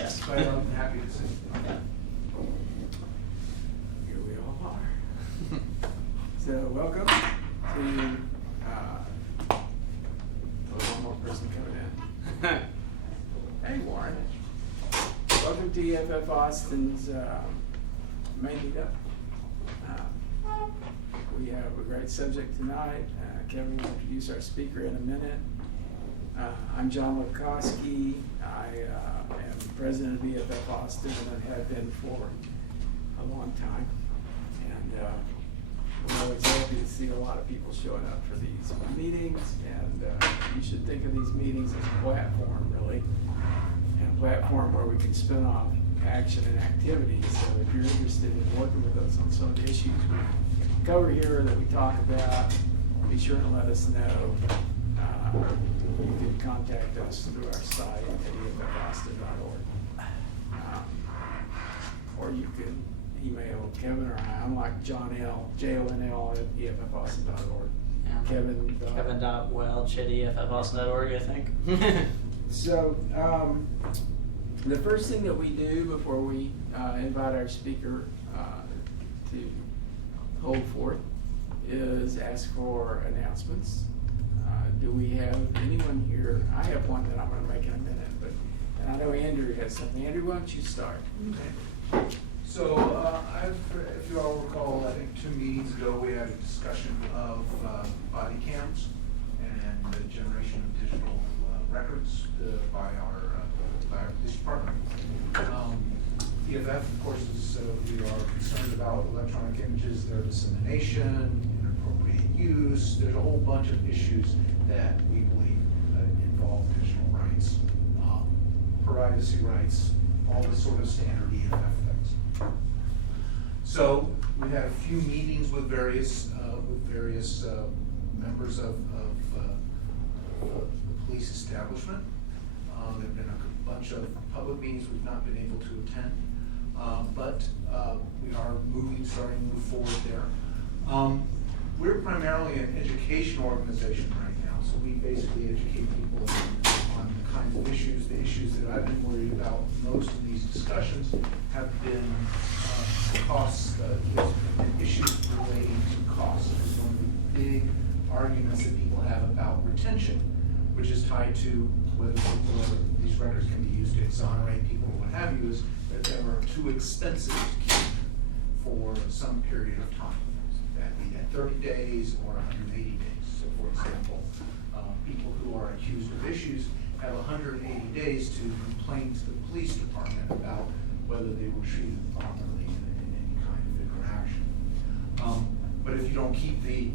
Yes. But I'm happy to see. Yeah. Here we all are. So welcome to, one more person coming in. Hey Warren. Welcome to Eff-Austin's main meetup. We have a great subject tonight. Kevin will introduce our speaker in a minute. I'm John Lukowski. I am president of Eff-Austin and have been for a long time. And we're always happy to see a lot of people showing up for these meetings. And you should think of these meetings as a platform, really. And a platform where we can spin off action and activities. So if you're interested in working with us on some of the issues we cover here that we talk about, be sure to let us know. You can contact us through our site at eff-austin.org. Or you can email Kevin or I'm like John L, Jon at eff-austin.org. Yeah. Kevin.welch@eff-austin.org, I think. So, the first thing that we do before we invite our speaker to hold forth is ask for announcements. Do we have anyone here? I have one that I'm going to make in a minute, but and I know Andrew has something. Andrew, why don't you start? Okay. So, if you all recall, I think 2 meetings ago we had a discussion of body cams and the generation of digital records by our police department. EFF, of course, is we are concerned about electronic images, their dissemination, inappropriate use. There's a whole bunch of issues that we believe involve digital rights, privacy rights, all the sort of standard EFF things. So we had a few meetings with various members of the police establishment. There have been a bunch of public meetings we've not been able to attend, but we are starting to move forward there. We're primarily an education organization right now, so we basically educate people on the kinds of issues. The issues that I've been worried about most of these discussions have been costs, issues relating to costs. One of the big arguments that people have about retention, which is tied to whether these records can be used to exonerate people or what have you, is that they are too expensive to keep for some period of time. That be at 30 days or 180 days. So for example, people who are accused of issues have 180 days to complain to the police department about whether they were treated properly in any kind of interaction. But if you don't keep the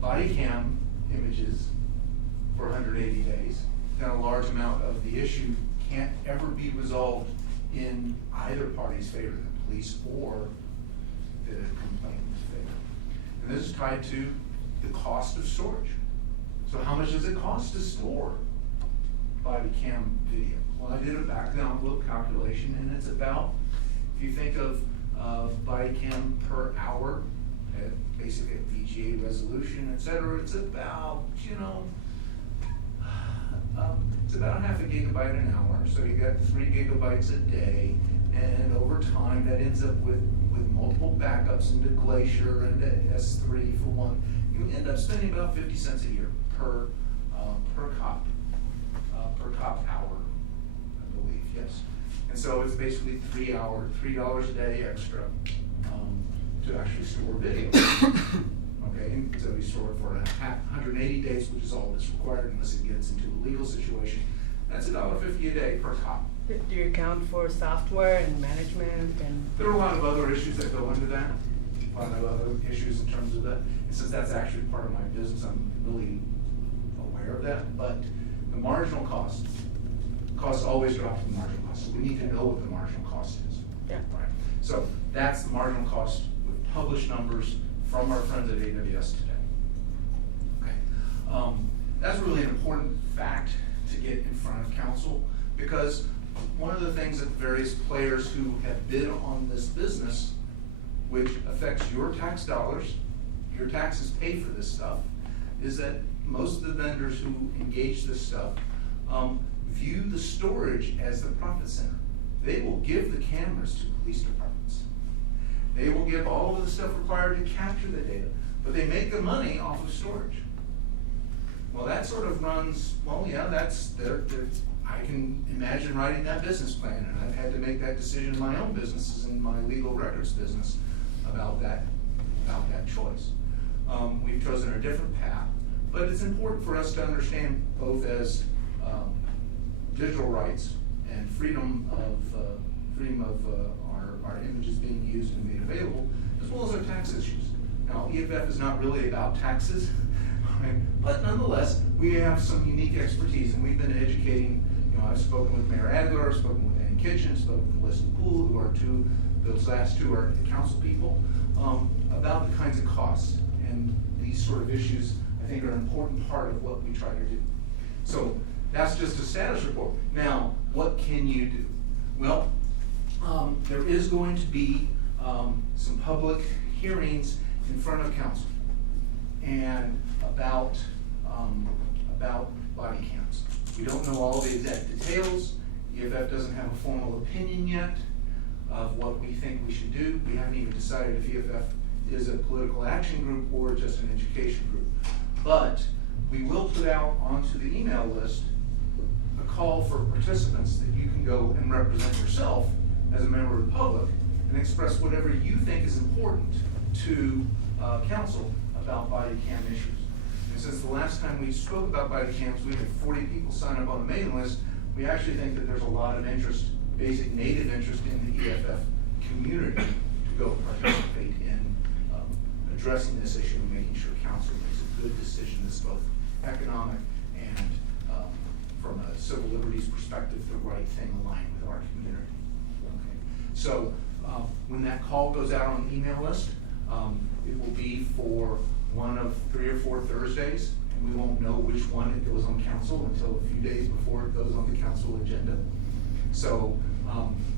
body cam images for 180 days, then a large amount of the issue can't ever be resolved in either party's favor, the police or the complainant's favor. And this is tied to the cost of storage. So how much does it cost to store body cam video? Well, I did a back of the envelope calculation, and it's about, if you think of body cam per hour, at basically at VGA resolution, etc., it's about, it's about half a gigabyte an hour. So you got 3 gigabytes a day, and over time that ends up with multiple backups into Glacier and S3 for one. You end up spending about 50 cents a year per cop hour, I believe, yes. And so it's basically $3 a day extra to actually store video. Okay, and so we store it for 180 days, which is all that's required unless it gets into a legal situation. That's $1.50 a day per cop. Do you account for software and management and? There are a lot of other issues that go into that. A lot of other issues in terms of that. And since that's actually part of my business, I'm really aware of that. But the marginal costs always drop to the marginal cost. So we need to know what the marginal cost is. Yeah. Right. So that's the marginal cost with published numbers from our friends at AWS today. Okay. That's really an important fact to get in front of council, because one of the things that various players who have bid on this business, which affects your tax dollars, your taxes pay for this stuff, is that most of the vendors who engage this stuff view the storage as the profit center. they will give the cameras to police departments. They will give all of the stuff required to capture the data, but they make the money off of storage. Well, that sort of runs, well, yeah, I can imagine writing that business plan, and I've had to make that decision in my own businesses, in my legal records business, about that choice. We've chosen a different path, but it's important for us to understand both as digital rights and freedom of our images being used and made available, as well as our tax issues. Now, EFF is not really about taxes, right? But nonetheless, we have some unique expertise, and we've been educating. I've spoken with Mayor Adler, I've spoken with Ann Kitchen, spoken with Leslie Poole, who are those last two are council people, about the kinds of costs. And these sort of issues, I think, are an important part of what we try to do. So that's just a status report. Now, what can you do? Well, there is going to be some public hearings in front of council and about body cams. We don't know all the exact details. EFF doesn't have a formal opinion yet of what we think we should do. We haven't even decided if EFF is a political action group or just an education group. But we will put out onto the email list a call for participants that you can go and represent yourself as a member of the public and express whatever you think is important to council about body cam issues. And since the last time we spoke about body cams, we had 40 people sign up on the mailing list. We actually think that there's a lot of interest, basic native interest in the EFF community to go participate in addressing this issue and making sure council makes a good decision that's both economic and from a civil liberties perspective, the right thing aligned with our community. Okay. So when that call goes out on the email list, it will be for one of 3 or 4 Thursdays, and we won't know which one it goes on council until a few days before it goes on the council agenda. So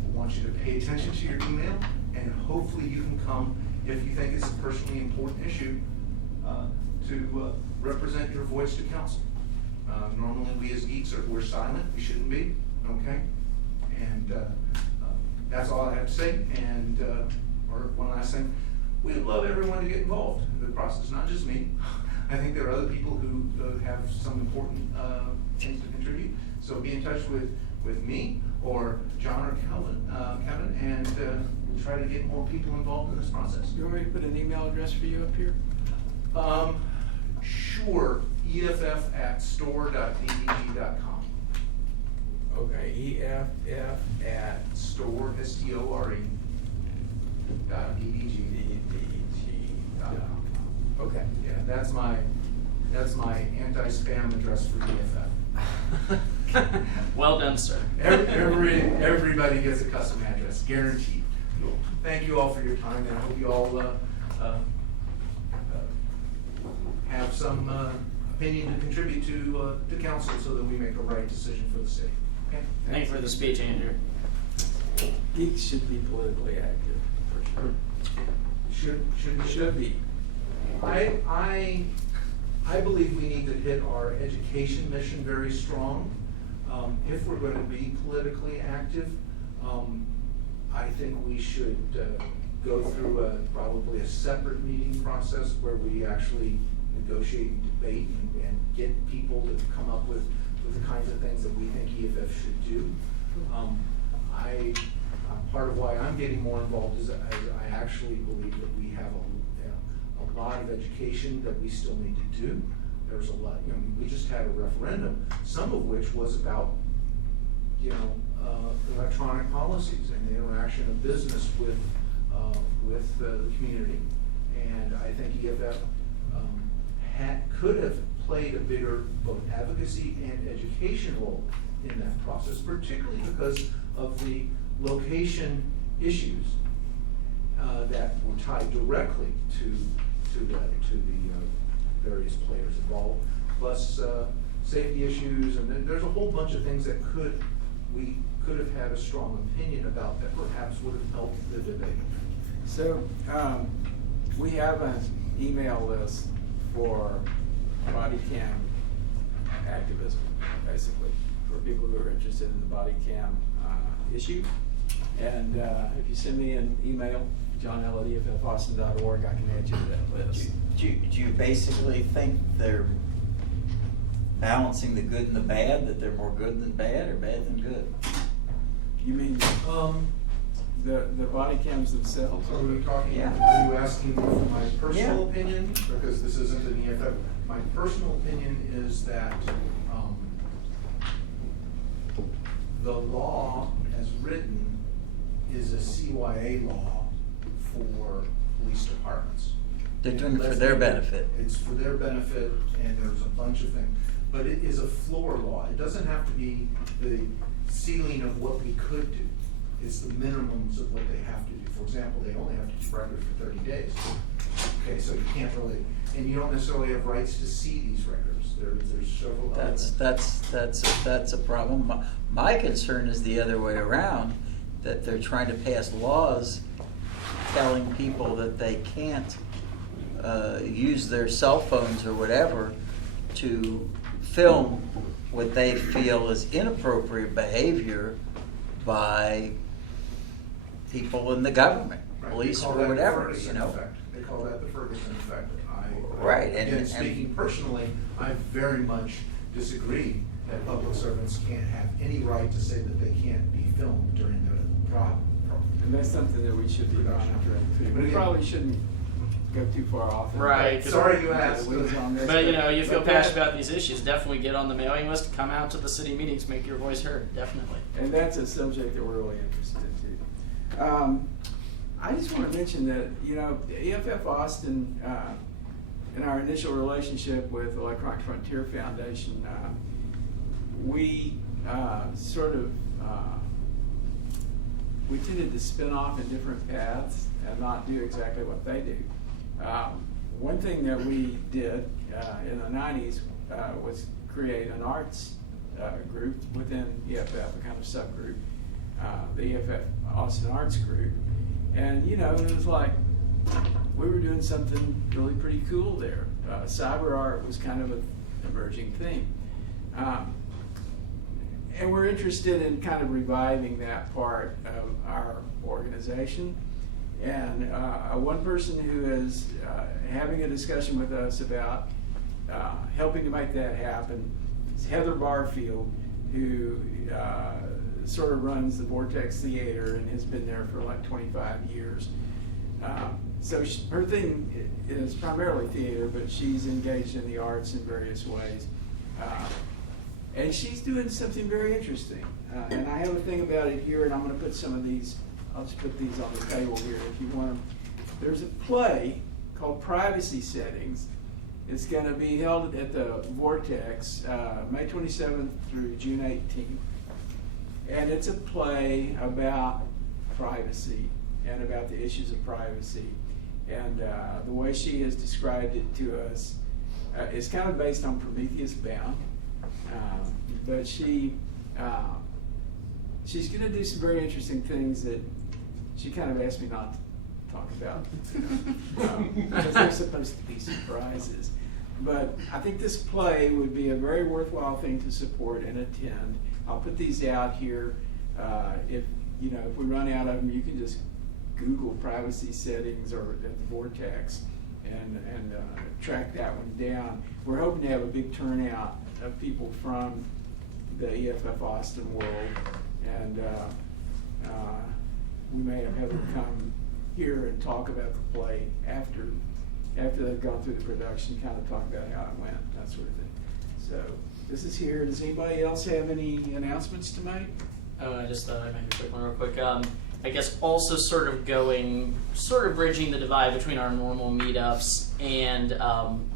we want you to pay attention to your email, and hopefully you can come if you think it's a personally important issue to represent your voice to council. Normally we as geeks we're silent, we shouldn't be, okay? And that's all I have to say. And or one last thing, we would love everyone to get involved in the process, not just me. I think there are other people who have some important things to contribute. So be in touch with me or John or Kevin, and we'll try to get more people involved in this process. You want me to put an email address for you up here? Sure, EFF@store.ddg.com. Okay, EFF at store, STORE, .ddg.com. Okay. Yeah, that's my anti-spam address for EFF. Well done, sir. Everybody gets a custom address, guaranteed. Thank you all for your time, and I hope you all have some opinion to contribute to council so that we make the right decision for the city. Okay? Thank you for the speech, Andrew. Geeks should be politically active, for sure. Should be. I believe we need to hit our education mission very strong. If we're going to be politically active, I think we should go through probably a separate meeting process where we actually negotiate and debate and get people to come up with the kinds of things that we think EFF should do. Part of why I'm getting more involved is I actually believe that we have a lot of education that we still need to do. There's a lot, we just had a referendum, some of which was about, electronic policies and the interaction of business with the community. And I think EFF could have played a bigger both advocacy and education role in that process, particularly because of the location issues that were tied directly to the various players involved, plus safety issues, and there's a whole bunch of things that we could have had a strong opinion about that perhaps would have helped the debate. So we have an email list for body cam activism, basically, for people who are interested in the body cam issue. And if you send me an email, john@eff-austin.org, I can add you to that list. Do you basically think they're balancing the good and the bad, that they're more good than bad or bad than good? You mean the body cams themselves? Are we talking, Yeah. are you asking for my personal Yeah. opinion? Because this isn't an EFF. My personal opinion is that the law as written is a CYA law for police departments. They're doing it for Let's their make it- benefit. It's for their benefit, and there's a bunch of things. But it is a floor law. It doesn't have to be the ceiling of what we could do. It's the minimums of what they have to do. For example, they only have to keep records for 30 days. Okay, so you can't really, and you don't necessarily have rights to see these records. There's several other. That's a problem. My concern is the other way around, that they're trying to pass laws telling people that they can't use their cell phones or whatever to film what they feel is inappropriate behavior by people in the government, Right, police they call or that the whatever, Ferguson you know. effect. They call that the Ferguson effect. Right, Again, speaking personally, I very much disagree that public servants can't have any right to say that they can't be filmed during the job. And that's something that we should be monitoring too. But We again- probably shouldn't go too far off. Right. Sorry you asked. The wheels on this, But you know, you feel but that- passionate about these issues, definitely get on the mailing list, come out to the city meetings, make your voice heard, definitely. And that's a subject that we're really interested in too. I just want to mention that, you know, Eff-Austin, in our initial relationship with Electronic Frontier Foundation, we we tended to spin off in different paths and not do exactly what they do. One thing that we did in the 90s was create an arts group within EFF, a kind of subgroup, the Eff-Austin Arts Group. And, you know, it was like we were doing something really pretty cool there. Cyber art was kind of an emerging thing. And we're interested in kind of reviving that part of our organization. And one person who is having a discussion with us about helping to make that happen is Heather Barfield, who sort of runs the Vortex Theater and has been there for like 25 years. So her thing is primarily theater, but she's engaged in the arts in various ways. And she's doing something very interesting. And I have a thing about it here, and I'm going to put some of these, I'll just put these on the table here if you want them. There's a play called Privacy Settings. It's going to be held at the Vortex May 27th through June 18th. And it's a play about privacy and about the issues of privacy. And the way she has described it to us is kind of based on Prometheus Bound. But she's going to do some very interesting things that she kind of asked me not to talk about, because they're supposed to be surprises. But I think this play would be a very worthwhile thing to support and attend. I'll put these out here. If we run out of them, you can just Google Privacy Settings or at the Vortex and track that one down. We're hoping to have a big turnout of people from the Eff-Austin world, and we may have them come here and talk about the play after they've gone through the production, kind of talk about how it went, that sort of thing. So this is here. Does anybody else have any announcements to make? I just thought I'd make a quick one real quick. I guess also sort of bridging the divide between our normal meetups and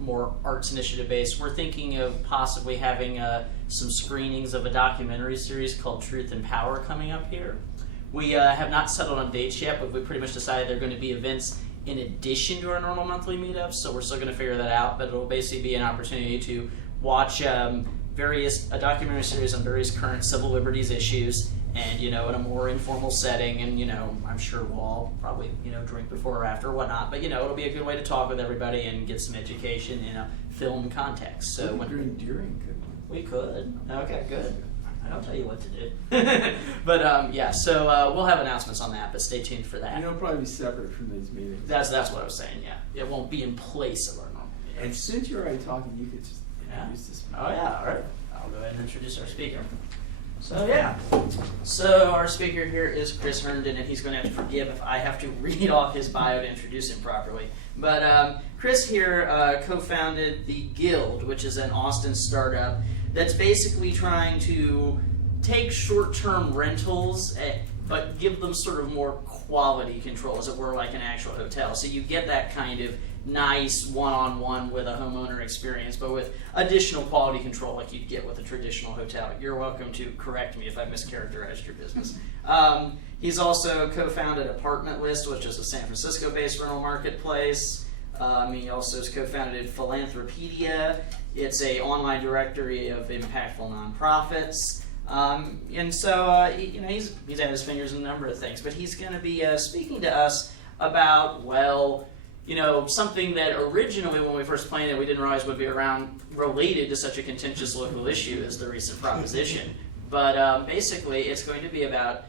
more arts initiative based. We're thinking of possibly having some screenings of a documentary series called Truth and Power coming up here. We have not settled on dates yet, but we pretty much decided they're going to be events in addition to our normal monthly meetups, so we're still going to figure that out, but it'll basically be an opportunity to watch a documentary series on various current civil liberties issues, and in a more informal setting, and I'm sure we'll all probably drink before or after or whatnot, but it'll be a good way to talk with everybody and get some education in a film context. So During, couldn't we could. Okay, good. I don't tell you what to do. But yeah, so we'll have announcements on that, but stay tuned for that. And it'll probably be separate from these meetings. That's what I was saying, yeah. It won't be in place of our normal And meetings. since you're already talking, you could just Yeah. introduce this. Oh yeah, all right. I'll go ahead and introduce our speaker. So yeah, so our speaker here is Chris Herndon, and he's going to have to forgive if I have to read off his bio to introduce him properly. But Chris here co-founded the Guild, which is an Austin startup that's basically trying to take short-term rentals, but give them sort of more quality control, as it were, like an actual hotel. So you get that kind of nice one-on-one with a homeowner experience, but with additional quality control like you'd get with a traditional hotel. You're welcome to correct me if I mischaracterized your business. He's also co-founded Apartment List, which is a San Francisco-based rental marketplace. He also has co-founded Philanthropedia. It's an online directory of impactful nonprofits. And so he's had his fingers in a number of things, but he's going to be speaking to us about, well, something that originally when we first planned it, we didn't realize would be around related to such a contentious local issue as the recent proposition. But basically, it's going to be about,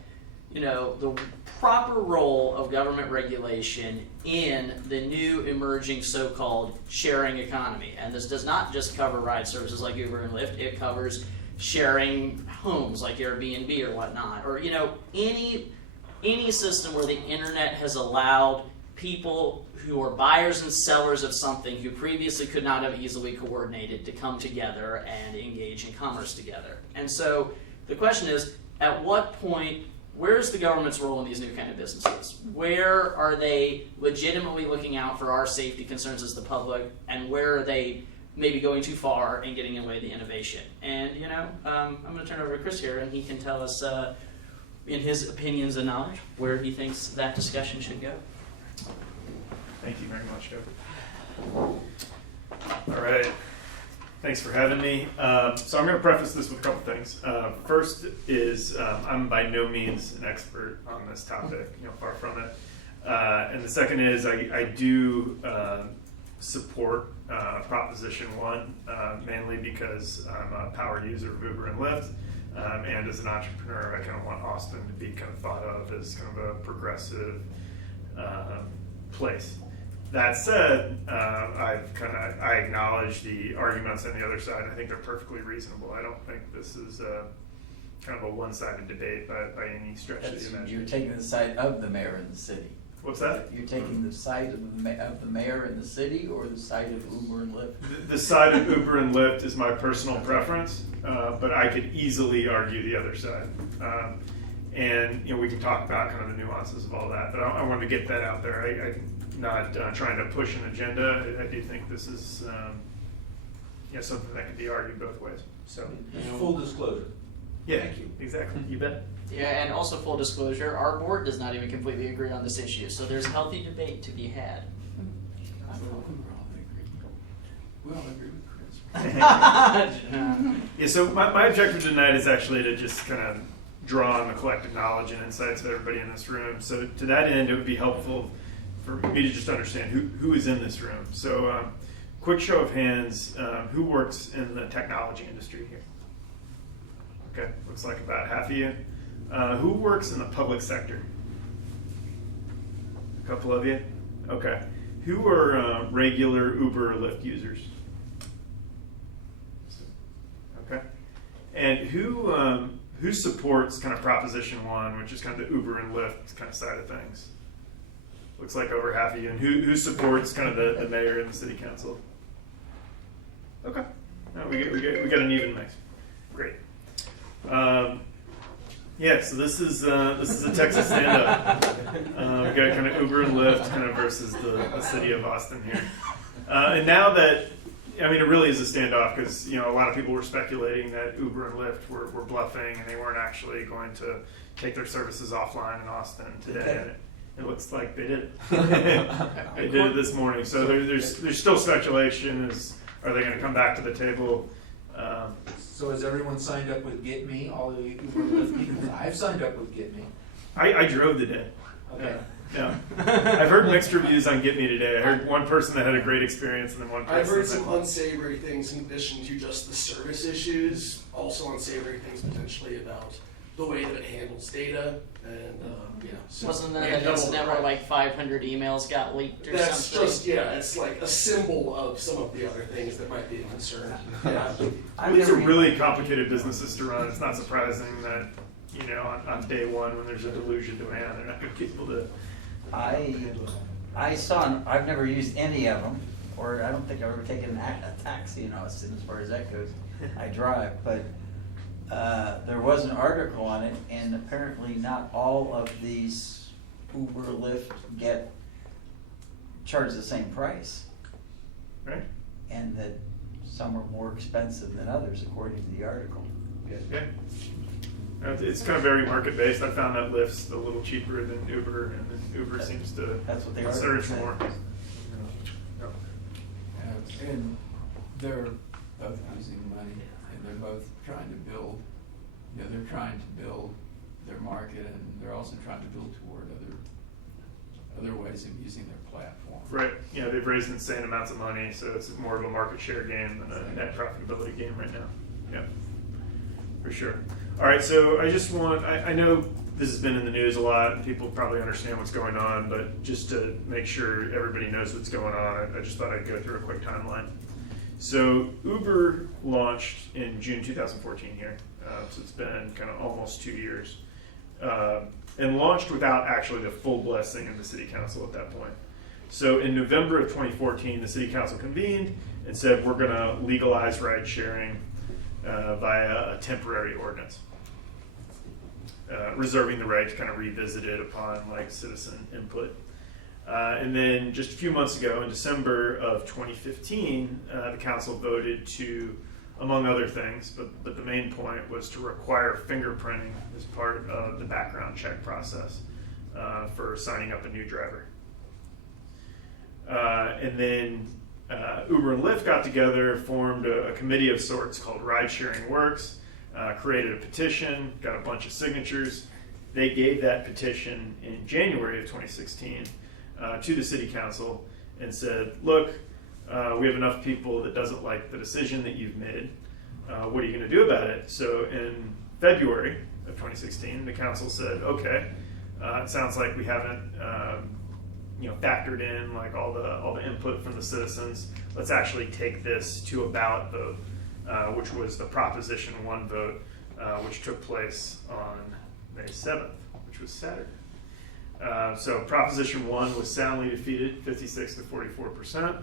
the proper role of government regulation in the new emerging so-called sharing economy. And this does not just cover ride services like Uber and Lyft. It covers sharing homes like Airbnb or whatnot, or any system where the internet has allowed people who are buyers and sellers of something who previously could not have easily coordinated to come together and engage in commerce together. And so the question is, at what point, where's the government's role in these new kind of businesses? Where are they legitimately looking out for our safety concerns as the public, and where are they maybe going too far and getting in the way of the innovation? And, I'm going to turn it over to Chris here, and he can tell us, in his opinions and knowledge, where he thinks that discussion should go. Thank you very much, Joe. All right. Thanks for having me. So I'm going to preface this with a couple things. First is I'm by no means an expert on this topic, far from it. And the second is I do support Proposition 1, mainly because I'm a power user of Uber and Lyft. And as an entrepreneur, I kind of want Austin to be kind of thought of as kind of a progressive place. That said, I acknowledge the arguments on the other side. I think they're perfectly reasonable. I don't think this is kind of a one-sided debate by any stretch of the imagination. You're taking the side of the mayor in the city. What's that? You're taking the side of the mayor in the city, or the side of Uber and Lyft? The side of Uber and Lyft is my personal preference, but I could easily argue the other side. And we can talk about kind of the nuances of all that, but I wanted to get that out there. I'm not trying to push an agenda. I do think this is something that can be argued both ways. So Full disclosure. yeah, Thank you. Exactly. You bet. Yeah, and also full disclosure, our board does not even completely agree on this issue, so there's healthy debate to be had. We all agree with Chris. Yeah, so my objective tonight is actually to just kind of draw on the collective knowledge and insights of everybody in this room. So to that end, it would be helpful for me to just understand who is in this room. So quick show of hands, who works in the technology industry here? Okay, looks like about half of you. Who works in the public sector? A couple of you? Okay. Who are regular Uber or Lyft users? Okay. And who supports kind of Proposition 1, which is kind of the Uber and Lyft kind of side of things? Looks like over half of you. And who supports kind of the mayor and the city council? Okay. No, we got an even mix. Great. Yeah, so this is a Texas stand-up. We got kind of Uber and Lyft kind of versus the city of Austin here. And now that, it really is a standoff because, a lot of people were speculating that Uber and Lyft were bluffing and they weren't actually going to take their services offline in Austin today. And it looks like they did it. They did it this morning. So there's still speculation. Are they going to come back to the table? So has everyone signed up with Get Me? All the Uber and Lyft people? I've signed up with Get Me. I drove today. Okay. Yeah. I've heard mixed reviews on Get Me today. I heard one person that had a great experience, and then one person I've heard that some unsavory things in addition to just the service issues. Also unsavory things potentially about the way that it handles data and yeah. So Wasn't we there had an double incident where credit. like 500 emails got leaked or That's something? just it's like a symbol of some of the other things that might be a concern. Yeah. These are really complicated businesses to run. It's not surprising that, you know, on day one when there's a deluge of demand, they're not going to be able to. I've never used any of them, or I don't think I've ever taken a taxi, you know, as far as that goes. I drive, but there was an article on it, and apparently not all of these Uber, Lyft get charged the same price, Right? and that some are more expensive than others, according to the article. Yeah. It's kind of very market based. I found that Lyft's a little cheaper than Uber, and then Uber seems to That's what the article surge said. more. Yeah. And they're both losing money, and they're both trying to build, you know, they're trying to build their market, and they're also trying to build toward other ways of using their platform. Right. Yeah, they've raised insane amounts of money, so it's more of a market share game than a net profitability game right now. Yeah, for sure. All right, so I know this has been in the news a lot, and people probably understand what's going on, but just to make sure everybody knows what's going on, I just thought I'd go through a quick timeline. So Uber launched in June 2014 here, so it's been kind of almost 2 years, and launched without actually the full blessing of the city council at that point. So in November of 2014, the city council convened and said, we're going to legalize ride sharing via a temporary ordinance, reserving the right to kind of revisit it upon like citizen input. And then just a few months ago, in December of 2015, the council voted to, among other things, but the main point was to require fingerprinting as part of the background check process for signing up a new driver. And then Uber and Lyft got together, formed a committee of sorts called Ride Sharing Works, created a petition, got a bunch of signatures. They gave that petition in January of 2016 to the city council and said, look, we have enough people that doesn't like the decision that you've made. What are you going to do about it? So in February of 2016, the council said, okay, it sounds like we haven't factored in like all the input from the citizens. Let's actually take this to a ballot vote, which was the Proposition 1 vote, which took place on May 7th, which was Saturday. So Proposition 1 was soundly defeated, 56 to 44%.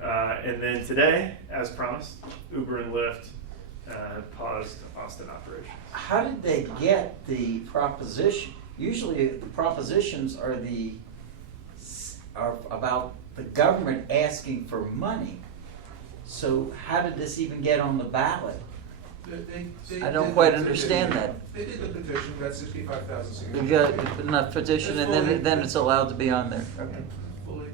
And then today, as promised, Uber and Lyft paused Austin operations. How did they get the proposition? Usually the propositions are about the government asking for money. So how did this even get on the ballot? They I don't did quite the understand petition. that. They did the petition, got 65,000 signatures. You got enough petition, and then it's allowed to be on there. Okay. Fully.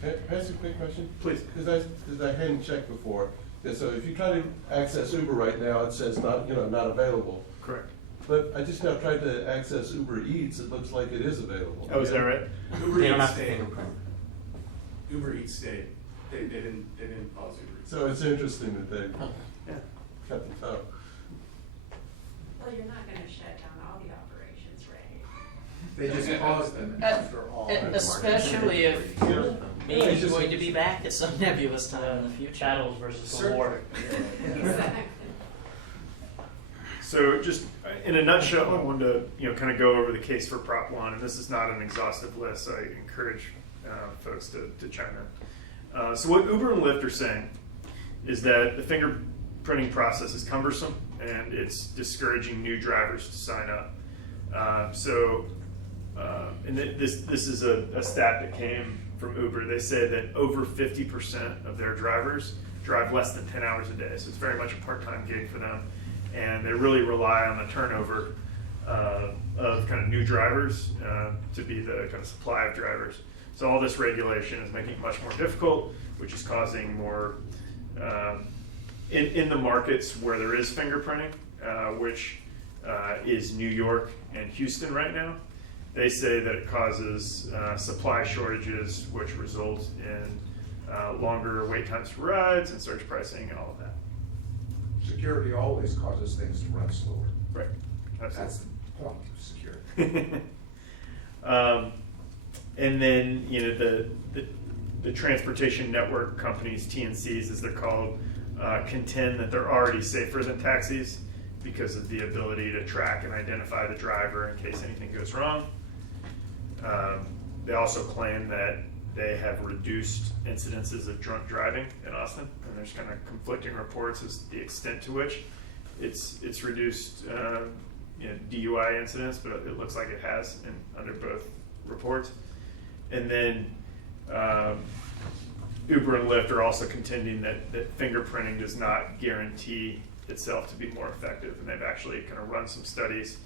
Can I ask a quick question? Please. Because I hadn't checked before. Yeah, so if you try to access Uber right now, it says not available. Correct. But I just now tried to access Uber Eats. It looks like it is available. Oh, is that right? Uber Eats to stayed. fingerprint. Uber Eats stayed. They didn't pause Uber Eats. So it's interesting that they Yeah. cut the top. Well, you're not gonna shut down all the operations, right? They just paused them after all. Especially if you're maybe it's just- going to be back at some nebulous time in the future. Battles versus the Certainly. war. Exactly. So just in a nutshell, I wanted to kind of go over the case for Prop 1, and this is not an exhaustive list, so I encourage folks to chime in. So what Uber and Lyft are saying is that the fingerprinting process is cumbersome and it's discouraging new drivers to sign up. And this is a stat that came from Uber. They say that over 50% of their drivers drive less than 10 hours a day, so it's very much a part-time gig for them. And they really rely on the turnover of kind of new drivers to be the kind of supply of drivers. So all this regulation is making it much more difficult, which is causing more, in the markets where there is fingerprinting, which is New York and Houston right now, they say that it causes supply shortages, which result in longer wait times for rides and surge pricing and all of that. Security always causes things to run slower. Right. That's Absolutely. the point of security. And then, you know, the transportation network companies, TNCs as they're called, contend that they're already safer than taxis because of the ability to track and identify the driver in case anything goes wrong. They also claim that they have reduced incidences of drunk driving in Austin, and there's kind of conflicting reports as to the extent to which it's reduced you know, DUI incidents, but it looks like it has under both reports. And then Uber and Lyft are also contending that fingerprinting does not guarantee itself to be more effective, and they've actually kind of run some studies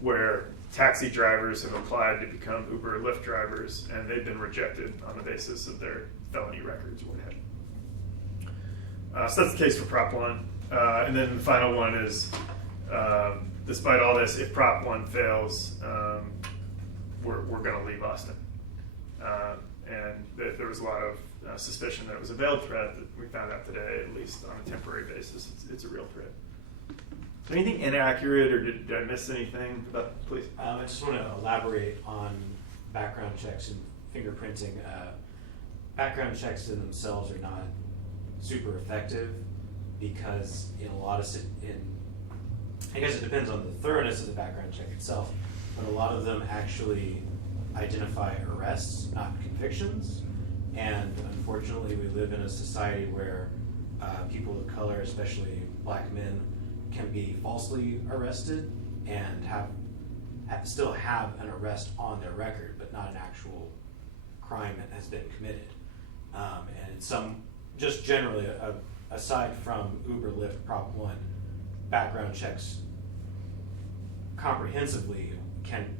where taxi drivers have applied to become Uber or Lyft drivers, and they've been rejected on the basis of their felony records or what have you. So that's the case for Prop 1. And then the final one is, despite all this, if Prop 1 fails, we're going to leave Austin. And there was a lot of suspicion that it was a veiled threat that we found out today, at least on a temporary basis. It's a real threat. Is there anything inaccurate, or did I miss anything about, please? I just want to elaborate on background checks and fingerprinting. Background checks in themselves are not super effective because in a lot of, I guess it depends on the thoroughness of the background check itself, but a lot of them actually identify arrests, not convictions. And unfortunately, we live in a society where people of color, especially black men, can be falsely arrested and still have an arrest on their record, but not an actual crime that has been committed. And just generally, aside from Uber, Lyft, Prop 1, background checks comprehensively can,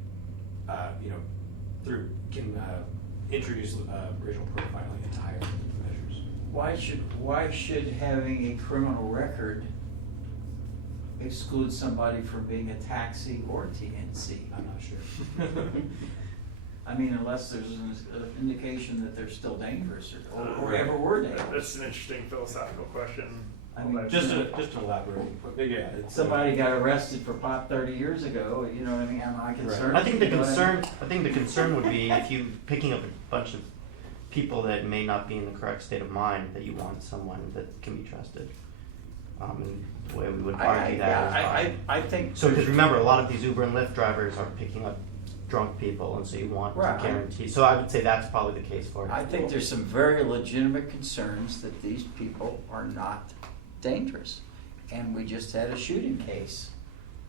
introduce racial profiling into higher measures. Why should having a criminal record exclude somebody from being a taxi or TNC? I'm not sure. I mean, unless there's an indication that they're still dangerous or ever were dangerous. That's an interesting philosophical question. I mean, Just to elaborate, but yeah, somebody got arrested for pot 30 years ago. You know what I mean? Am I concerned? I think the You know what concern. I think the concern would be if you picking up a bunch of people that may not be in the correct state of mind, that you want someone that can be trusted. And the way we would argue that. I think So because remember, a lot of these Uber and Lyft drivers are picking up drunk people, and so you want Right. to guarantee. So I would say that's probably the case for it. I think there's some very legitimate concerns that these people are not dangerous. And we just had a shooting case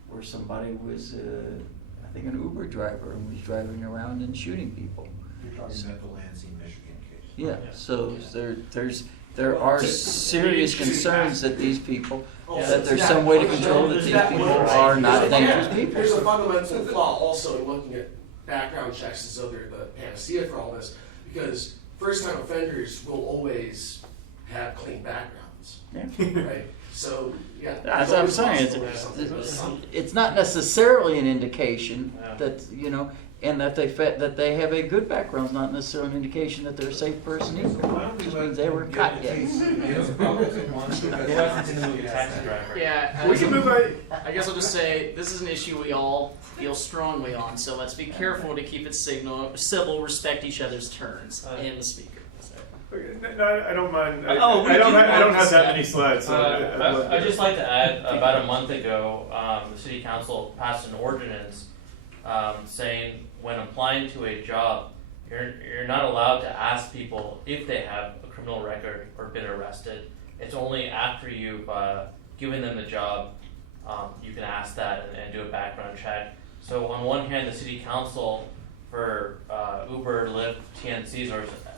where somebody was, I think, an Uber driver and was driving around and shooting people. You're talking about the Lansing, Michigan case. Yeah, so there are serious concerns that these people, that there's some way to control that these people are not dangerous people. There's a fundamental flaw also in looking at background checks as though they're the panacea for all this, because first-time offenders will always have clean backgrounds, Yeah. right? So, yeah. That's what I'm saying. It's not necessarily an indication that, you know, and that they have a good background is not necessarily an indication that they're a safe person either. It just means they were caught yet. Yeah, We can move by. I guess I'll just say this is an issue we all feel strongly on, so let's be careful to keep it civil, respect each other's turns, and the speaker. So. No, I don't mind. I we don't do have want that many slides. So I'd just like to add, about a month ago, the city council passed an ordinance saying when applying to a job, you're not allowed to ask people if they have a criminal record or been arrested. It's only after you've given them the job you can ask that and do a background check. So on one hand, the city council for Uber, Lyft, TNCs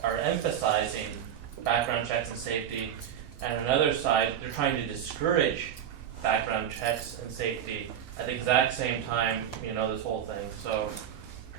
are emphasizing background checks and safety, and on another side, they're trying to discourage background checks and safety at the exact same time, this whole thing. So,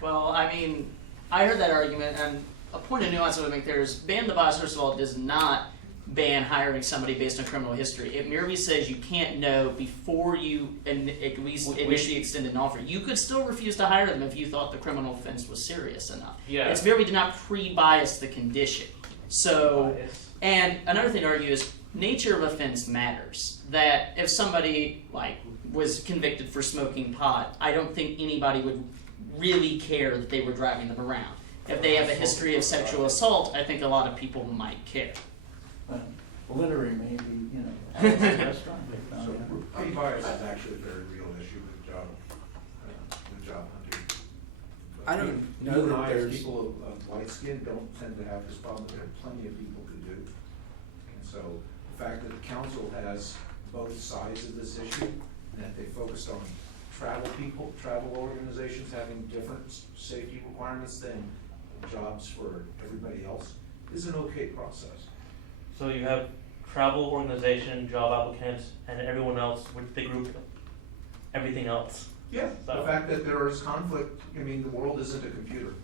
Well, I mean, I heard that argument, and a point of nuance I would make there is ban the bias, first of all, does not ban hiring somebody based on criminal history. It merely says you can't know before you at least initially extend an offer. You could still refuse to hire them if you thought the criminal offense was serious enough. Yeah. It's merely to not pre-bias the condition. So, and another thing to argue is nature of offense matters. That if somebody was convicted for smoking pot, I don't think anybody would really care that they were driving them around. If they have a history of sexual assault, I think a lot of people might care. Littering maybe, at a restaurant. So pre-bias is actually a very real issue with job hunting. I don't know You and that I, as there's- people of light skin, don't tend to have this problem, there are plenty of people who do. And so the fact that the council has both sides of this issue, and that they focused on travel organizations having different safety requirements than jobs for everybody else, is an okay process. So you have travel organization, job applicants, and everyone else, which they group everything else. Yeah, So- the fact that there is conflict, I mean, the world isn't a computer.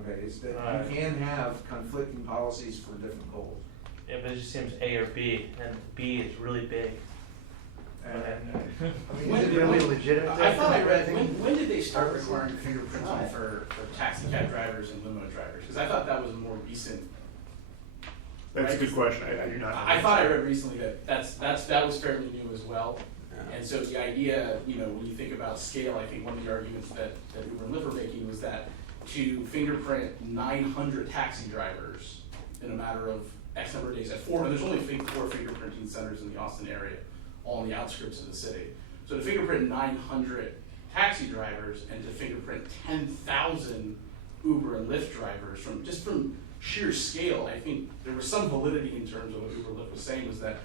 Okay, it's that Right. you can have conflicting policies for different goals. Yeah, but it just seems A or B, and B is really big. And, I mean, is it really legitimate? I thought I read, when did they start requiring fingerprinting for taxi cab drivers and limo drivers? Because I thought that was a more recent. That's a good question. I do not know. I thought I read recently that that was fairly new as well. Yeah. And so the idea, when you think about scale, I think one of the arguments that Uber and Lyft were making was that to fingerprint 900 taxi drivers in a matter of X number of days at there's only 4 fingerprinting centers in the Austin area, all on the outskirts of the city. So to fingerprint 900 taxi drivers and to fingerprint 10,000 Uber and Lyft drivers from sheer scale, I think there was some validity in terms of what Uber and Lyft was saying was that,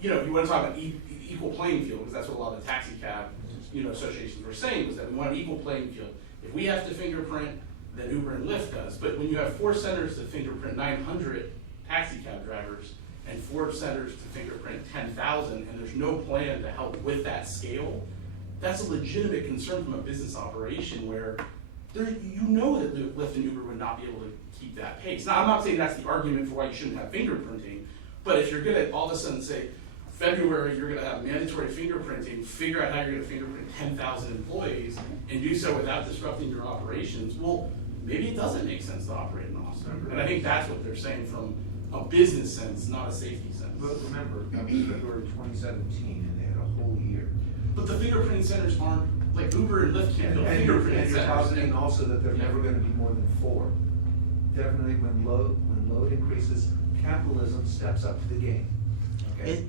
you want to talk about equal playing field, because that's what a lot of the taxi cab, associations were saying, was that we want an equal playing field. If we have to fingerprint, then Uber and Lyft does. But when you have 4 centers to fingerprint 900 taxi cab drivers and 4 centers to fingerprint 10,000, and there's no plan to help with that scale, that's a legitimate concern from a business operation where that Lyft and Uber would not be able to keep that pace. Now, I'm not saying that's the argument for why you shouldn't have fingerprinting, but if you're going to all of a sudden say, February, you're going to have mandatory fingerprinting, figure out how you're going to fingerprint 10,000 employees, and do so without disrupting your operations, well, maybe it doesn't make sense to operate in Austin. And I think that's what they're saying from a business sense, not a safety sense. But remember, that was February 2017, and they had a whole year. But the fingerprinting centers aren't, like Uber and Lyft can't build And you're fingerprinting centers. positing also that they're never gonna be more than 4. Definitely when load increases, capitalism steps up to the game. Okay?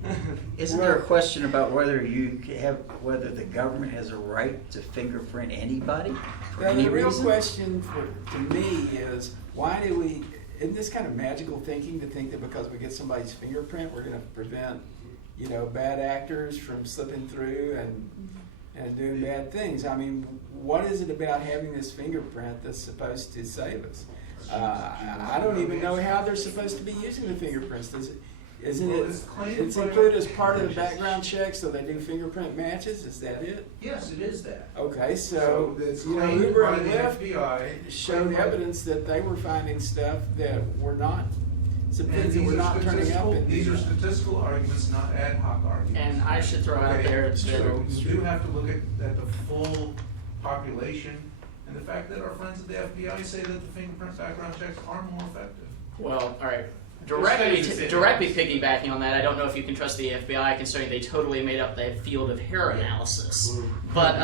Isn't there a question about whether whether the government has a right to fingerprint anybody for Well, any the real reason? question to me is, why do we, isn't this kind of magical thinking to think that because we get somebody's fingerprint, we're gonna prevent, bad actors from slipping through and doing bad things? I mean, what is it about having this fingerprint that's supposed to save us? I don't even know how they're supposed to be using the fingerprints. Isn't Well, it, it's claimed it's by- included as part of the background check, so they do fingerprint matches? Is that it? Yes, it is that. Okay, so, it's claimed Uber by and the Lyft FBI. showed evidence that they were finding stuff that were not, some And things that were these are not turning up. statistical, these are statistical arguments, not ad hoc arguments. And I should throw out Okay, there that so you do have to look at the full population, and the fact that our friends at the FBI say that the fingerprint background checks are more effective. Well, all right. studies that say Directly piggybacking on that, I don't know if you can trust the FBI, considering they totally made up the field of hair analysis. But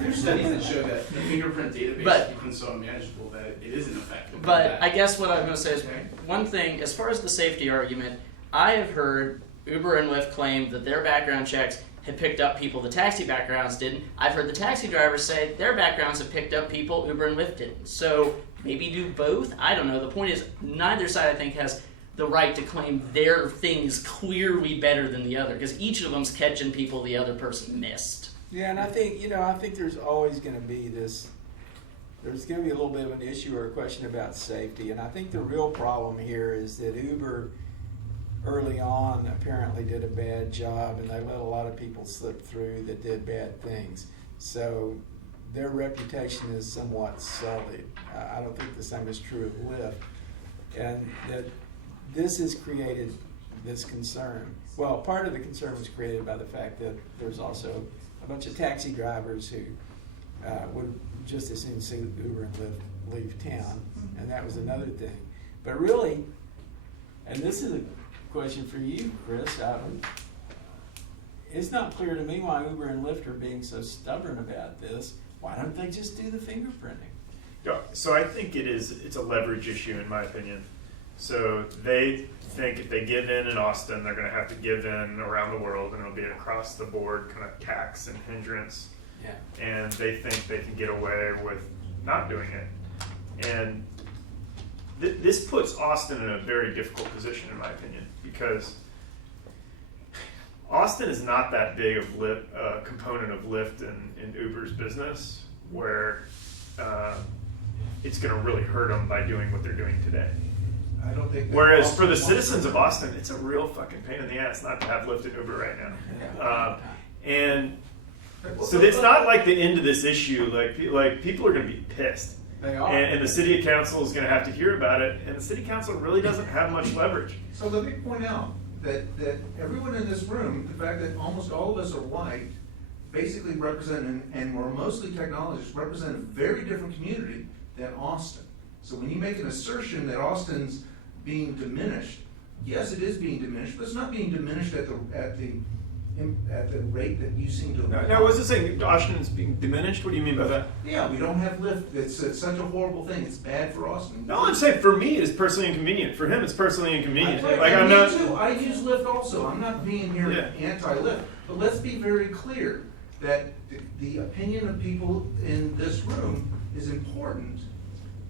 There's studies that show that the fingerprint database But- becomes so unmanageable that it isn't effective. But I guess what I'm going to say is one thing, as far as the safety argument, I have heard Uber and Lyft claim that their background checks had picked up people the taxi backgrounds didn't. I've heard the taxi drivers say their backgrounds have picked up people Uber and Lyft didn't. So maybe do both? I don't know. The point is, neither side, I think, has the right to claim their thing is clearly better than the other, because each of them's catching people the other person missed. Yeah, and I think there's always gonna be there's gonna be a little bit of an issue or a question about safety, and I think the real problem here is that Uber early on apparently did a bad job, and they let a lot of people slip through that did bad things. So their reputation is somewhat sullied. I don't think the same is true of Lyft, and that this has created this concern. Well, part of the concern was created by the fact that there's also a bunch of taxi drivers who would just as soon see Uber and Lyft leave town, and that was another thing. But really, and this is a question for you, Chris, it's not clear to me why Uber and Lyft are being so stubborn about this. Why don't they just do the fingerprinting? Yeah, so I think it's a leverage issue in my opinion. So they think if they give in Austin, they're going to have to give in around the world, and it'll be an across the board kind of tax and hindrance. Yeah. And they think they can get away with not doing it. And this puts Austin in a very difficult position, in my opinion, because Austin is not that big of component of Lyft in Uber's business, where it's going to really hurt them by doing what they're doing today. I don't think. Whereas for the citizens of Austin, it's a real fucking pain in the ass not to have Lyft and Uber right now. And so it's not like the end of this issue. Like people are going to be pissed. They are. And the city council is going to have to hear about it. And the city council really doesn't have much leverage. So let me point out that everyone in this room, the fact that almost all of us are white, basically represent, and we're mostly technologists, represent a very different community than Austin. So when you make an assertion that Austin's being diminished, yes, it is being diminished, but it's not being diminished at the rate that you seem to. Now, I wasn't saying Austin's being diminished. What do you mean by that? Yeah, we don't have Lyft. It's such a horrible thing. It's bad for Austin. No, I'm saying for me it's personally inconvenient. For him, it's personally inconvenient. I'm not. Too. I use Lyft also. I'm not being here anti-Lyft, but let's be very clear that the opinion of people in this room is important,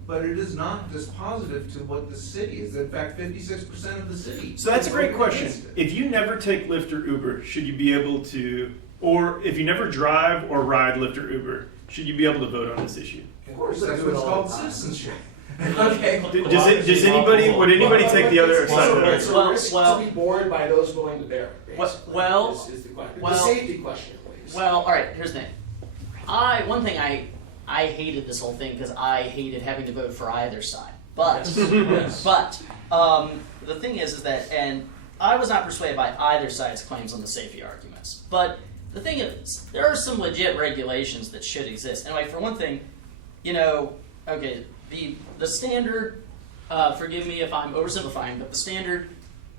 but it is not dispositive to what the city is. In fact, 56% of the city. So that's a great question. If you never take Lyft or Uber, should you be able to, or if you never drive or ride Lyft or Uber, should you be able to vote on this issue? Of course, that's what's called citizenship. Okay. Does anybody, would anybody take the other side of It's that? a risk to be borne by those going to bear, basically, is the question. The safety question, please. Well, all right, here's the thing. One thing I hated this whole thing because I hated having to vote for either side. But, Yes. but the thing is that, and I was not persuaded by either side's claims on the safety arguments. But the thing is, there are some legit regulations that should exist. And like for one thing, okay, the standard, forgive me if I'm oversimplifying, but the standard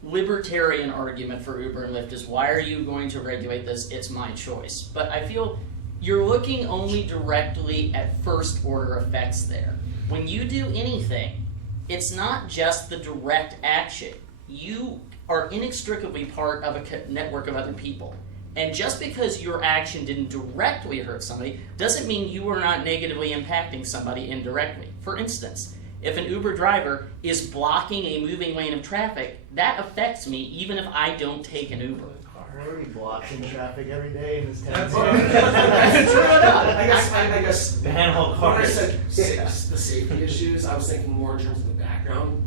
libertarian argument for Uber and Lyft is, why are you going to regulate this? It's my choice. But I feel you're looking only directly at first order effects there. When you do anything, it's not just the direct action. You are inextricably part of a network of other people. And just because your action didn't directly hurt somebody doesn't mean you are not negatively impacting somebody indirectly. For instance, if an Uber driver is blocking a moving lane of traffic, that affects me even if I don't take an Uber. We're already blocking traffic every day in this town. I guess The handheld when I cars. said the safety issues, I was thinking more in terms of the background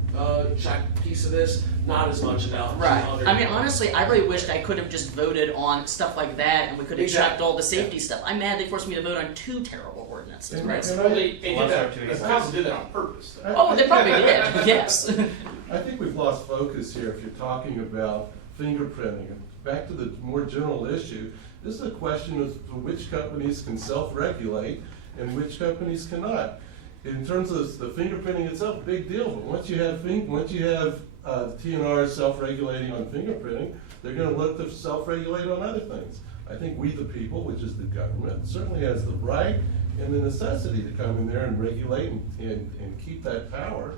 check piece of this, not as much about the other. I mean, honestly, I really wished I could have just voted on stuff like that, and we could have checked all the safety stuff. I'm mad they forced me to vote on 2 terrible ordinances. And They did that. The council did that on purpose. Though. Oh, they probably did. Yes. I think we've lost focus here if you're talking about fingerprinting. Back to the more general issue, this is a question of which companies can self-regulate and which companies cannot. In terms of the fingerprinting itself, big deal. But once you have the TNR self-regulating on fingerprinting, they're going to look to self-regulate on other things. I think we the people, which is the government, certainly has the right and the necessity to come in there and regulate and keep that power.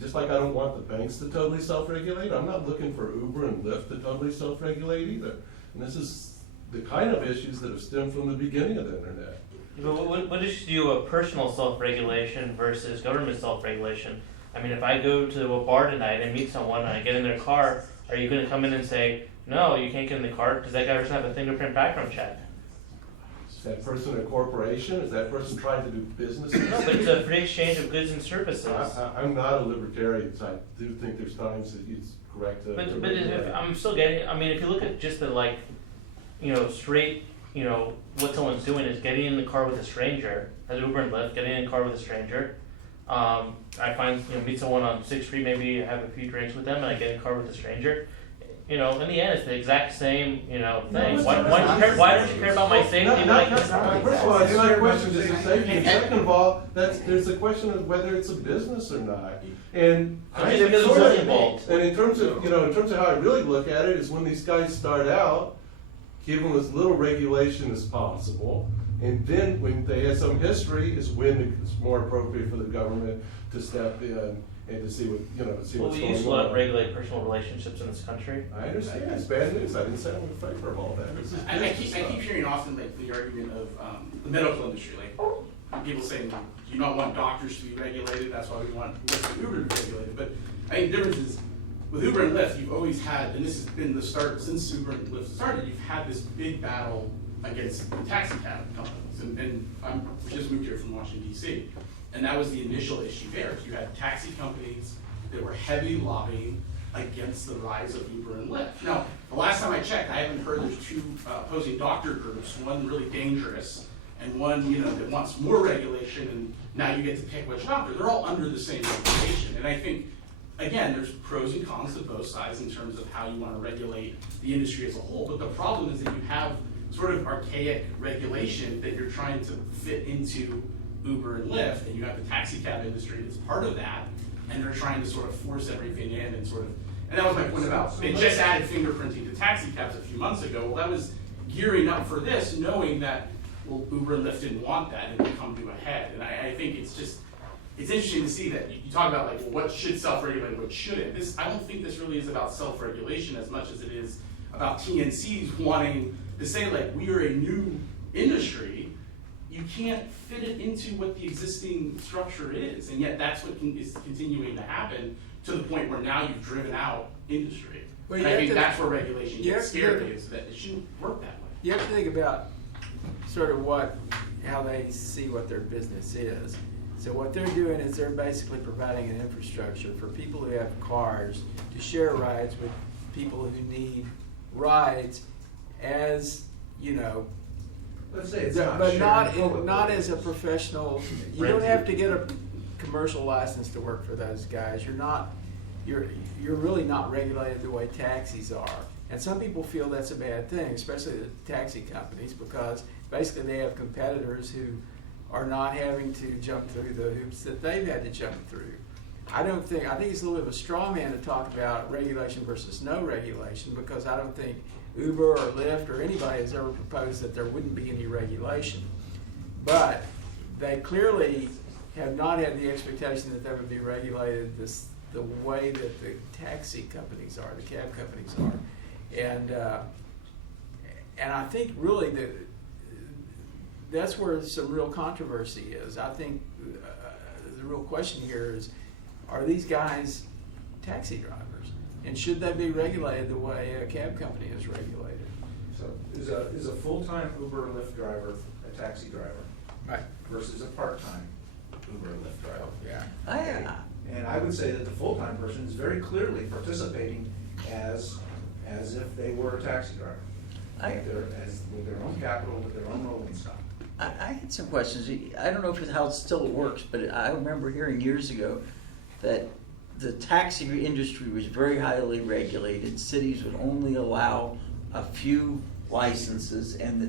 Just like I don't want the banks to totally self-regulate, I'm not looking for Uber and Lyft to totally self-regulate either. And this is the kind of issues that have stemmed from the beginning of the internet. But what does you do a personal self-regulation versus government self-regulation? I mean, if I go to a bar tonight and meet someone and I get in their car, are you going to come in and say, no, you can't get in the car because that guy doesn't have a fingerprint background check? Is that person a corporation? Is that person trying to do business? No, but it's a free exchange of goods and services. I'm not a libertarian, so I do think there's times that it's correct to. But if I'm still getting. I mean, if you look at just the straight, what someone's doing is getting in the car with a stranger, as Uber and Lyft, getting in the car with a stranger. I find meet someone on 6th Street, maybe have a few drinks with them, and I get in the car with a stranger. you know, in the end, it's the exact same, you know, thing. No, Why don't you care about my safety? First of all, it's not a question just of safety. And second of all, there's a question of whether it's a business or not. And I think there's money involved. And in terms of how I really look at it is when these guys start out, give them as little regulation as possible. And then when they have some history is when it's more appropriate for the government to step in and to see what, what's going on. Well, we used to regulate personal relationships in this country. I understand, it's bad news, I didn't say I'm in favor of all that. This is I business keep stuff. hearing often like the argument of the medical industry, like people saying you don't want doctors to be regulated, that's why we want Lyft and Uber to be regulated. But I think the difference is with Uber and Lyft, you've always had, and this has been the start since Uber and Lyft started, you've had this big battle against the taxi cab companies. And I'm just moved here from Washington, D.C. And that was the initial issue there. You had taxi companies that were heavy lobbying against the rise of Uber and Lyft. Now, the last time I checked, I haven't heard there's two opposing doctor groups, one really dangerous and one, that wants more regulation, and now you get to pick which doctor. They're all under the same regulation. And I think, again, there's pros and cons to both sides in terms of how you want to regulate the industry as a whole. But the problem is that you have sort of archaic regulation that you're trying to fit into Uber and Lyft, and you have the taxi cab industry that's part of that, and they're trying to sort of force everything in and and that was my point about, they just added fingerprinting to taxi cabs a few months ago. Well, that was gearing up for this, knowing that, Uber and Lyft didn't want that and it come to a head. And I think it's interesting to see that you talk about like, what should self-regulate, what shouldn't. I don't think this really is about self-regulation as much as it is about TNCs wanting to say like, we are a new industry, you can't fit it into what the existing structure is, and yet that's what is continuing to happen to the point where now you've driven out industry. Well, and I think that's where regulation gets scary, is that it shouldn't work that way. You have to think about sort of how they see what their business is. So what they're doing is they're basically providing an infrastructure for people who have cars to share rides with people who need rides, as Let's say it's but not not as a professional. You don't have to get a commercial license to work for those guys. You're really not regulated the way taxis are. And some people feel that's a bad thing, especially the taxi companies, because basically they have competitors who are not having to jump through the hoops that they've had to jump through. I think it's a little bit of a straw man to talk about regulation versus no regulation, because I don't think Uber or Lyft or anybody has ever proposed that there wouldn't be any regulation. But they clearly have not had the expectation that they would be regulated the way that the taxi companies are, the cab companies are. And I think really that's where some real controversy is. I think the real question here is, are these guys taxi drivers? And should they be regulated the way a cab company is regulated? So is a full-time Uber or Lyft driver a taxi driver? Right. Versus a part-time Uber or Lyft driver? Yeah. And I would say that the full-time person is very clearly participating as if they were a taxi driver. With their own capital, with their own rolling stock. I had some questions. I don't know how it still works, but I remember hearing years ago that the taxi industry was very highly regulated. Cities would only allow a few licenses, and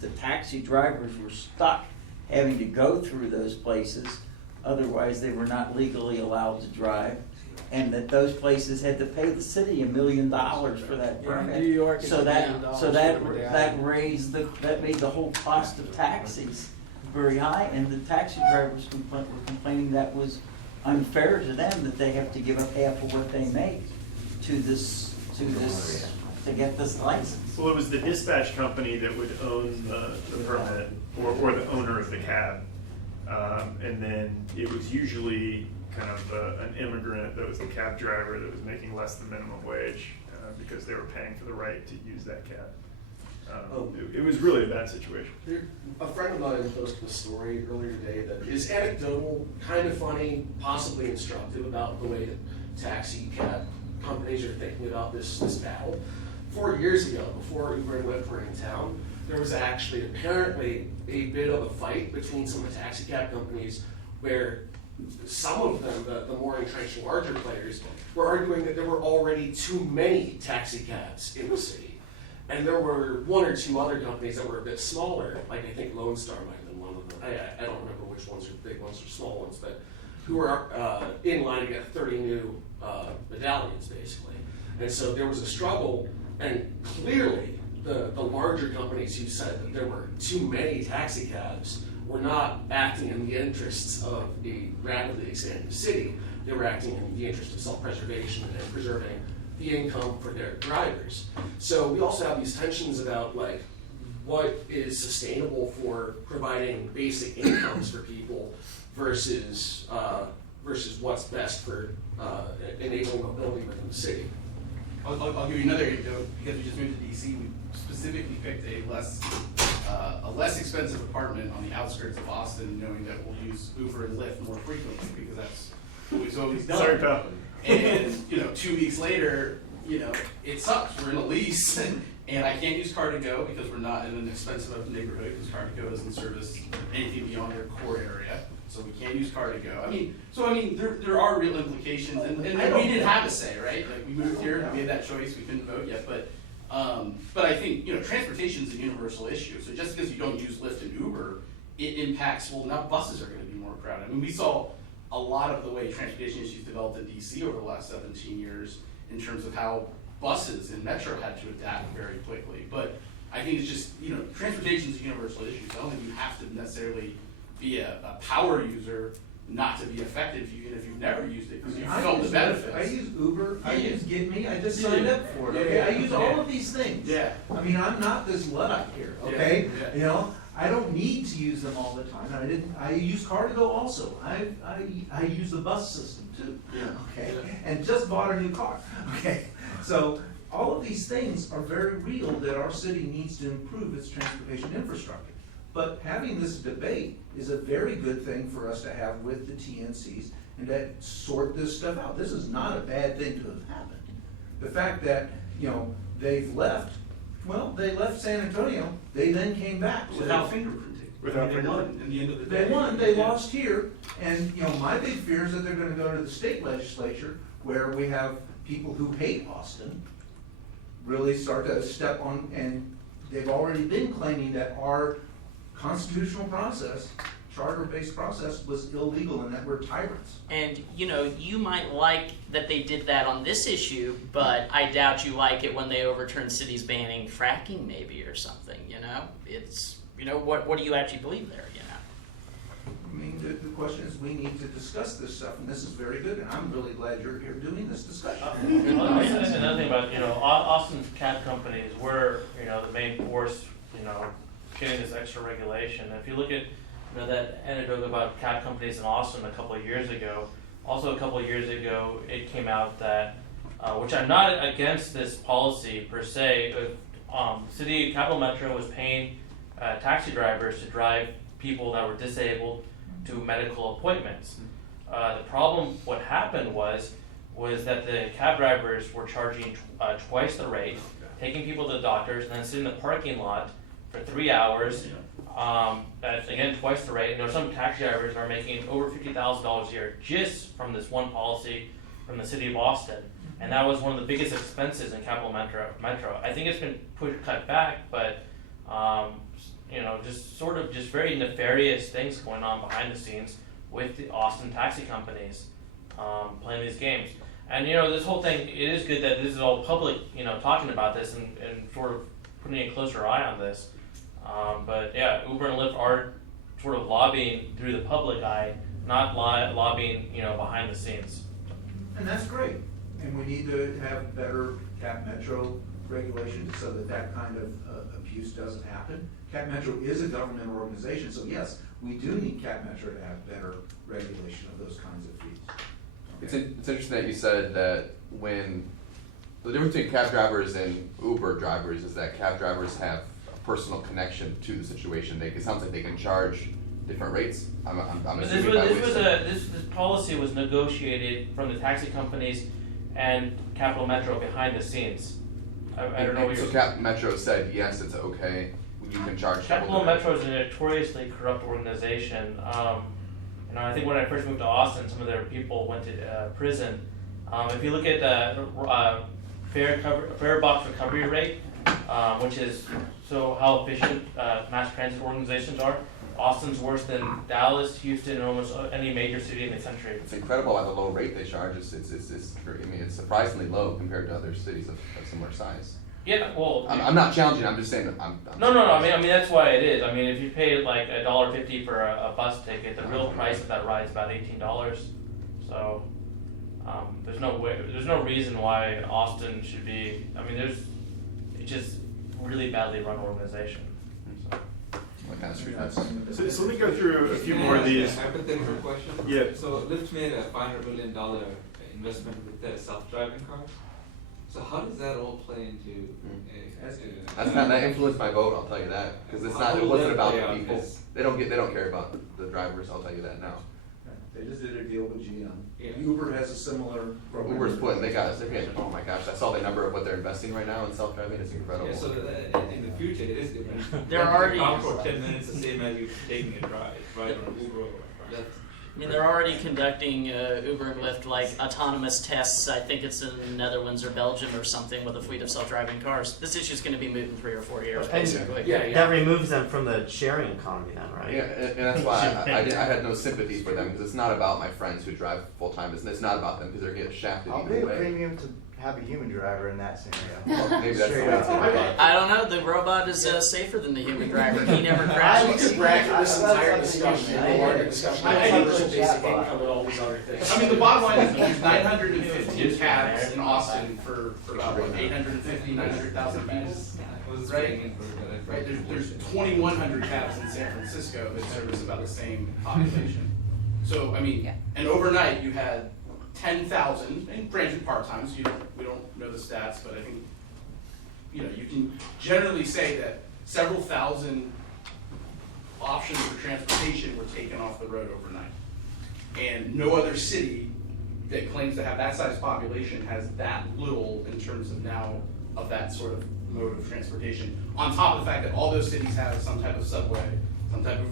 the taxi drivers were stuck having to go through those places. Otherwise, they were not legally allowed to drive, and that those places had to pay the city $1 million for that permit. New York is so $1 that million so for that raised that made the whole cost of taxis very high, and the taxi drivers were complaining that was unfair to them, that they have to give up half of what they make to get this license. Well, it was the dispatch company that would own the permit, or the owner of the cab. And then it was usually kind of an immigrant that was the cab driver that was making less than minimum wage because they were paying for the right to use that cab. It was really a bad situation. A friend of mine posted a story earlier today that is anecdotal, kind of funny, possibly instructive about the way that taxi cab companies are thinking about this battle. 4 years ago, before Uber and Lyft were in town, there was actually apparently a bit of a fight between some of the taxi cab companies where some of them, the more entrenched larger players, were arguing that there were already too many taxi cabs in the city. And there were one or two other companies that were a bit smaller, like I think Lone Star might have been one of them. I don't remember which ones are big ones or small ones, but who were in line to get 30 new medallions, basically. And so there was a struggle, and clearly the larger companies who said that there were too many taxi cabs were not acting in the interests of the rapidly expanding city. They were acting in the interest of self-preservation and preserving the income for their drivers. So we also have these tensions about like what is sustainable for providing basic incomes for people versus what's best for enabling mobility within the city. I'll give you another anecdote. Because we just moved to DC, we specifically picked a less expensive apartment on the outskirts of Austin, knowing that we'll use Uber and Lyft more frequently because that's what we've always done. Sorry, pal. And 2 weeks later, it sucks. We're in a lease, and I can't use Car2Go because we're not in an expensive enough neighborhood because Car2Go doesn't service anything beyond their core area. So we can't use Car2Go. There are real implications, and we didn't have a say, right? Like we moved here, we had that choice, we couldn't vote yet, but I think transportation is a universal issue. So just because you don't use Lyft and Uber, it impacts. Well, now buses are going to be more crowded. I mean, we saw a lot of the way transportation issues developed in DC over the last 17 years in terms of how buses and Metro had to adapt very quickly. But I think it's just transportation is a universal issue. So I don't think you have to necessarily be a power user not to be effective, even if you've never used it, because you felt the benefits. I use Uber, I use GetMe, I just signed up for it, okay? I use all of these things. Yeah. I mean, I'm not this Luddite here, okay? Yeah. I don't need to use them all the time. I use Car2Go also. I use the bus system too, okay? And just bought a new car, okay? So all of these things are very real that our city needs to improve its transportation infrastructure. But having this debate is a very good thing for us to have with the TNCs and to sort this stuff out. This is not a bad thing to have happened. The fact that, they've left, well, they left San Antonio, they then came back. Without fingerprinting. They won in the end of the day. They won, they lost here, and my big fear is that they're gonna go to the state legislature where we have people who hate Austin really start to step on, and they've already been claiming that our constitutional process, charter-based process, was illegal and that we're tyrants. And you might like that they did that on this issue, but I doubt you like it when they overturn cities banning fracking, maybe, or something. It's what do you actually believe there? I mean, the question is, we need to discuss this stuff, and this is very good, and I'm really glad you're here doing this discussion. Another thing about Austin's cab companies were the main force getting this extra regulation. If you look at that anecdote about cab companies in Austin a couple of years ago, also a couple of years ago it came out that, which I'm not against this policy per se, City Capital Metro was paying taxi drivers to drive people that were disabled to medical appointments. The problem, what happened was that the cab drivers were charging twice the rate, taking people to the doctors, and then sitting in the parking lot for 3 hours. That's again twice the rate. Some taxi drivers are making over $50,000 a year just from this one policy from the city of Austin, and that was one of the biggest expenses in Capital Metro. I think it's been cut back, but just very nefarious things going on behind the scenes with the Austin taxi companies playing these games. And this whole thing, it is good that this is all public, talking about this and sort of putting a closer eye on this. But yeah, Uber and Lyft are sort of lobbying through the public eye, not lobbying, behind the scenes. And that's great. And we need to have better Cap Metro regulations so that kind of abuse doesn't happen. Cap Metro is a government organization, so yes, we do need Cap Metro to have better regulation of those kinds of fees. Okay. It's interesting that you said that when the difference between cab drivers and Uber drivers is that cab drivers have a personal connection to the situation. It sounds like they can charge different rates. I'm assuming this policy was negotiated from the taxi companies and Capital Metro behind the scenes. I don't know what you're. So Cap Metro said yes, it's okay. You can charge. Capital Metro is a notoriously corrupt organization. You know, I think when I first moved to Austin, some of their people went to prison. If you look at the fare box recovery rate, which is so how efficient mass transit organizations are, Austin's worse than Dallas, Houston, and almost any major city in the country. It's incredible by the low rate they charge. It's I mean, it's surprisingly low compared to other cities of similar size. Yeah, well, I'm not challenging. I'm just saying that No. I mean that's why it is. I mean, if you pay like $1.50 for a bus ticket, the real price of that ride is about $18. So there's no reason why Austin should be. I mean, it's just really badly run organization. So. What kind of street is? So let me go through a few more of these. Hypothetical question. Yeah. So Lyft made a $500 million investment with their self-driving cars. So how does that all play into? That influenced my vote. I'll tell you that, because it wasn't about the people. They don't care about the drivers. I'll tell you that now. They just did a deal with GM. Uber has a similar program. Uber's putting, oh my gosh, I saw the number of what they're investing right now in self-driving. It's incredible. Yeah, so in the future, it is different. They're already for 10 minutes, the same as you taking a drive, right on Uber or Lyft. I mean, they're already conducting Uber and Lyft like autonomous tests. I think it's in the Netherlands or Belgium or something with a fleet of self-driving cars. This issue is going to be moved in 3 or 4 years, basically. That removes them from the sharing economy then, right? Yeah, and that's why I had no sympathy for them, because it's not about my friends who drive full-time. It's not about them, because they're getting shafted I'll either pay a way. premium to have a human driver in that scenario. Well, maybe that's Straight the way up. it's about. I don't know. The robot is safer than the human driver. He never We crashes. could bracket this entire discussion, the larger discussion, I think universal basic income and all these other things. I mean, the bottom line is there's 915 cabs in Austin for about what, 850, 900,000 people, right? Right. There's 2,100 cabs in San Francisco that service about the same population. So I mean, and overnight you had 10,000, and granted part-time, so we don't know the stats, but I think you can generally say that several thousand options for transportation were taken off the road overnight. And no other city that claims to have that size population has that little in terms of now of that sort of mode of transportation. On top of the fact that all those cities have some type of subway, some type of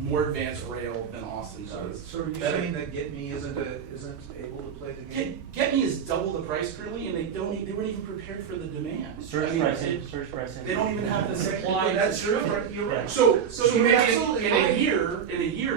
more advanced rail than Austin does. So are you saying that Get Me isn't able to play the game? Get Me is double the price currently, and they weren't even prepared for the demand. Search pricing. They don't even have the supply. That's true. You're right. So you're maybe absolutely in right. a year,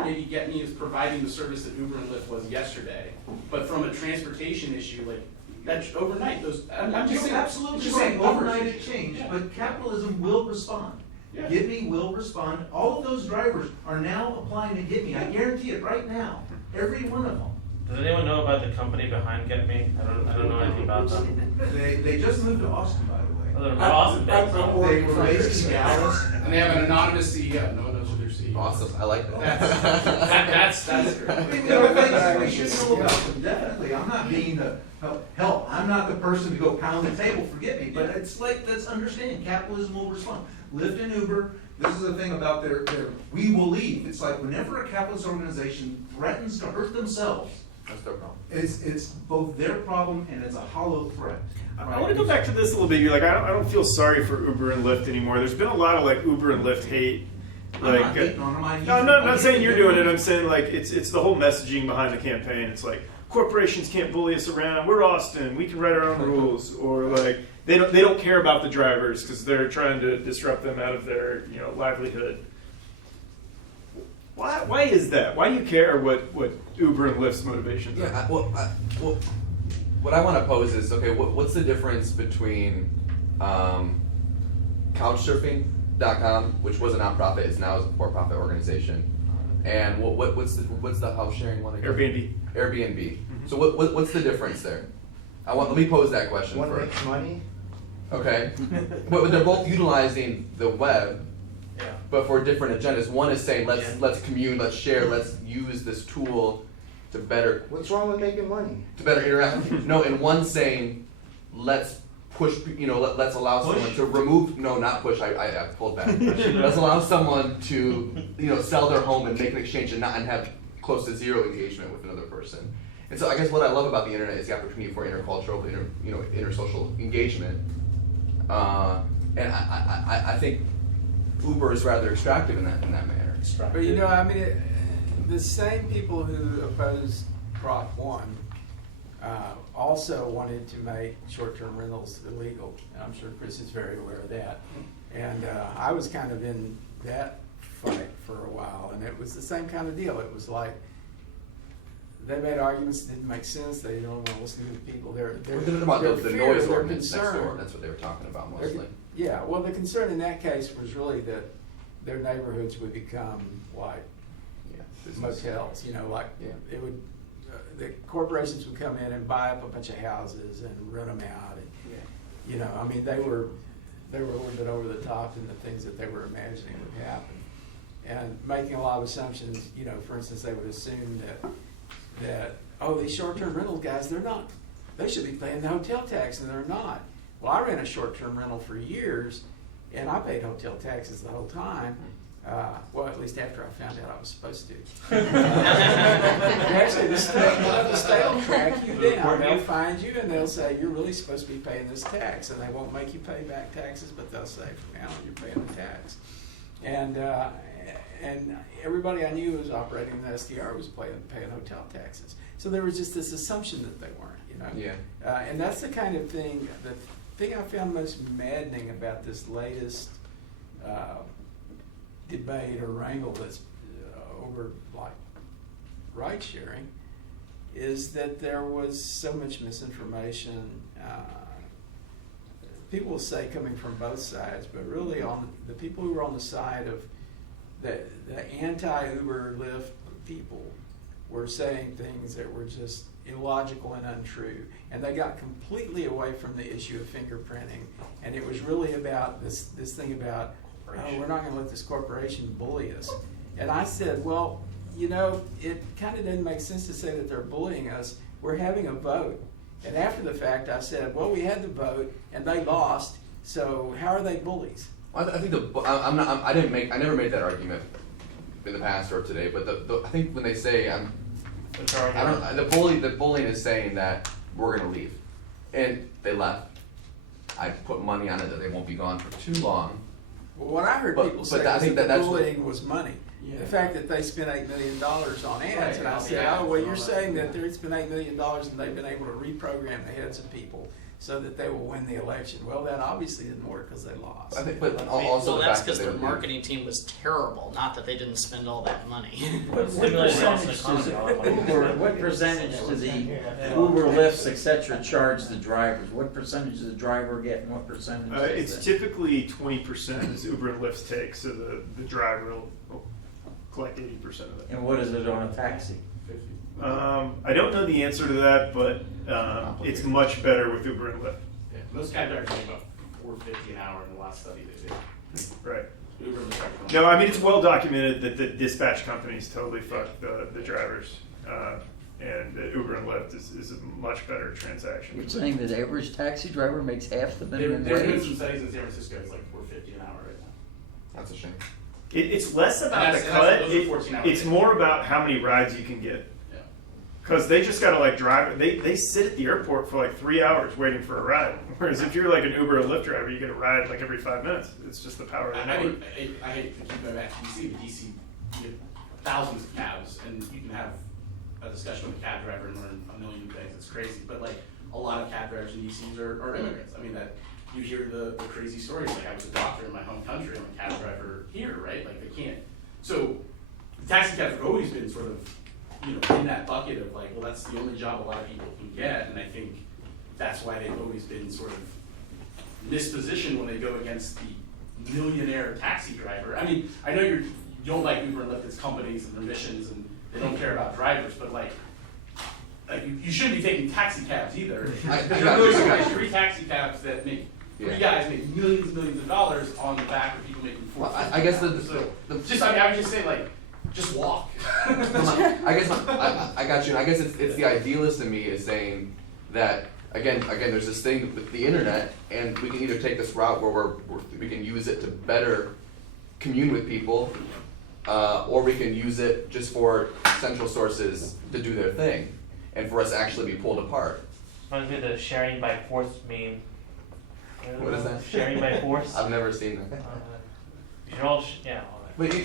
maybe Get Me is providing the service that Uber and Lyft was yesterday. But from a transportation issue, like that's overnight. I'm just You're saying, absolutely just right. saying Overnight it changed, but capitalism will respond. Yeah. Get Me will respond. All of those drivers are now applying to Get Me. I guarantee it right now. Every one of them. Does anyone know about the company behind Get Me? I don't know anything about them. They just moved to Austin, by the way. Oh, they're Austin based. They were based in Dallas. and they have an anonymous CEO. No one knows who their CEO is. Awesome, I like that. That's great. I mean, there are things we should know about them, definitely. I'm not being help. I'm not the person to go pound the table for Get Me, but it's like, let's understand, capitalism will respond. Lyft and Uber, this is the thing about their we will leave. It's like whenever a capitalist organization threatens to hurt themselves, That's their problem. it's both their problem and it's a hollow threat. I want to go back to this a little bit. You're like, I don't feel sorry for Uber and Lyft anymore. There's been a lot of like Uber and Lyft hate. I'm not hating on them. I'm not saying you're doing it. I'm saying like it's the whole messaging behind the campaign. It's like corporations can't bully us around. We're Austin. We can write our own rules. Or like they don't care about the drivers because they're trying to disrupt them out of their livelihood. Why is that? Why do you care what Uber and Lyft's motivations are? Yeah, what I want to pose is, okay, what's the difference between Couchsurfing.com, which was a nonprofit, is now a for-profit organization, and what's the house sharing one again? Airbnb. Mm-hmm. So what's the difference there? Let me pose that question One first. makes money. Okay, but they're both utilizing the web, but for different agendas. One is saying let's commune, let's share, let's use this tool to better. What's wrong with making money? To better interact. No, and one saying let's push. Let's allow someone to remove. No, not push. I pulled back. Let's allow someone to sell their home and make an exchange and have close to zero engagement with another person. And so I guess what I love about the internet is the opportunity for intercultural, intersocial engagement. And I think Uber is rather extractive in that manner. But the same people who opposed Prop 1 also wanted to make short-term rentals illegal. And I'm sure Chris is very aware of that. And I was kind of in that fight for a while, and it was the same kind of deal. It was like they made arguments that didn't make sense. They don't want to listen to the people. They're about the fear, noise their ordinance next concern. door. That's what they were talking about mostly. Yeah, well, the concern in that case was really that their neighborhoods would become like motels. You know, like it would. The corporations would come in and buy up a bunch of houses and rent them out. And, you know, I mean, they were a little bit over the top in the things that they were imagining would happen, and making a lot of assumptions. You know, for instance, they would assume that these short-term rental guys, they should be paying the hotel tax, and they're not. Well, I ran a short-term rental for years, and I paid hotel taxes the whole time. Well, at least after I found out I was supposed to. Actually, the state will track you down. They'll find you, and they'll say, you're really supposed to be paying this tax. And they won't make you pay back taxes, but they'll say, from now on, you're paying the tax. And everybody I knew who was operating in the SDR was paying hotel taxes. So there was just this assumption that they weren't, you know. Yeah. And that's the kind of thing, the thing I found most maddening about this latest debate or wrangle that's over like ride sharing is that there was so much misinformation. People will say coming from both sides, but really on the people who were on the side of the anti-Uber Lyft people were saying things that were just illogical and untrue, and they got completely away from the issue of fingerprinting, and it was really about this thing about, oh, we're not going to let this corporation bully us. And I said, well, you know, it kind of doesn't make sense to say that they're bullying us. We're having a vote. And after the fact, I said, well, we had the vote and they lost, so how are they bullies? Well, I think I never made that argument in the past or today, but I think when they say the bullying is saying that we're going to leave, and they left. I put money on it that they won't be gone for too long. Well, what I heard people say was that the bullying was money. Yeah. The fact that they spent $8 million on ads, and I said, oh, well, you're saying that they spent $8 million and they've been able to reprogram the heads of people so that they will win the election. Well, that obviously didn't work because they lost. I think, but also well, that's because their marketing team was terrible, not that they didn't spend all that money. What percentage do the Uber, Lyfts, etc. charge the drivers? What percentage does the driver get, and what percentage? It's typically 20% is Uber and Lyft take, so the driver will collect 80% of it. And what is it on a taxi? 50. I don't know the answer to that, but it's much better with Uber and Lyft. Yeah, most cab drivers make about $4.50 an hour in the last study they did. Right. Uber and Lyft. No, I mean, it's well documented that the dispatch companies totally fuck the drivers. And Uber and Lyft is a much better transaction. You're saying that the average taxi driver makes half the minimum There's been wage? some studies in San Francisco, it's like $4.50 an hour right now. That's a shame. It's less about the cut. It's more about how many rides you can get. Yeah. Because they just gotta like drive. They sit at the airport for like 3 hours waiting for a ride. Whereas if you're like an Uber or Lyft driver, you get a ride like every 5 minutes. It's just the power of the network. I hate to keep going back to DC, but DC, you have thousands of cabs, and you can have a discussion with a cab driver and learn a million things. It's crazy, but like a lot of cab drivers in DC are immigrants. I mean, that you hear the crazy stories. Like I was a doctor in my home country, I'm a cab driver here, right? Like they can't. So taxi cabs have always been sort of, in that bucket of like, well, that's the only job a lot of people can get, and I think that's why they've always been sort of mispositioned when they go against the millionaire taxi driver. I mean, I know you don't like Uber and Lyft as companies and their missions, and they don't care about drivers, but like you shouldn't be taking taxi cabs either. There's 3 taxi cabs that make 3 guys make millions and millions of dollars on the back of people making $4. Well, I guess I would just say like, just walk. I guess I got you. And I guess it's the idealist in me is saying that again. There's this thing with the internet, and we can either take this route where we can use it to better commune with people, or we can use it just for central sources to do their thing, and for us to actually be pulled apart. Reminds me of the sharing by force meme. What is that? Sharing by force. I've never seen that. You're all yeah. But you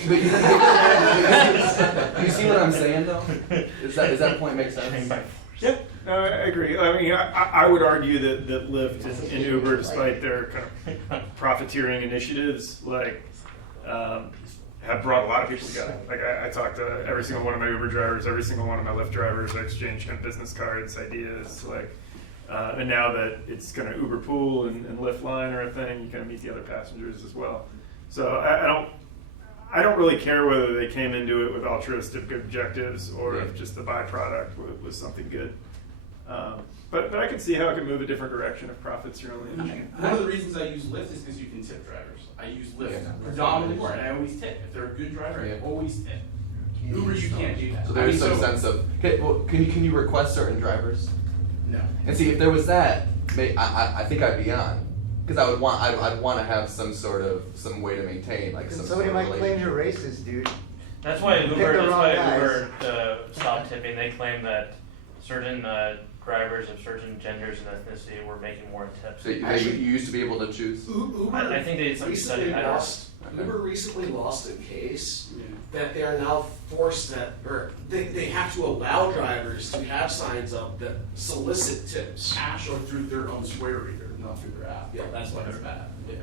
see what I'm saying, though? Does that point make sense? Yeah, no, I agree. I mean, I would argue that Lyft and Uber, despite their kind of profiteering initiatives, like, have brought a lot of people together. Like, I talked to every single one of my Uber drivers, every single one of my Lyft drivers. I exchanged kind of business cards, ideas, like, and now that it's kind of Uber Pool and Lyft Line are a thing, you kind of meet the other passengers as well. So I don't really care whether they came into it with altruistic objectives or if just the byproduct was something good. But I can see how it could move a different direction if profits are only an issue. One of the reasons I use Lyft is because you can tip drivers. I use Lyft predominantly more, and I always tip. If they're a good driver, I always tip. Uber, you can't do that. So there's some sense of, can you request certain drivers? No. And see, if there was that, I think I'd be on. Because I'd want to have some way to maintain like some Somebody sort of might claim you're racist, dude. That's why Pick Uber. the That's wrong why guys. Uber stopped tipping. They claim that certain drivers of certain genders and ethnicity were making more tips. So you used to be able to choose. Uber I think they did some study. Uber recently lost a case that they are now forced or they have to allow drivers to have signs up that solicit tips. Cash or through their own Square reader, not through their app. Yeah, that's why it's bad. Yeah.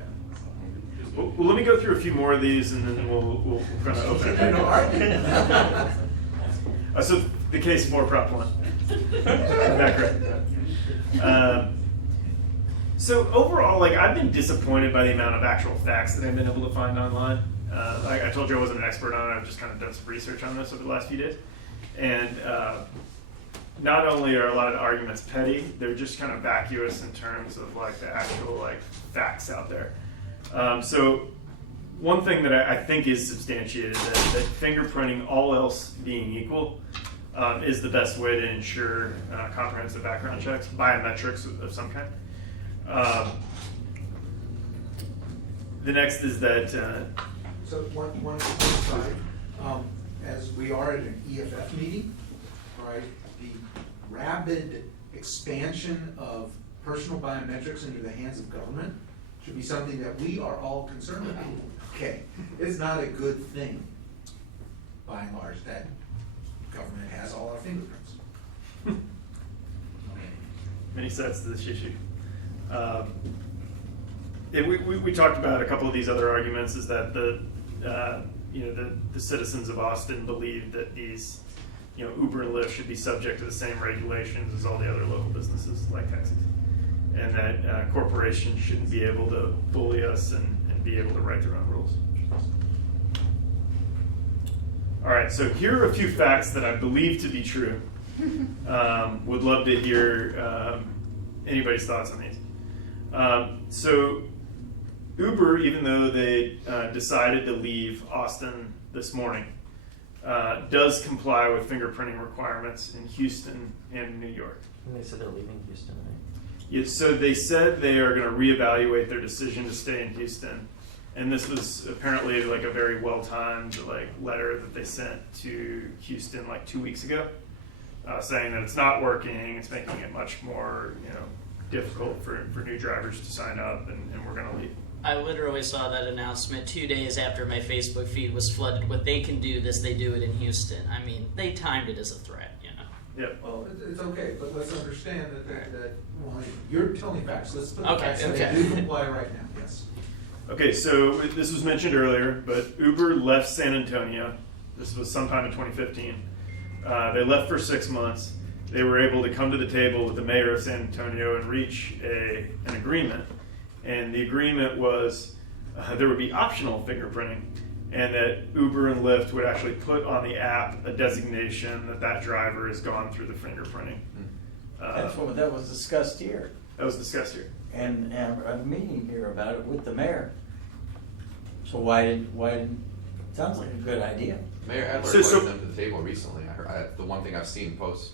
Well, let me go through a few more of these, and then we'll kind of open it back up. So the case for Prop 1. So overall, like, I've been disappointed by the amount of actual facts that I've been able to find online. Like I told you, I wasn't an expert on it. I've just kind of done some research on this over the last few days, and not only are a lot of the arguments petty, they're just kind of vacuous in terms of like the actual like facts out there. So one thing that I think is substantiated that fingerprinting, all else being equal, is the best way to ensure comprehensive background checks, biometrics of some kind. The next is that. So one aside, as we are at an EFF meeting, right, the rapid expansion of personal biometrics into the hands of government should be something that we are all concerned about. Okay, it's not a good thing, by and large, that government has all our fingerprints. Many sides to this issue. We talked about a couple of these other arguments. Is that the citizens of Austin believe that these Uber and Lyft should be subject to the same regulations as all the other local businesses like taxis, and that corporations shouldn't be able to bully us and be able to write their own rules. All right, so here are a few facts that I believe to be true. Would love to hear anybody's thoughts on these. So Uber, even though they decided to leave Austin this morning, does comply with fingerprinting requirements in Houston and New York. And they said they're leaving Houston, right? Yeah, so they said they are going to reevaluate their decision to stay in Houston. And this was apparently like a very well-timed letter that they sent to Houston like 2 weeks ago, saying that it's not working, it's making it much more difficult for new drivers to sign up, and we're going to leave. I literally saw that announcement 2 days after my Facebook feed was flooded with "they can do this, they do it in Houston." I mean, they timed it as a threat, Yep. Well, it's okay, but let's understand that well, you're telling facts. Let's put the Okay, facts. okay. They do comply right now. Yes. Okay, so this was mentioned earlier, but Uber left San Antonio. This was sometime in 2015. They left for 6 months. They were able to come to the table with the mayor of San Antonio and reach an agreement. And the agreement was there would be optional fingerprinting, and that Uber and Lyft would actually put on the app a designation that driver has gone through the fingerprinting. That was discussed here. That was discussed here. And a meeting here about it with the mayor. So why didn't, sounds like a good idea. Mayor Adler invited them to the table recently. I heard the one thing I've seen post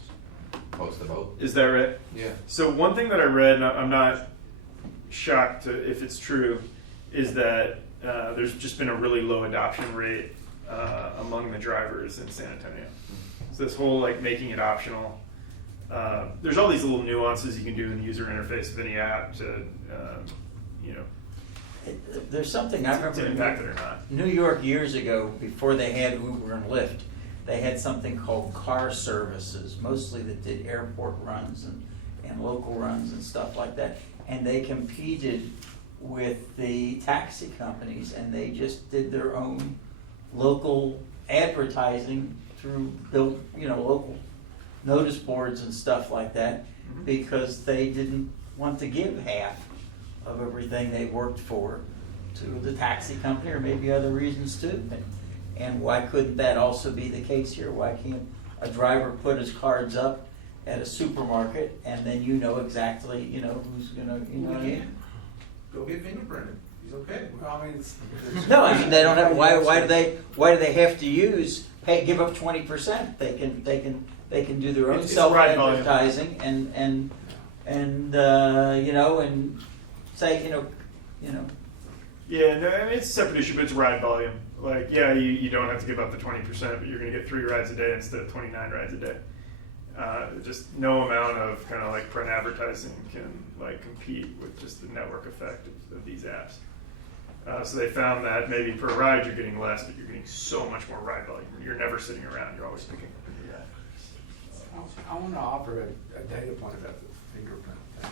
the vote. Is that right? Yeah. So one thing that I read, and I'm not shocked if it's true, is that there's just been a really low adoption rate among the drivers in San Antonio. So this whole making it optional. There's all these little nuances you can do in the user interface of any app to There's something I It's remember. impacted or not. New York years ago, before they had Uber and Lyft, they had something called car services, mostly that did airport runs and local runs and stuff like that. And they competed with the taxi companies, and they just did their own local advertising through local notice boards and stuff like that, because they didn't want to give half of everything they worked for to the taxi company, or maybe other reasons too. And why couldn't that also be the case here? Why can't a driver put his cards up at a supermarket and then you know exactly, who's gonna, Go get fingerprinted. He's okay. Well, I mean, No, I mean, they don't have, why do they have to give up 20%? They can do their own It's right volume. self-advertising and say, Yeah, no, I mean, it's a separate issue, but it's ride volume. Like, yeah, you don't have to give up the 20%, but you're going to get 3 rides a day instead of 29 rides a day. Just no amount of kind of like print advertising can like compete with just the network effect of these apps. So they found that maybe per ride you're getting less, but you're getting so much more ride volume. You're never sitting around. You're always picking up. I want to offer a data point about the fingerprint thing,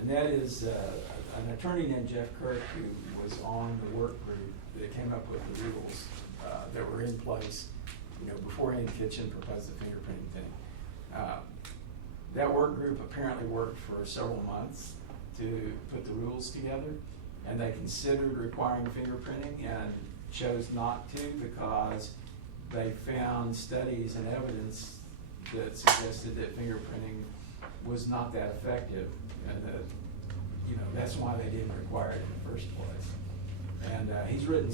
and that is an attorney named Jeff Kirk, who was on the work group that came up with the rules that were in place, before Ann Kitchen proposed the fingerprinting thing. That work group apparently worked for several months to put the rules together, and they considered requiring fingerprinting and chose not to because they found studies and evidence that suggested that fingerprinting was not that effective, and that that's why they didn't require it in the first place. And he's written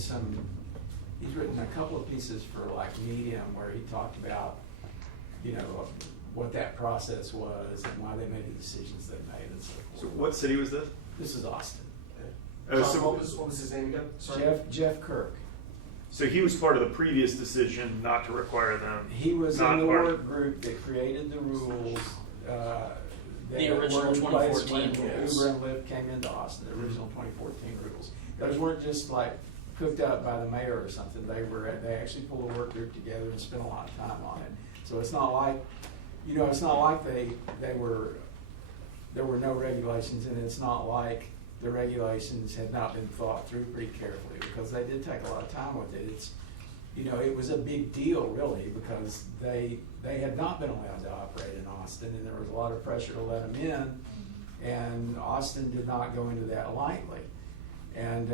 a couple of pieces for like Medium where he talked about what that process was and why they made the decisions they made and so forth. So what city was this? This is Austin. What was his name again? Sorry. Jeff Kirk. So he was part of the previous decision not to require them. He was not in the part work group that created the rules. The original 2014 rules. Uber and Lyft came into Austin, the original 2014 rules. Those weren't just like cooked up by the mayor or something. They actually pulled a work group together and spent a lot of time on it. So it's not like, there were no regulations, and it's not like the regulations had not been thought through pretty carefully, because they did take a lot of time with it. It was a big deal really, because they had not been allowed to operate in Austin, and there was a lot of pressure to let them in, and Austin did not go into that lightly. And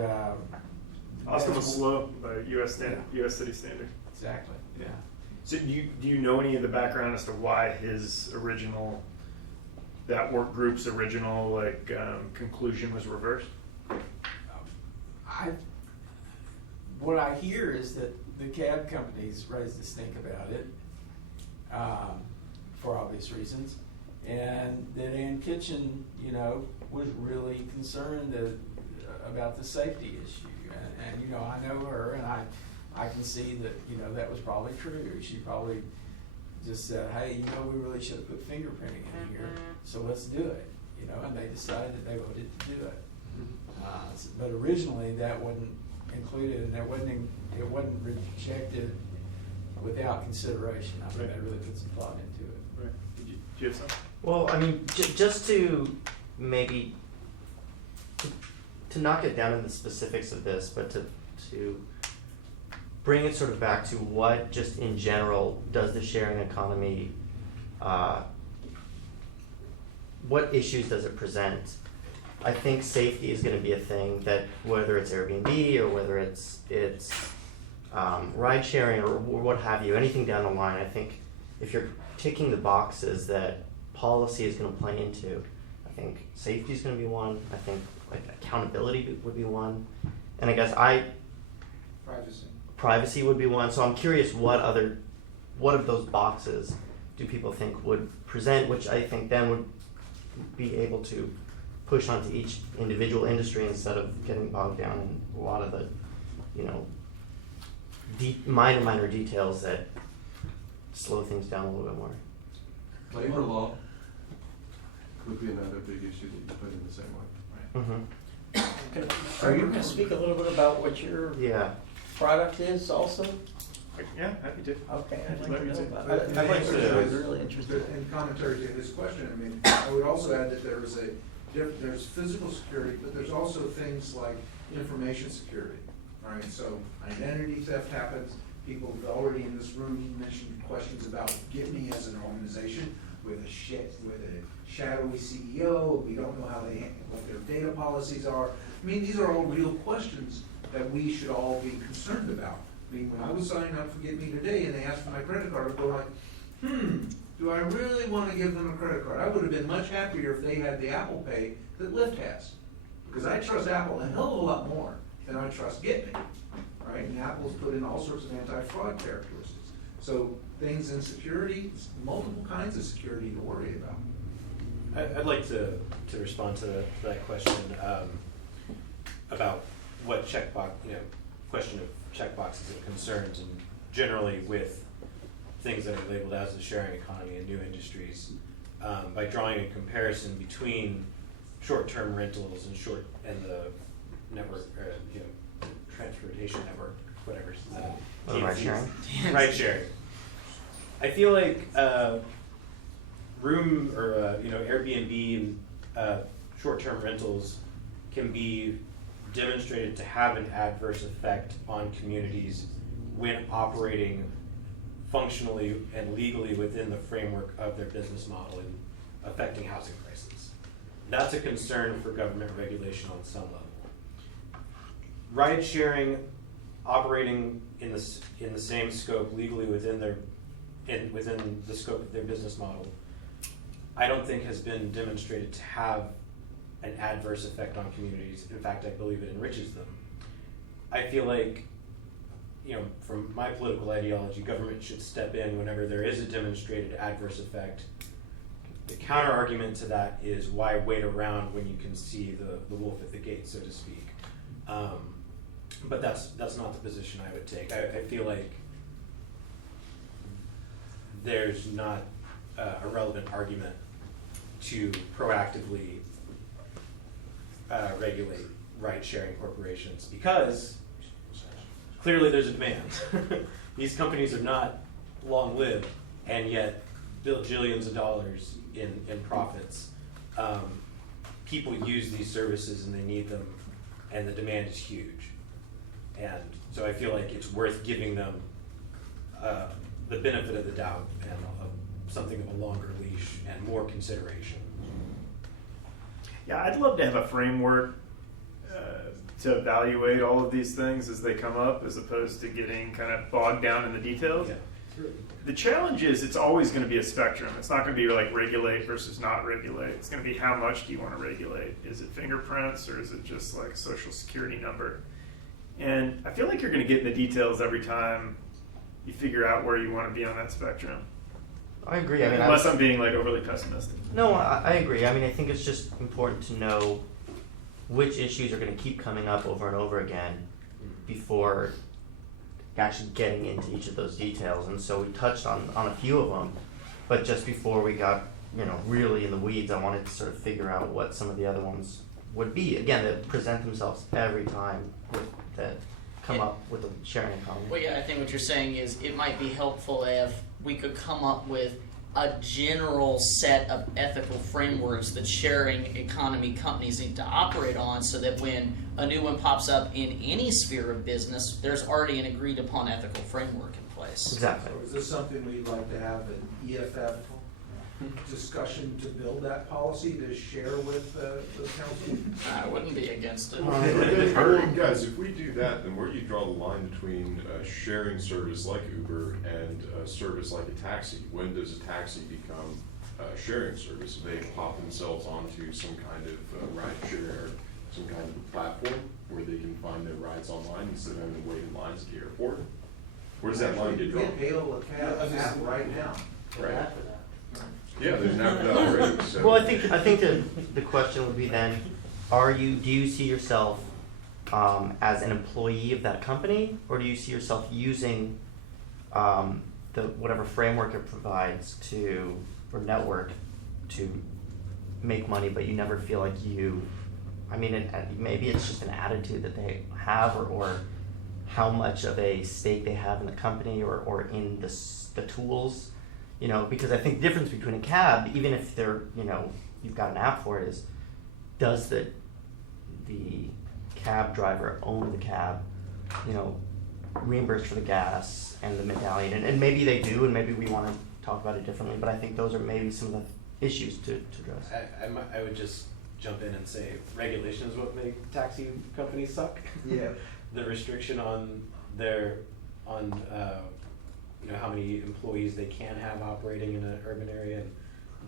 Austin was slow by U.S. city standard. Exactly. Yeah. So do you know any of the background as to why that work group's original conclusion was reversed? What I hear is that the cab companies raised a stink about it for obvious reasons, and that Ann Kitchen, was really concerned about the safety issue. And I know her, and I can see that that was probably true. She probably just said, hey, we really should have put fingerprinting in here, so let's do it. And they decided that they voted to do it. But originally that wasn't included, and it wasn't rejected without consideration. I think they really put some thought into it. Right. Did you have something? Well, I mean, just to maybe to knock it down in the specifics of this, but to bring it sort of back to what, just in general, does the sharing economy, what issues does it present? I think safety is going to be a thing that, whether it's Airbnb or whether it's ride sharing or what have you, anything down the line, I think if you're ticking the boxes that policy is going to play into, I think safety is going to be one. I think accountability would be one, and I guess privacy would be one. So I'm curious, what of those boxes do people think would present, which I think then would be able to push onto each individual industry instead of getting bogged down in a lot of the, minor details that slow things down a little bit more. Labor law would be another big issue that you put in the same way. Mm-hmm. Are you gonna speak a little bit about what your product is also? Yeah, happy to. Okay, I'd like Let to me know see. about it. I'd like to, I'm really interested. In commentary to his question, I mean, I would also add that there's physical security, but there's also things like information security, right? So identity theft happens. People have already in this room mentioned questions about GitMe as an organization with a shadowy CEO. We don't know what their data policies are. I mean, these are all real questions that we should all be concerned about. I mean, when I was signing up for GitMe today and they asked for my credit card, I'd go like, do I really want to give them a credit card? I would have been much happier if they had the Apple Pay that Lyft has. Because I trust Apple a hell of a lot more than I trust GitMe, right? And Apple's put in all sorts of anti-fraud characteristics. So things in security, multiple kinds of security to worry about. I'd like to respond to that question about what checkbox, question of checkboxes and concerns, and generally with things that are labeled as the sharing economy in new industries, by drawing a comparison between short-term rentals and the network, transportation network, whatever. Ride sharing. Ride sharing. I feel like room or Airbnb and short-term rentals can be demonstrated to have an adverse effect on communities when operating functionally and legally within the framework of their business model and affecting housing prices. That's a concern for government regulation on some level. Ride sharing operating in the same scope legally within the scope of their business model, I don't think has been demonstrated to have an adverse effect on communities. In fact, I believe it enriches them. I feel like, from my political ideology, government should step in whenever there is a demonstrated adverse effect. The counter argument to that is, why wait around when you can see the wolf at the gate, so to speak. But that's not the position I would take. I feel like there's not a relevant argument to proactively regulate ride-sharing corporations, because clearly there's a demand. These companies are not long-lived, and yet build jillions of dollars in profits. People use these services and they need them, and the demand is huge. And so I feel like it's worth giving them the benefit of the doubt and something of a longer leash and more consideration. Yeah, I'd love to have a framework to evaluate all of these things as they come up, as opposed to getting kind of bogged down in the details. Yeah. The challenge is it's always going to be a spectrum. It's not going to be like regulate versus not regulate. It's going to be, how much do you want to regulate? Is it fingerprints, or is it just like a social security number? And I feel like you're going to get in the details every time you figure out where you want to be on that spectrum. I agree. I mean, unless I'm being like overly pessimistic. No, I agree. I mean, I think it's just important to know which issues are going to keep coming up over and over again before actually getting into each of those details. And so we touched on a few of them, but just before we got really in the weeds, I wanted to sort of figure out what some of the other ones would be. Again, that present themselves every time that come up with the sharing economy. Well, yeah, I think what you're saying is it might be helpful if we could come up with a general set of ethical frameworks that sharing economy companies need to operate on, so that when a new one pops up in any sphere of business, there's already an agreed upon ethical framework in place. Exactly. So is this something we'd like to have an EFF discussion to build that policy to share with the council? I wouldn't be against it. Guys, if we do that, then where do you draw the line between a sharing service like Uber and a service like a taxi? When does a taxi become a sharing service? Do they pop themselves onto some kind of ride share, some kind of platform where they can find their rides online instead of having to wait in lines at the airport? Where does that line get drawn? You can hail a cab app right now. Right. Yeah, there's an app for that already. So. Well, I think the question would be then, do you see yourself as an employee of that company, or do you see yourself using the whatever framework it provides or network to make money, but you never feel like you I mean, maybe it's just an attitude that they have, or how much of a stake they have in the company or in the tools, you know, because I think the difference between a cab, even if they're, you know, you've got an app for it, is does the cab driver own the cab, you know, reimbursed for the gas and the medallion, and maybe they do, and maybe we want to talk about it differently, but I think those are maybe some of the issues to address. I would just jump in and say regulation is what make taxi companies suck. Yeah. The restriction on you know, how many employees they can have operating in an urban area, and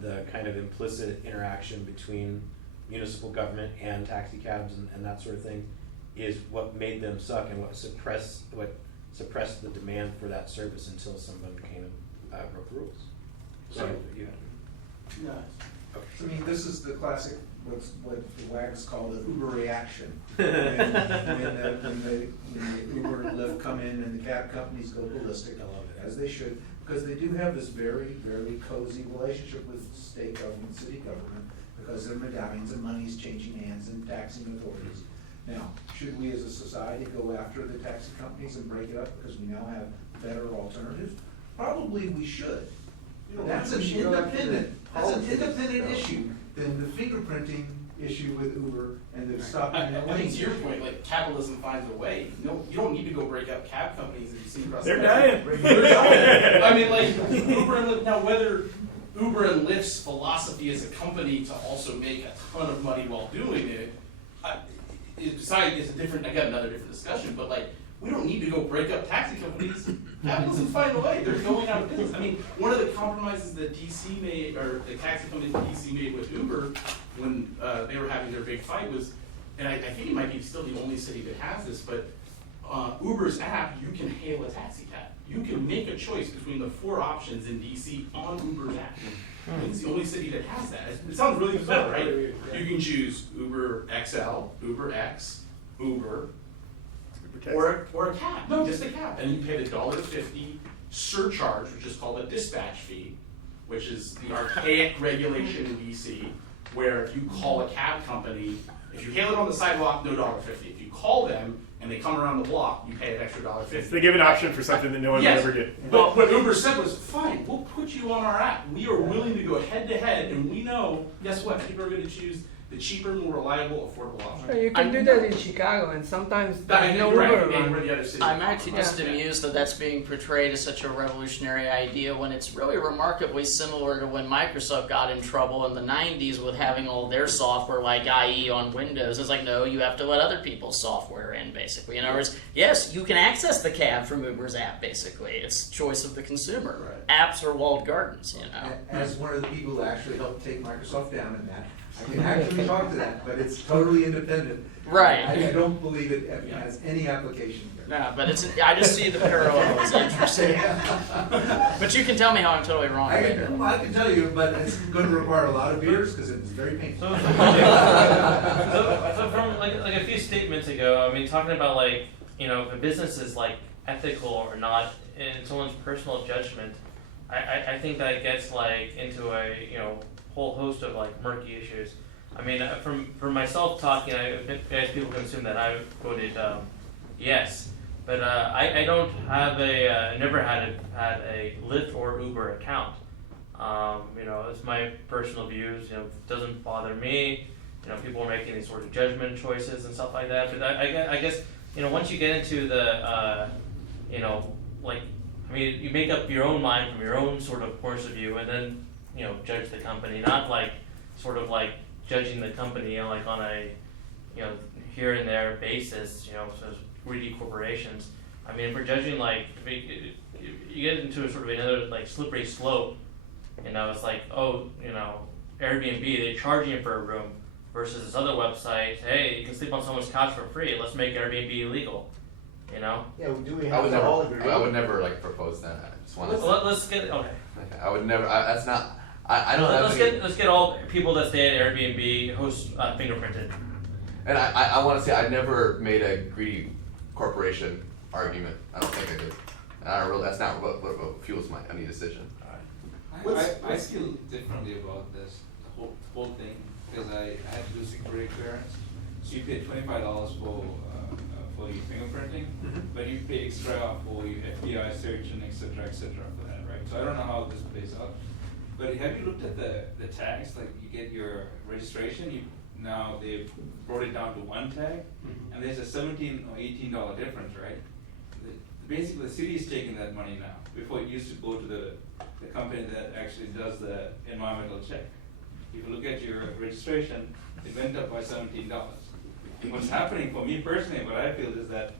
the kind of implicit interaction between municipal government and taxi cabs and that sort of thing is what made them suck, and what suppressed the demand for that service until someone came and broke the rules. So No. I mean, this is the classic, what the wags call the Uber reaction. When the Uber and Lyft come in and the cab companies go ballistic, I love it, as they should, because they do have this very, very cozy relationship with state government, city government, because their medallions and money's changing hands and taxing authorities. Now, should we as a society go after the taxi companies and break it up because we now have better alternatives? Probably we should. That's an independent issue than the fingerprinting issue with Uber and the stopping in the I lane. think to your point, like capitalism finds a way. You don't need to go break up cab companies that you see across They're the country. dying. They're dying. I mean, like Uber and Lyft. Now, whether Uber and Lyft's philosophy as a company to also make a ton of money while doing it, it's another different discussion. But like, we don't need to go break up taxi companies. Capitalism find a way. They're going out of business. I mean, one of the compromises that DC made, or the taxi companies that DC made with Uber when they were having their big fight was, and I think it might be still the only city that has this, but Uber's app, you can hail a taxi cab. You can make a choice between the 4 options in DC on Uber's app. It's the only city that has that. It sounds really bizarre, right? You can choose Uber XL, Uber X, Uber, or a cab. No, just a cab. And you pay the $1.50 surcharge, which is called a dispatch fee, which is the archaic regulation in DC, where if you call a cab company, if you hail it on the sidewalk, no $1.50. If you call them and they come around the block, you pay an extra $1.50. They give an option for something that no one would ever get. But what Uber said was, fine, we'll put you on our app. We are willing to go head to head, and we know, guess what? People are going to choose the cheaper, more reliable, affordable option. You can do that in Chicago, and sometimes there's no Uber around. I'm actually just amused that that's being portrayed as such a revolutionary idea when it's really remarkably similar to when Microsoft got in trouble in the 90s with having all their software like IE on Windows. It's like, no, you have to let other people's software in, basically. In other words, yes, you can access the cab from Uber's app, basically. It's choice of the consumer. Right. Apps are walled gardens, you know. As one of the people who actually helped take Microsoft down in that, I can actually talk to that, but it's totally independent. Right. I don't believe it has any application here. No, but I just see the parallel as interesting. But you can tell me how I'm totally wrong. I can tell you, but it's going to require a lot of beers because it's very painful. So from like a few statements ago, I mean, talking about like, you know, if a business is like ethical or not in someone's personal judgment, I think that gets like into a, you know, whole host of like murky issues. I mean, from myself talking, as people can assume that I voted yes, but I don't have never had a Lyft or Uber account. You know, it's my personal views. You know, it doesn't bother me. You know, people are making these sort of judgment choices and stuff like that. But I guess you know, once you get into the you know, like, I mean, you make up your own mind from your own sort of points of view, and then, you know, judge the company, not like sort of like judging the company, you know, like on a, you know, here and there basis, you know, so greedy corporations. I mean, if we're judging like, you get into a sort of another like slippery slope, you know, it's like, oh, you know, Airbnb, they charge you for a room, versus this other website, hey, you can sleep on someone's couch for free, let's make Airbnb illegal, you know? Yeah, do we have to all agree? I would never like propose that. I just want to. Let's get okay. I would never. That's not. I don't. Let's get all people that stay at Airbnb host fingerprinted. And I want to say I never made a greedy corporation argument. I don't think I did. I don't really. That's not what fuels any decision. I feel differently about this whole thing because I had to do security clearance, So you pay $25 for your fingerprinting, but you pay extra for your FBI search and et cetera for that, right? So I don't know how this plays out. But have you looked at the tags? Like you get your registration, now they brought it down to one tag, and there's a $17 or $18 difference, right? Basically, the city is taking that money now. Before it used to go to the company that actually does the environmental check. If you look at your registration, it went up by $17. What's happening for me personally, what I feel is that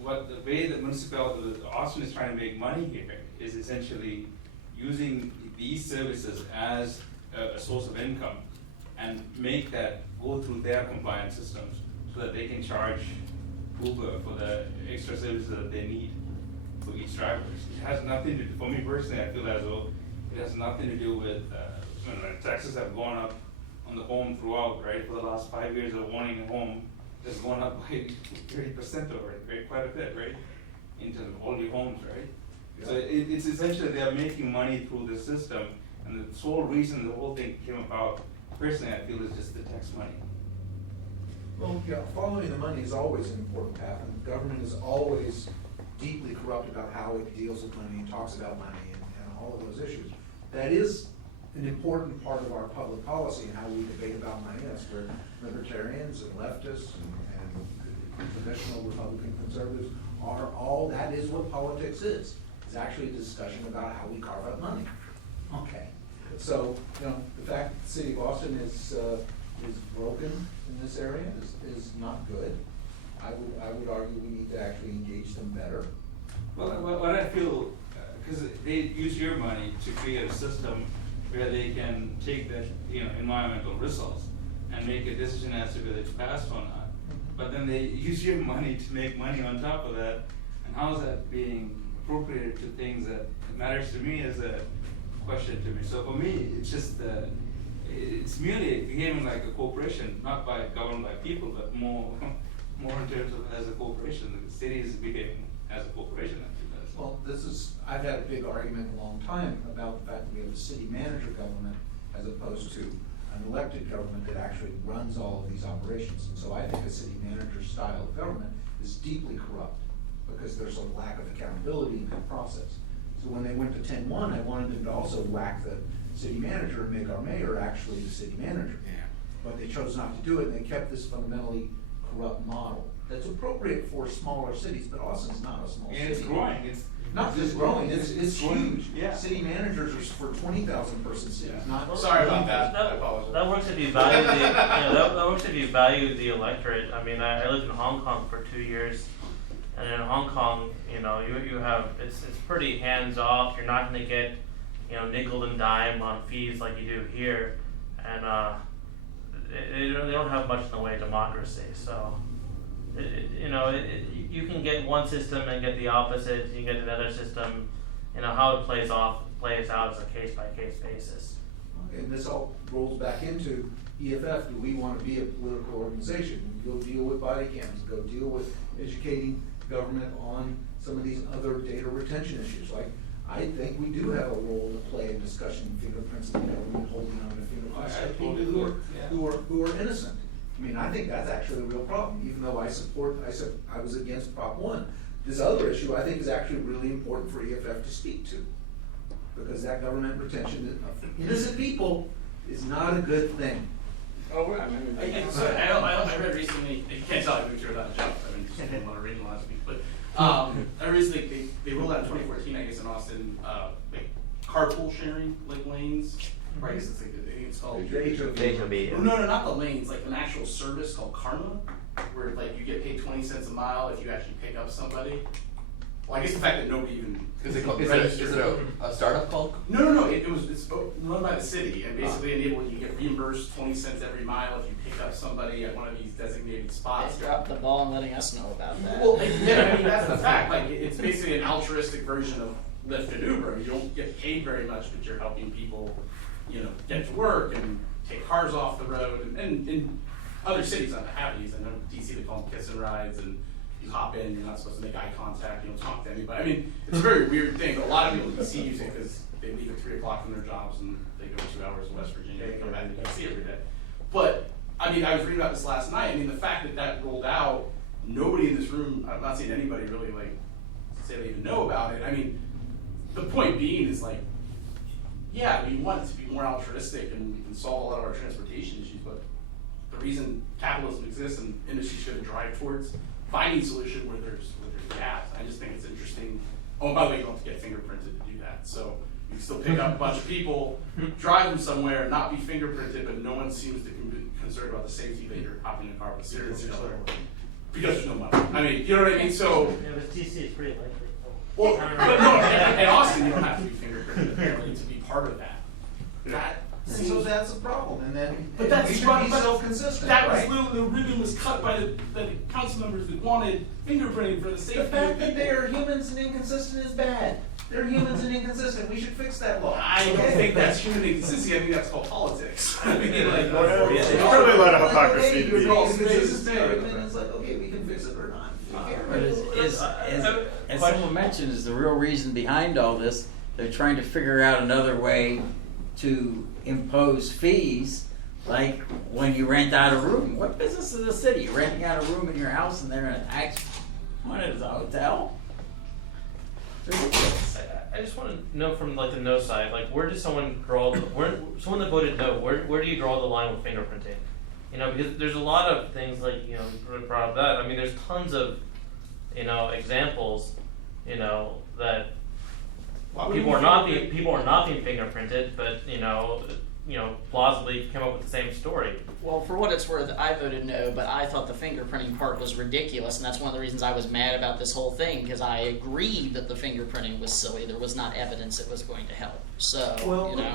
the way the municipality of Austin is trying to make money here is essentially using these services as a source of income and make that go through their compliance systems so that they can charge Uber for the extra services that they need for each driver. It has nothing to do, for me personally, I feel as though it has nothing to do with, taxes have gone up on the home throughout, right? For the last 5 years of owning a home, it's gone up by 30% over it, right? Quite a bit, right? In terms of all your homes, right? Yeah. So it's essentially they're making money through the system, and the sole reason the whole thing came about, personally, I feel is just the tax money. Well, yeah, following the money is always an important path, and government is always deeply corrupt about how it deals with money and talks about money and all of those issues. That is an important part of our public policy and how we debate about money. That's where libertarians and leftists and traditional Republican conservatives are all, that is what politics is. It's actually a discussion about how we carve up money. Okay. So, the fact that the city of Austin is broken in this area is not good. I would argue we need to actually engage them better. Well, what I feel, because they use your money to create a system where they can take the environmental results and make a decision as to whether it's passed or not. But then they use your money to make money on top of that. And how is that being appropriated to things that matters to me is a question to me. So for me, it's just it's merely behaving like a corporation, not governed by people, but more in terms of as a corporation. The city is behaving as a corporation. Well, I've had a big argument a long time about the fact that we have a city manager government as opposed to an elected government that actually runs all of these operations. And so I think a city manager style of government is deeply corrupt because there's a lack of accountability in that process. So when they went to 10-1, I wanted them to also whack the city manager and make our mayor actually the city manager. Yeah. But they chose not to do it, and they kept this fundamentally corrupt model that's appropriate for smaller cities, but Austin's not a small city. And it's growing. It's not just growing, it's huge. Yeah. City managers are for 20,000 person cities, not. Sorry about that. I That apologize. works if you value the that works if you value the electorate. I mean, I lived in Hong Kong for 2 years, and in Hong Kong, you have it's pretty hands off. You're not going to get nickel and dime on fees like you do here, and they don't have much in the way of democracy. So. You can get one system and get the opposite. You can get another system. How it plays out is a case by case basis. And this all rolls back into EFF. Do we want to be a political organization? Go deal with body cams. Go deal with educating government on some of these other data retention issues. Like, I think we do have a role to play in discussing fingerprints and government holding on to fingerprints of people who are innocent. I mean, I think that's actually a real problem, even though I was against Prop 1. This other issue I think is actually really important for EFF to speak to, because that government retention of innocent people is not a good thing. Oh, I read recently, you can't tell I moved here without a job, I just didn't want to read the last week, but I recently, they rolled out in 2014, I guess in Austin, like carpool sharing, like lanes, right, it's called HOV. No, not the lanes, like an actual service called Karma, where like you get paid 20 cents a mile if you actually pick up somebody. Well, I guess the fact that nobody even is it a startup called? No. It's run by the city and basically enabled you to get reimbursed 20 cents every mile if you pick up somebody at one of these designated spots. They dropped the ball on letting us know about that. Well, yeah, I mean that's the fact. Like it's basically an altruistic version of Lyft and Uber. You don't get paid very much, but you're helping people, get to work and take cars off the road. And in other cities that have these, I know DC they call them kiss and rides, and you hop in, you're not supposed to make eye contact, you don't talk to anybody. I mean, it's a very weird thing, but a lot of people in DC use it because they leave at 3 o'clock from their jobs and they go 2 hours to West Virginia and come back to DC every day. But I mean, I was reading about this last night. I mean, the fact that that rolled out, nobody in this room, I'm not saying anybody really like say they even know about it. I mean, the point being is like, yeah, we want it to be more altruistic and we can solve a lot of our transportation issues, but the reason capitalism exists and industry should drive towards finding solution where there's gaps. I just think it's interesting. Oh, and by the way, you don't have to get fingerprinted to do that. So you can still pick up a bunch of people, drive them somewhere, not be fingerprinted, but no one seems to be concerned about the safety that you're hopping in a car with a serial killer. Because there's no money. I mean, you know what I mean? So. Yeah, but TC is pretty likely. Well, but no, in Austin, you don't have to be fingerprinted apparently to be part of that. So that's a problem, and then But that's we should be but self-consistent, That right? was literally, the ribbon was cut by the council members that wanted fingerprinting for the safety. The fact of that people. they are humans and inconsistent is bad. They're humans and inconsistent. We should fix that law. I don't think that's human inconsistency. I think that's called politics. I mean, like, There's probably a lot of hypocrisy to You're be. being inconsistent, and then it's like, okay, we can fix it or not. But as someone mentioned, is the real reason behind all this, they're trying to figure out another way to impose fees, like when you rent out a room. What business is the city? You're renting out a room in your house and they're gonna tax what is a hotel? It's ridiculous. I just want to know from like the no side, like where does someone draw? Someone that voted no, where do you draw the line with fingerprinting? You know, because there's a lot of things like you brought up that. I mean, there's tons of examples, that people are not being fingerprinted, but plausibly come up with the same story. Well, for what it's worth, I voted no, but I thought the fingerprinting part was ridiculous, and that's one of the reasons I was mad about this whole thing, because I agreed that the fingerprinting was silly. There was not evidence it was going to help. So,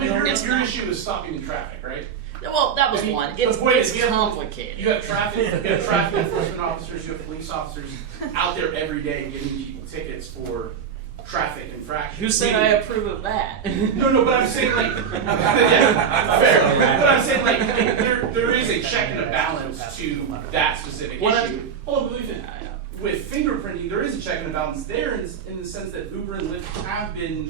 your it's your not, issue is stopping the traffic, right? Well, that was one. It's complicated. You have traffic enforcement officers, you have police officers out there every day giving people tickets for traffic infractions. Who said I approve of that? No, but I'm saying like, yeah, fair. But I'm saying like, there is a check and a balance to that specific issue. Hold on, believe it. With fingerprinting, there is a check and a balance there in the sense that Uber and Lyft have been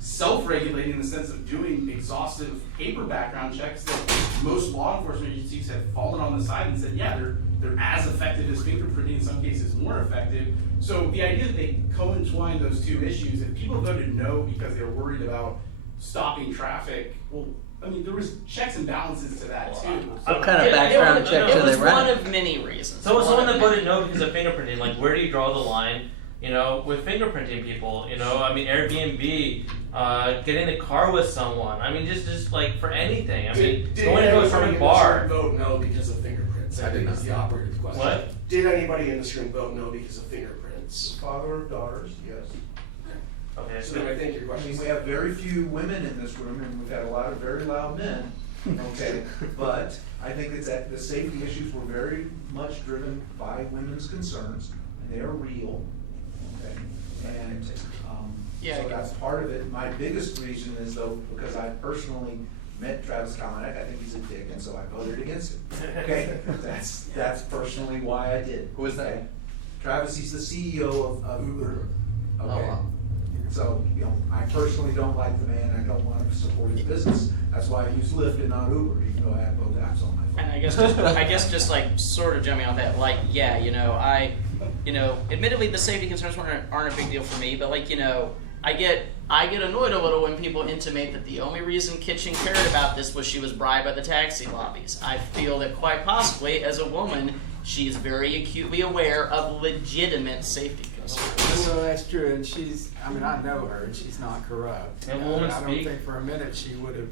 self-regulating in the sense of doing exhaustive paper background checks that most law enforcement agencies have fallen on the side and said, yeah, they're as effective as fingerprinting, in some cases more effective. So the idea that they co-entwine those two issues, if people voted no because they were worried about stopping traffic, well, I mean, there was checks and balances to that too. What kind of background check do they run? It was one of many reasons. So someone that voted no because of fingerprinting, like where do you draw the line? With fingerprinting people, I mean, Airbnb, getting in the car with someone. I mean, just like for anything. I mean, going to a certain bar. Vote no because of fingerprints. I think that's the operative question. What? Did anybody in this room vote no because of fingerprints? Father of daughters, yes. Okay. So then I think your I question mean, is. we have very few women in this room, and we've had a lot of very loud men, okay? But I think it's that the safety issues were very much driven by women's concerns, and they are real, okay? And, so that's part of it. My biggest reason is though, because I personally met Travis Kalanick, I think he's a dick, and so I voted against him, okay? That's personally why I did. Who is that? Okay? Travis, he's the CEO of Uber, okay? So, I personally don't like the man, I don't want to support his business. That's why I use Lyft and not Uber, even though I have both apps on my phone. And I guess just like sort of jumping off that, like, yeah, admittedly the safety concerns aren't a big deal for me, but like, I get annoyed a little when people intimate that the only reason Kitchen cared about this was she was bribed by the taxi lobbies. I feel that quite possibly, as a woman, she is very acutely aware of legitimate safety concerns. Well, that's true, and I know her, and she's not corrupt. And I woman don't speak. think for a minute she would have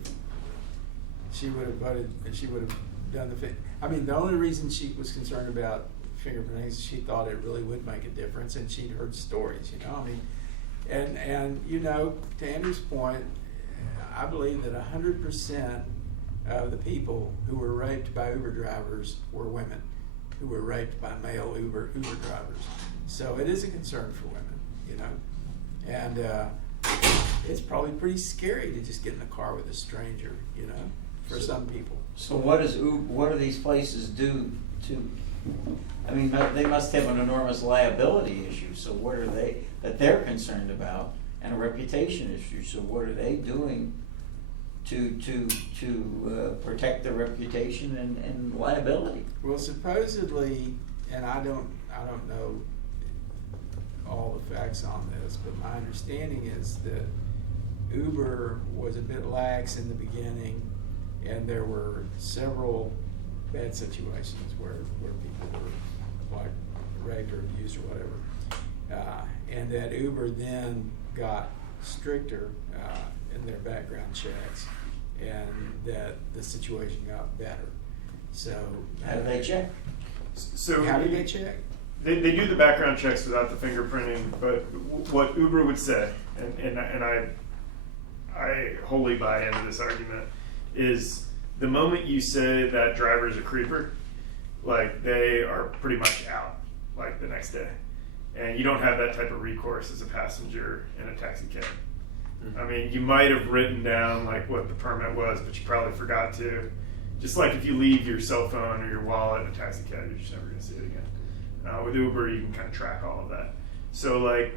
voted, and she would have done the thing. I mean, the only reason she was concerned about fingerprinting is she thought it really would make a difference, and she'd heard stories, I mean, and to Andrew's point, I believe that 100% of the people who were raped by Uber drivers were women who were raped by male Uber drivers. So it is a concern for women, and it's probably pretty scary to just get in a car with a stranger, for some people. So what do these places do to, I mean, they must have an enormous liability issue, so what are they're concerned about, and a reputation issue, so what are they doing to protect their reputation and liability. Well, supposedly, and I don't know all the facts on this, but my understanding is that Uber was a bit lax in the beginning, and there were several bad situations where people were like raped or abused or whatever, and that Uber then got stricter in their background checks, and that the situation got better. So How do they check? So how do they check? They do the background checks without the fingerprinting, but what Uber would say, and I wholly buy into this argument, is the moment you say that driver's a creeper, like they are pretty much out, like the next day. And you don't have that type of recourse as a passenger in a taxi cab. I mean, you might have written down like what the permit was, but you probably forgot to. Just like if you leave your cell phone or your wallet in a taxi cab, you're just never going to see it again. With Uber, you can kind of track all of that. So like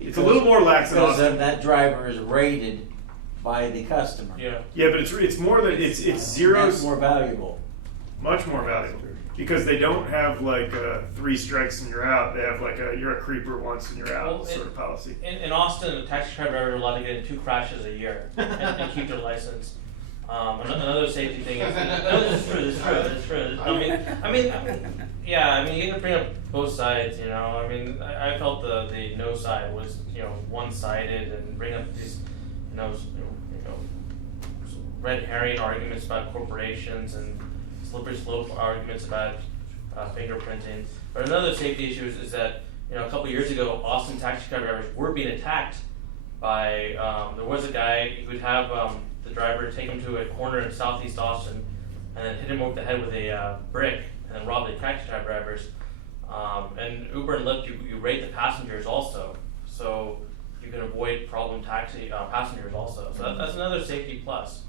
it's a little more lax in because Austin. that driver is rated by the customer. Yeah, but it's more than it's zeros. That's more valuable. Much more valuable. Because they don't have like 3 strikes and you're out. They have like you're a creeper once and you're out sort of policy. In Austin, a taxi cab driver is allowed to get in 2 crashes a year and keep their license. Another safety thing is it's true. I mean, yeah. I mean, you have to bring up both sides. You know, I mean, I felt the no side was one-sided, and bring up these red herring arguments about corporations and slippery slope arguments about fingerprinting. But another safety issue is that a couple years ago, Austin taxi cab drivers were being attacked by. There was a guy who would have the driver take him to a corner in southeast Austin and then hit him over the head with a brick and then rob the taxi cab drivers. And Uber and Lyft, you rate the passengers also, so you can avoid problem taxi passengers also. So that's another safety plus.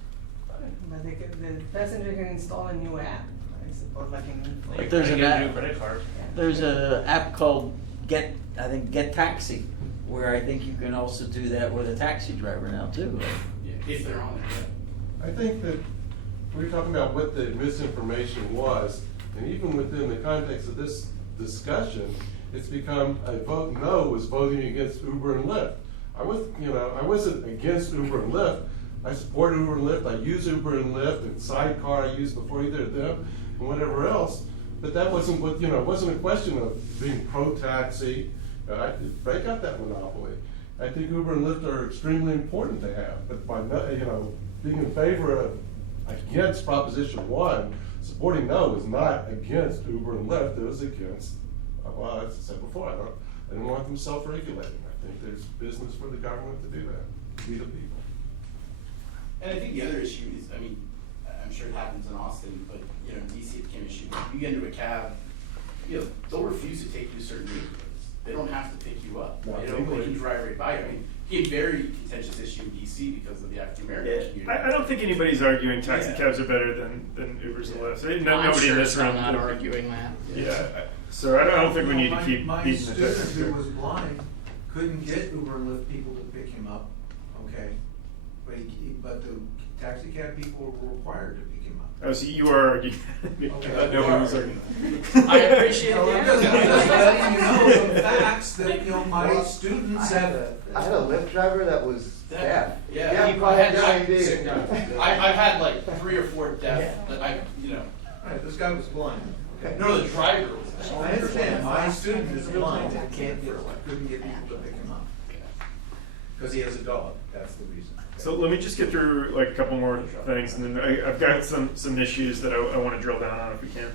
But the passenger can install a new app, I suppose, like in There's an get a new app. credit card. There's an app called Get Taxi, where I think you can also do that with a taxi driver now too. If they're on there. I think that we're talking about what the misinformation was, and even within the context of this discussion, it's become a vote no was voting against Uber and Lyft. I wasn't against Uber and Lyft. I support Uber and Lyft. I use Uber and Lyft and Sidecar I used before either of them and whatever else. But that wasn't what it wasn't a question of being pro-taxi. Break out that monopoly. I think Uber and Lyft are extremely important to have, but by being in favor of against Proposition 1, supporting no is not against Uber and Lyft. It was against. Well, as I said before, I didn't want them self-regulating. I think there's business for the government to do that. Be the people. And I think the other issue is, I mean, I'm sure it happens in Austin, but in DC it became an issue. You get into a cab, they'll refuse to take you to certain neighborhoods. They don't have to pick you up. They can drive right by you. I mean, it became a very contentious issue in DC because of the African American community. I don't think anybody's arguing taxi cabs are better than Ubers and Lyfts. Nobody in this room. I'm not arguing that. Yeah. So I don't think we need to keep My beating the student taxi who cab. was blind couldn't get Uber and Lyft people to pick him up, okay? But the taxi cab people were required to pick him up. Oh, so you are arguing. Okay. Nobody was arguing. I appreciate No, the I'm just letting you know some facts that my students have. I had a Lyft driver that was deaf. Yeah, He probably had the same thing. I've had like 3 or 4 deaf. Right, this guy was blind. Okay. No, the driver was. I understand. My student is blind and couldn't get people to pick him up because he has a dog. That's the reason. So let me just get through like a couple more things, and then I've got some issues that I want to drill down on if we can.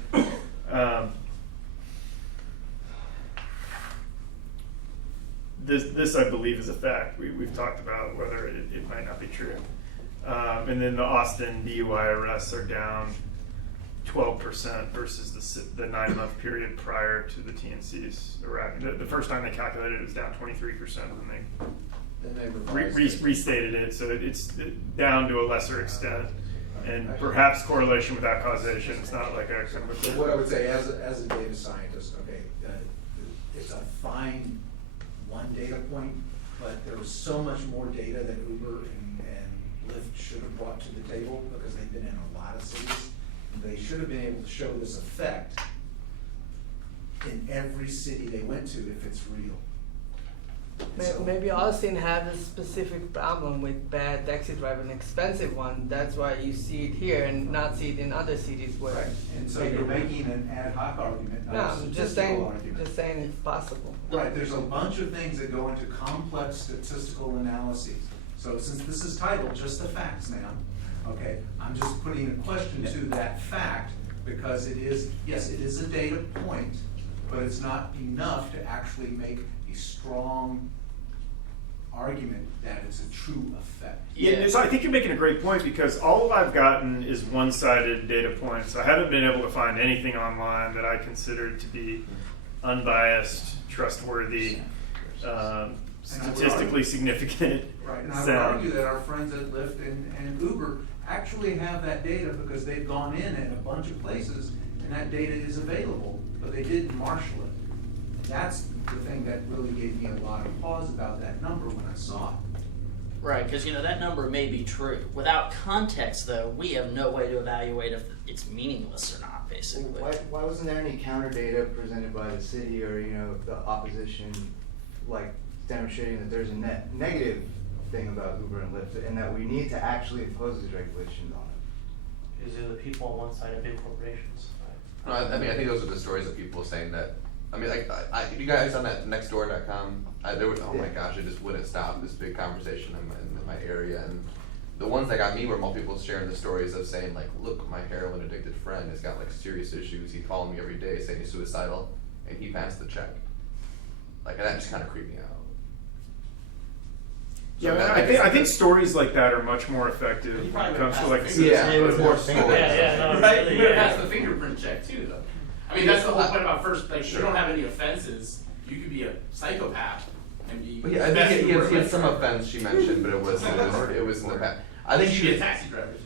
This I believe is a fact. We've talked about whether it might not be true. And then the Austin DUI arrests are down 12% versus the 9-month period prior to the TNC's arriving. The first time they calculated it was down 23%, and they restated it, so it's down to a lesser extent, and perhaps correlation without causation. It's not like a kind of a. So what I would say, as a data scientist, okay, it's a fine one data point, but there was so much more data that Uber and Lyft should have brought to the table, because they've been in a lot of cities. They should have been able to show this effect in every city they went to if it's real. And so- Maybe Austin had a specific problem with bad taxi driver, an expensive one. That's why you see it here and not see it in other cities where. Right, and so you're making an ad hoc argument, No, not a I'm just statistical saying, argument. just saying it's possible. Right, there's a bunch of things that go into complex statistical analyses. So since this is titled just the facts now, okay, I'm just putting a question to that fact, because it is, yes, it is a data point, but it's not enough to actually make a strong argument that it's a true effect. Yeah, so I think you're making a great point, because all I've gotten is one-sided data points. I haven't been able to find anything online that I considered to be unbiased, trustworthy, statistically significant. Right, and I would argue that our friends at Lyft and Uber actually have that data, because they've gone in at a bunch of places and that data is available, but they didn't marshal it. That's the thing that really gave me a lot of pause about that number when I saw it. Right, because that number may be true. Without context, though, we have no way to evaluate if it's meaningless or not, basically. Why wasn't there any counter data presented by the city or the opposition, like demonstrating that there's a negative thing about Uber and Lyft, and that we need to actually impose these regulations on it? These are the people on one side of big corporations. No, I mean, I think those are the stories of people saying that. I mean, like, you guys on that nextdoor.com, there was, oh my gosh, it just wouldn't stop, this big conversation in my area. And the ones that got me were more people sharing the stories of saying, like, look, my heroin addicted friend has got, like, serious issues. He called me every day saying he's suicidal, and he passed the check. Like, and that just kind of creeped me out. Yeah, I think stories like that are much more effective when it comes to like more stories. Right, you would have passed the fingerprint check too, though. I mean, that's the whole point about first, like, you don't have any offenses, you could be a psychopath and be. But yeah, I think he had some offense she mentioned, but it was in the past. I think she be a taxi driver too.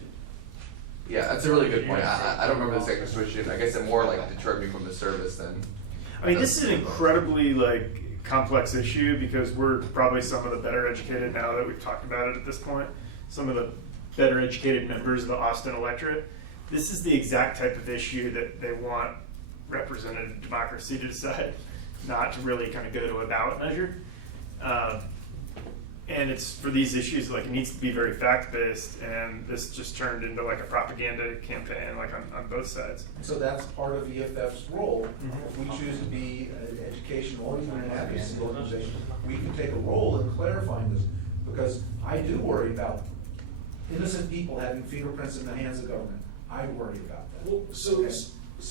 Yeah, that's a really good point. I don't remember the second situation. I guess it more like deterred me from the service than. I mean, this is an incredibly complex issue, because we're probably some of the better educated now that we've talked about it at this point. Some of the better educated members of the Austin electorate. This is the exact type of issue that they want representative democracy to decide, not to really kind of go to a ballot measure. And it's for these issues, it needs to be very fact-based, and this just turned into a propaganda campaign on both sides. So that's part of EFF's role. If we choose to be an educational or even an advocacy organization, we can take a role in clarifying this, because I do worry about innocent people having fingerprints in the hands of government. I worry about that. Well,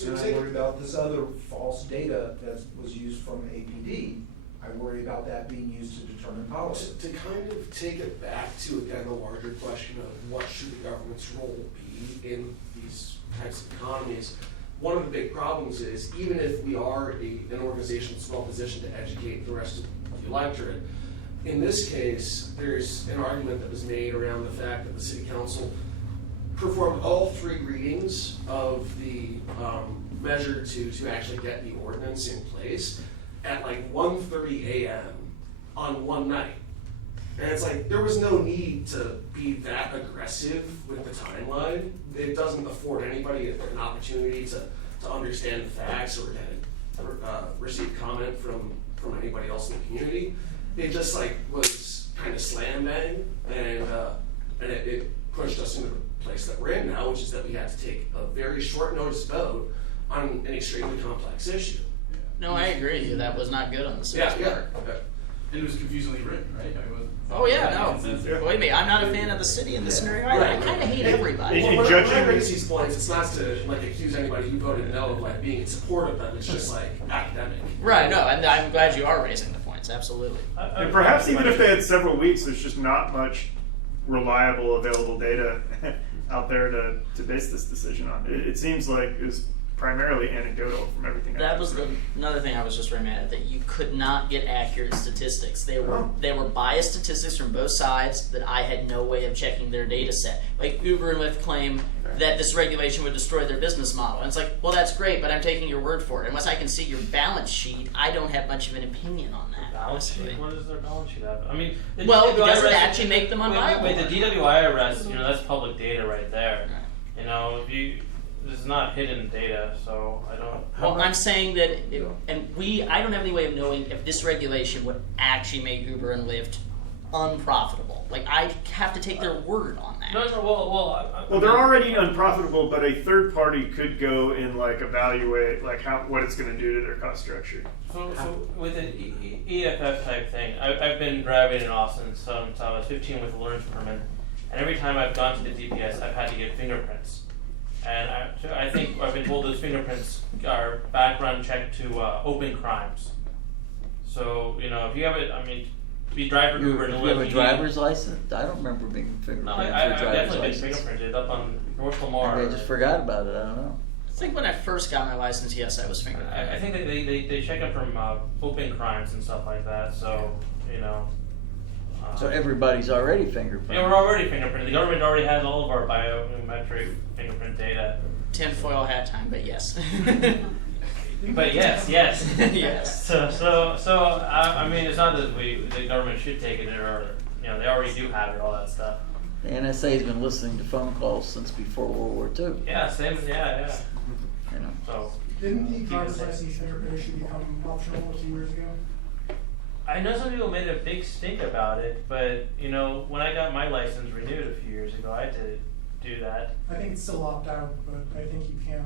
And I worry about this other false data that was used from APD. I worry about that being used to determine policy. To kind of take it back to, again, the larger question of what should the government's role be in these types of economies, one of the big problems is, even if we are an organization that's well positioned to educate the rest of the electorate, in this case, there's an argument that was made around the fact that the city council performed all three readings of the measure to actually get the ordinance in place at 1:30 a.m. on one night. And it's there was no need to be that aggressive with the timeline. It doesn't afford anybody an opportunity to understand the facts or to receive comment from anybody else in the community. It just was kind of slam bang, and it pushed us into the place that we're in now, which is that we had to take a very short notice vote on an extremely complex issue. No, I agree. That was not good on the city's part. And it was confusingly written, right? Oh yeah, no. Believe me, I'm not a fan of the city in this scenario either. I kind of hate everybody. Well, when I raise these points, it's not to accuse anybody who voted no of being in support of them. It's just academic. Right. No, and I'm glad you are raising the points. Absolutely. And perhaps even if they had several weeks, there's just not much reliable available data out there to base this decision on. It seems like it was primarily anecdotal from everything. That was another thing I was just very mad at, that you could not get accurate statistics. They were biased statistics from both sides that I had no way of checking their data set. Like Uber and Lyft claim that this regulation would destroy their business model. And it's like, well, that's great, but I'm taking your word for it. Unless I can see your balance sheet, I don't have much of an opinion on that. Balance sheet? What does their balance sheet have? I mean, does it actually make them unviable? Wait, the DWI arrest, that's public data right there. This is not hidden data, so I don't. Well, I'm saying that, I don't have any way of knowing if this regulation would actually make Uber and Lyft unprofitable. Like, I have to take their word on that. Well, they're already unprofitable, but a third party could go and evaluate what it's going to do to their cost structure. So with an EFF type thing, I've been driving in Austin since I was 15 with a learner's permit, and every time I've gone to the DPS, I've had to get fingerprints. And I think I've been told those fingerprints are background checked to open crimes. So, if you have you drive for Uber and Lyft. You have a driver's license? I don't remember being fingerprinted. No, I've definitely been fingerprinted up on North Lamar. Maybe I just forgot about it. I don't know. I think when I first got my license, yes, I was fingerprinted. I think they check it from open crimes and stuff like that. So, So everybody's already fingerprinted. Yeah, we're already fingerprinted. The government already has all of our biometric fingerprint data. Tinfoil hat time, but yes. But yes. Yes. So it's not that the government should take it, or they already do have it, all that stuff. The NSA's been listening to phone calls since before World War II. Yeah, same. Yeah. So didn't the driver's license fingerprint issue become optional a few years ago? I know some people made a big stink about it, but when I got my license renewed a few years ago, I had to do that. I think it's still opt out, but I think you can.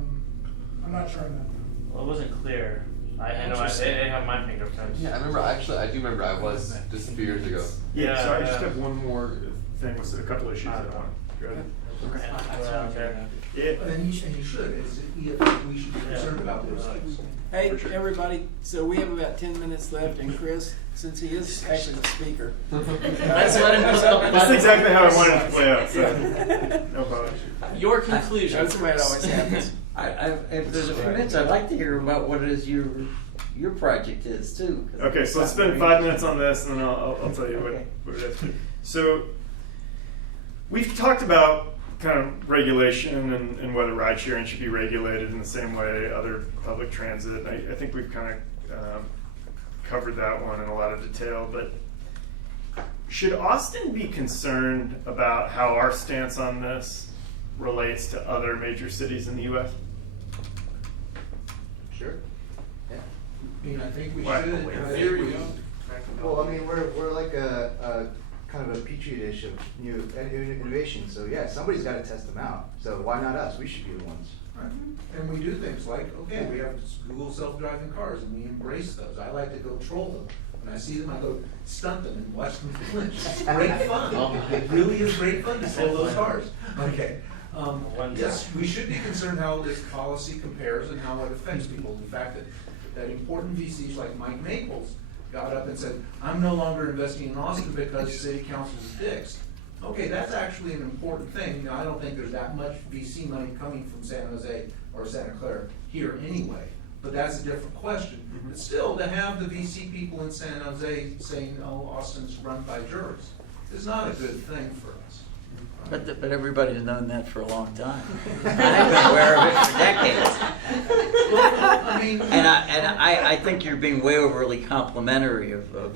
I'm not sure on that. Well, it wasn't clear. I know they have my fingerprints. Yeah, I remember. Actually, I do remember. I was just a few years ago. Yeah. So I just have one more thing with a couple issues I want. Go ahead. Okay. Yeah. And you should, we should be concerned about those things. Hey, everybody, so we have about 10 minutes left, and Chris, since he is actually the speaker. Let's let him put the That's exactly how I wanted it to play out, so no problem. Your conclusion. That's the way it always happens. If there's a few minutes, I'd like to hear about what it is your project is, too. Okay, so let's spend 5 minutes on this, and then I'll tell you what it is. So we've talked about kind of regulation and whether ride sharing should be regulated in the same way other public transit. I think we've kind of covered that one in a lot of detail, but should Austin be concerned about how our stance on this relates to other major cities in the U.S.? Sure. Yeah. I think we Why? should. Well, we're like a kind of a petri dish of new innovation. So yeah, somebody's got to test them out. So why not us? We should be the ones. Right. And we do things like, we have Google self-driving cars, and we embrace those. I like to go troll them. When I see them, I go stunt them and watch them flinch. It's great fun. It really is great fun to troll those cars. Okay. Yes, we should be concerned how this policy compares and how it affects people. In fact, that important VCs like Mike Maples got up and said, I'm no longer investing in Austin because city council's dicks. Okay, that's actually an important thing. Now, I don't think there's that much VC money coming from San Jose or Santa Clara here anyway, but that's a different question. But still, to have the VC people in San Jose saying, Austin's run by jurors is not a good thing for us. But everybody's known that for a long time. I've been aware of it for decades. Well, I think you're being way overly complimentary of the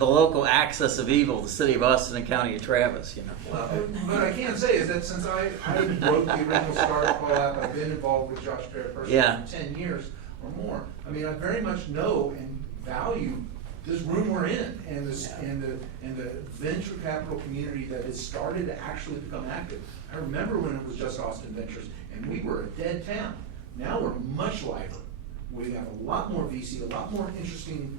local axis of evil, the city of Austin and County of Travis. Well, what I can say is that since I wrote the original Star Call app, I've been involved with Josh Perry personally for 10 years or more. I very much know and value this room we're in, and the venture capital community that has started to actually become active. I remember when it was just Austin Ventures, and we were a dead town. Now we're much livelier. We have a lot more VC, a lot more interesting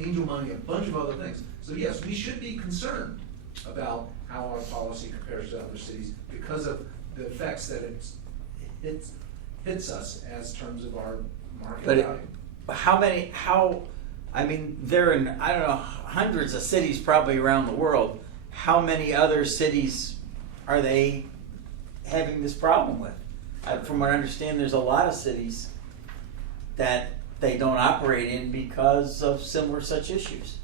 angel money, a bunch of other things. So yes, we should be concerned about how our policy compares to other cities because of the effects that it hits us as terms of our market value. They're in, I don't know, hundreds of cities probably around the world. How many other cities are they having this problem with. From what I understand, there's a lot of cities that they don't operate in because of similar such issues.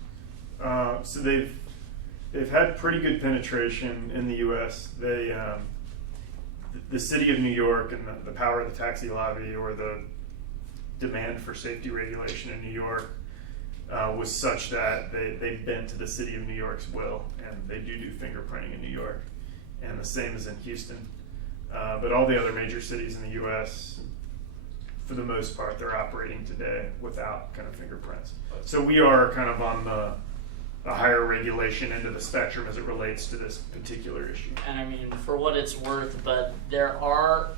So they've had pretty good penetration in the U.S. The city of New York and the power of the taxi lobby, or the demand for safety regulation in New York, was such that they bent to the city of New York's will, and they do fingerprinting in New York, and the same as in Houston. But all the other major cities in the U.S., for the most part, they're operating today without kind of fingerprints. So we are kind of on the higher regulation end of the spectrum as it relates to this particular issue. And I mean, for what it's worth, but there are,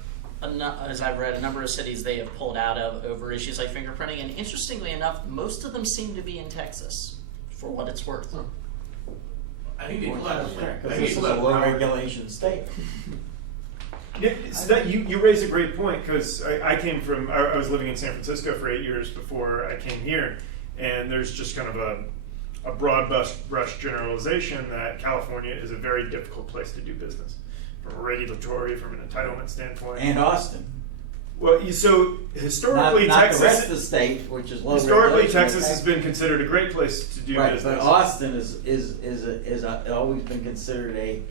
as I've read, a number of cities they have pulled out of over issues like fingerprinting, and interestingly enough, most of them seem to be in Texas, for what it's worth. I think they pull out of Because this is a low regulation state. Yeah, so that you raise a great point, because I was living in San Francisco for 8 years before I came here, and there's just kind of a broad brush generalization that California is a very difficult place to do business from a regulatory, from an entitlement standpoint. And Austin. Well, so historically, not Texas, the rest of the state, which is low historically regulation, Texas has been considered a great place to do business. But Austin is always been considered a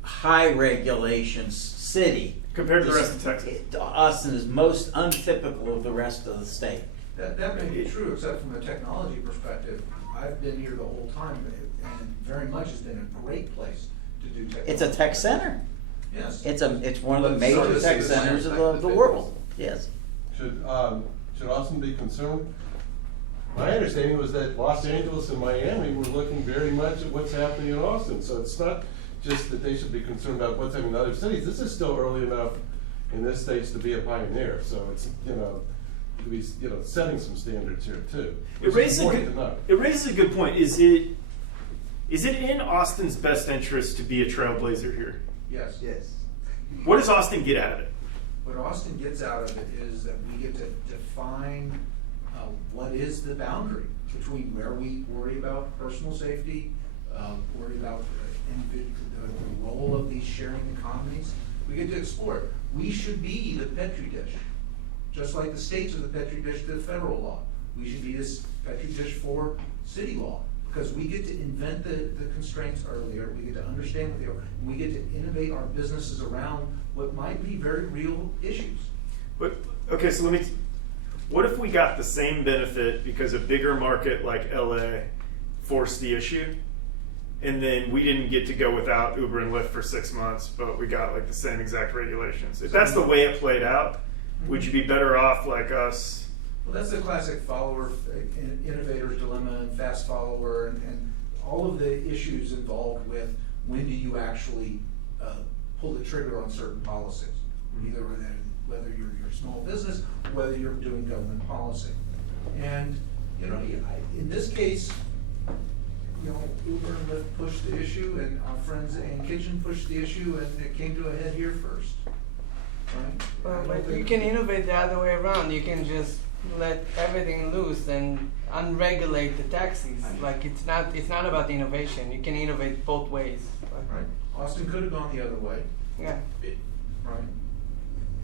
high regulation city compared to the rest of Texas. Austin is most untypical of the rest of the state. That may be true, except from a technology perspective. I've been here the whole time, and very much has been a great place to do technology. It's a tech center. Yes. It's one of the major tech centers of the world. Yes. Should Austin be concerned? My understanding was that Los Angeles and Miami were looking very much at what's happening in Austin. So it's not just that they should be concerned about what's happening in other cities. This is still early enough in this state to be a pioneer. So it's, to be, setting some standards here too. It raises a good point. Is it in Austin's best interest to be a trailblazer here? Yes. Yes. What does Austin get out of it? What Austin gets out of it is that we get to define what is the boundary between where we worry about personal safety, worry about the role of these sharing economies. We get to explore it. We should be the Petri dish, just like the states are the Petri dish to federal law. We should be this Petri dish for city law, because we get to invent the constraints earlier, we get to understand what they are, and we get to innovate our businesses around what might be very real issues. But, okay, so what if we got the same benefit because a bigger market like LA forced the issue, and then we didn't get to go without Uber and Lyft for 6 months, but we got like the same exact regulations? If that's the way it played out, would you be better off like us? Well, that's the classic follower, innovator's dilemma, and fast follower, and all of the issues involved with when do you actually pull the trigger on certain policies, either whether you're a small business or whether you're doing government policy. And in this case, Uber and Lyft pushed the issue, and our friends in Kitchen pushed the issue, and it came to a head here first. Right? Well, but you can innovate the other way around. You can just let everything loose and unregulate the taxis. Like it's not about the innovation. You can innovate both ways. Right. Austin could have gone the other way. Yeah. Right.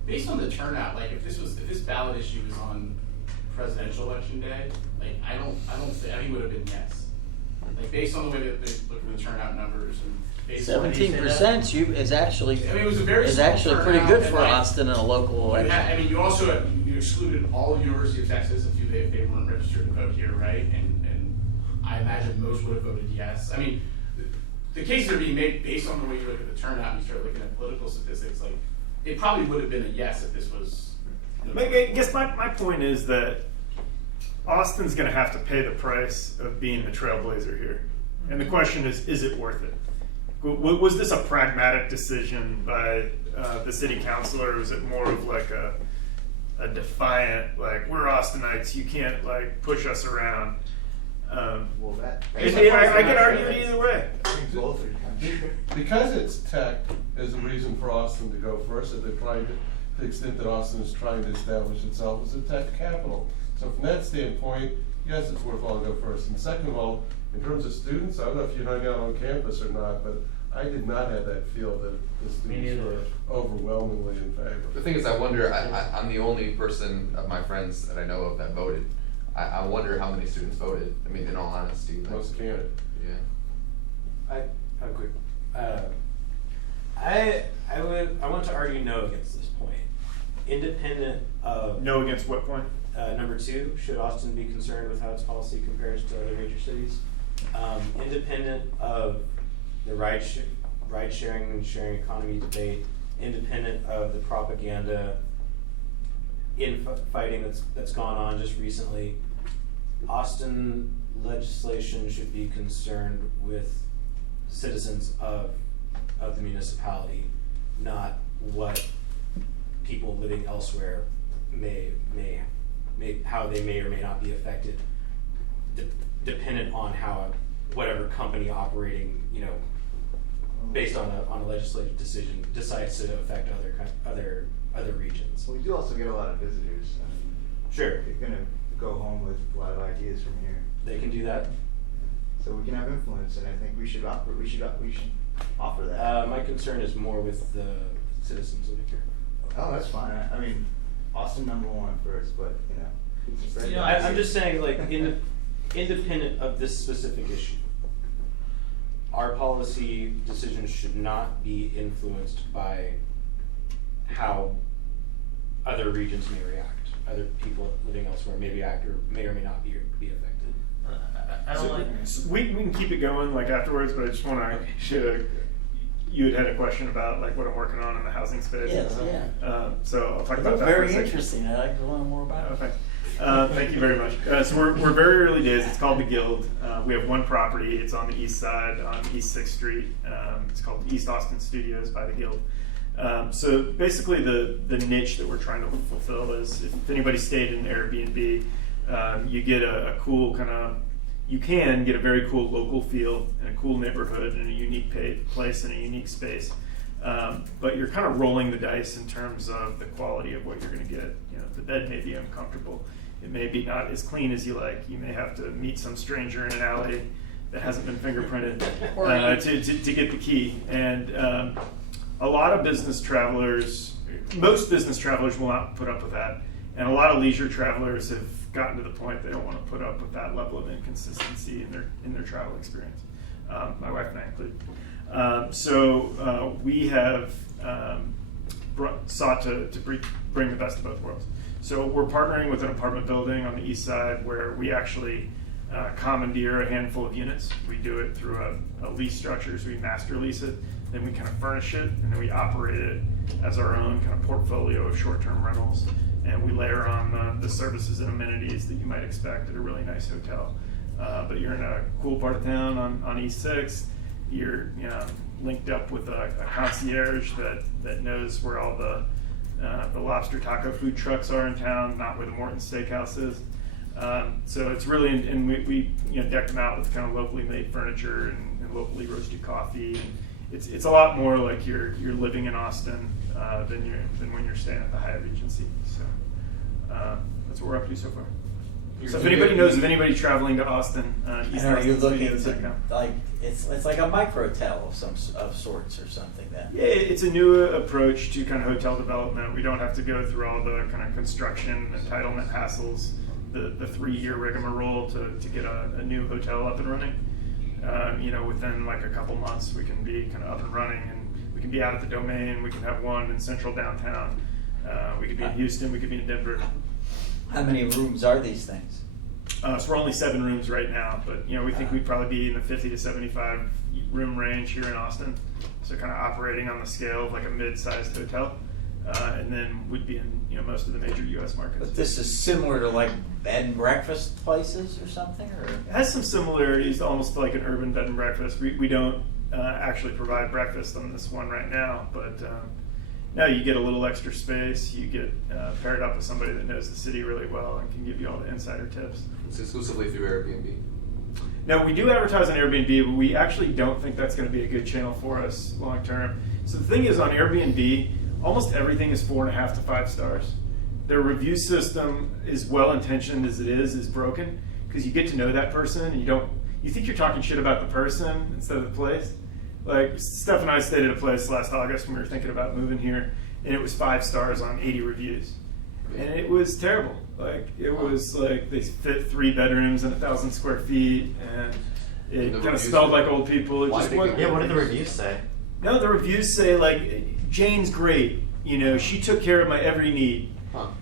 Based on the turnout, like if this ballot issue was on presidential election day, like I think it would have been yes. Like based on the way that they look at the turnout numbers and 17% is actually it was a very pretty good for Austin in a local election. You excluded all of University of Texas if they weren't registered to vote here, right? And I imagine most would have voted yes. I mean, the cases are being made based on the way you look at the turnout and you start looking at political statistics. Like, it probably would have been a yes if this was. I guess my point is that Austin's going to have to pay the price of being the trailblazer here, and the question is it worth it? Was this a pragmatic decision by the city council, or was it more of like a defiant, like, we're Austinites, you can't like push us around? I can argue it either way. Because it's tech is the reason for Austin to go first, that they're trying to the extent that Austin is trying to establish itself as a tech capital. So from that standpoint, yes, it's worthwhile to go first. And second of all, in terms of students, I don't know if you hung out on campus or not, but I did not have that feel that the students were overwhelmed. overwhelmingly in favor. The thing is, I wonder, I'm the only person of my friends that I know of that voted. I wonder how many students voted. I mean, in all honesty. Like, Most can't. Yeah. I have a quick. I want to argue no against this point. Independent of No against what point? number 2, should Austin be concerned with how its policy compares to other major cities? Independent of the ride sharing and sharing economy debate, independent of the propaganda fighting that's gone on just recently, Austin legislation should be concerned with citizens of the municipality, not what people living elsewhere how they may or may not be affected, dependent on how whatever company operating, based on a legislative decision, decides to affect other regions. We do also get a lot of visitors. I mean, Sure. They're gonna go home with a lot of ideas from here. They can do that. So we can have influence, and I think we should offer that. My concern is more with the citizens living here. Oh, that's fine. I mean, Austin number 1 first, but I'm just saying, like, independent of this specific issue, our policy decisions should not be influenced by how other regions may react. Other people living elsewhere may react or may not be affected. I don't like. We can keep it going like afterwards, but I just want to. You had a question about like what I'm working on in the housing space. Yes, yeah. So I'll talk It about looked that. very for a second. interesting. I'd like to learn more about it. Okay. Thank you very much. So we're very early days. It's called the Guild. We have one property. It's on the east side on East 6th Street. It's called Eff-Austin Studios by the Guild. So basically the niche that we're trying to fulfill is if anybody stayed in Airbnb, you get a cool you can get a very cool local feel and a cool neighborhood and a unique place and a unique space. But you're kind of rolling the dice in terms of the quality of what you're going to get. The bed may be uncomfortable. It may be not as clean as you like. You may have to meet some stranger in an alley that hasn't been fingerprinted to get the key. And a lot of business travelers, most business travelers will not put up with that. And a lot of leisure travelers have gotten to the point they don't want to put up with that level of inconsistency in their travel experience. My wife and I included. So we have sought to bring the best of both worlds. So we're partnering with an apartment building on the east side where we actually commandeer a handful of units. We do it through a lease structure, so we master lease it, then we kind of furnish it, and then we operate it as our own kind of portfolio of short-term rentals. And we layer on the services and amenities that you might expect at a really nice hotel. But you're in a cool part of town on East 6th. You're linked up with a concierge that knows where all the lobster taco food trucks are in town, not where the Morton Steakhouse is. So it's really, and we deck them out with kind of locally made furniture and locally roasted coffee. And it's a lot more like you're living in Austin than when you're staying at the Hyatt Regency. So that's what we're up to so far. So if anybody knows of anybody traveling to Austin, East I know you're Austin looking Studios, to, like it's like a microtel of sorts or something then. Yeah, it's a new approach to kind of hotel development. We don't have to go through all the kind of construction entitlement hassles, the 3-year rigmarole to get a new hotel up and running. Within like a couple months we can be kind of up and running, and we can be out at the Domain. We can have one in central downtown. We could be in Houston. We could be in Denver. How many rooms are these things? So we're only 7 rooms right now, but we think we'd probably be in the 50 to 75 room range here in Austin. So kind of operating on the scale of like a mid-sized hotel, and then we'd be in most of the major U.S. markets. But this is similar to like bed and breakfast places or something, or it has some similarities, almost like an urban bed and breakfast. We don't actually provide breakfast on this one right now, but no, you get a little extra space. You get paired up with somebody that knows the city really well and can give you all the insider tips. It's exclusively through Airbnb. Now, we do advertise on Airbnb, but we actually don't think that's going to be a good channel for us long term. So the thing is, on Airbnb, almost everything is 4.5 to 5 stars. Their review system, as well intentioned as it is broken, because you get to know that person and you think you're talking shit about the person instead of the place. Like Steph and I stayed at a place last August when we were thinking about moving here, and it was 5 stars on 80 reviews, and it was terrible. Like it was like they fit 3 bedrooms and 1,000 square feet, and it kind of smelled like old people. It just wasn't. Yeah, what did the reviews say? No, the reviews say like Jane's great. You know, she took care of my every need.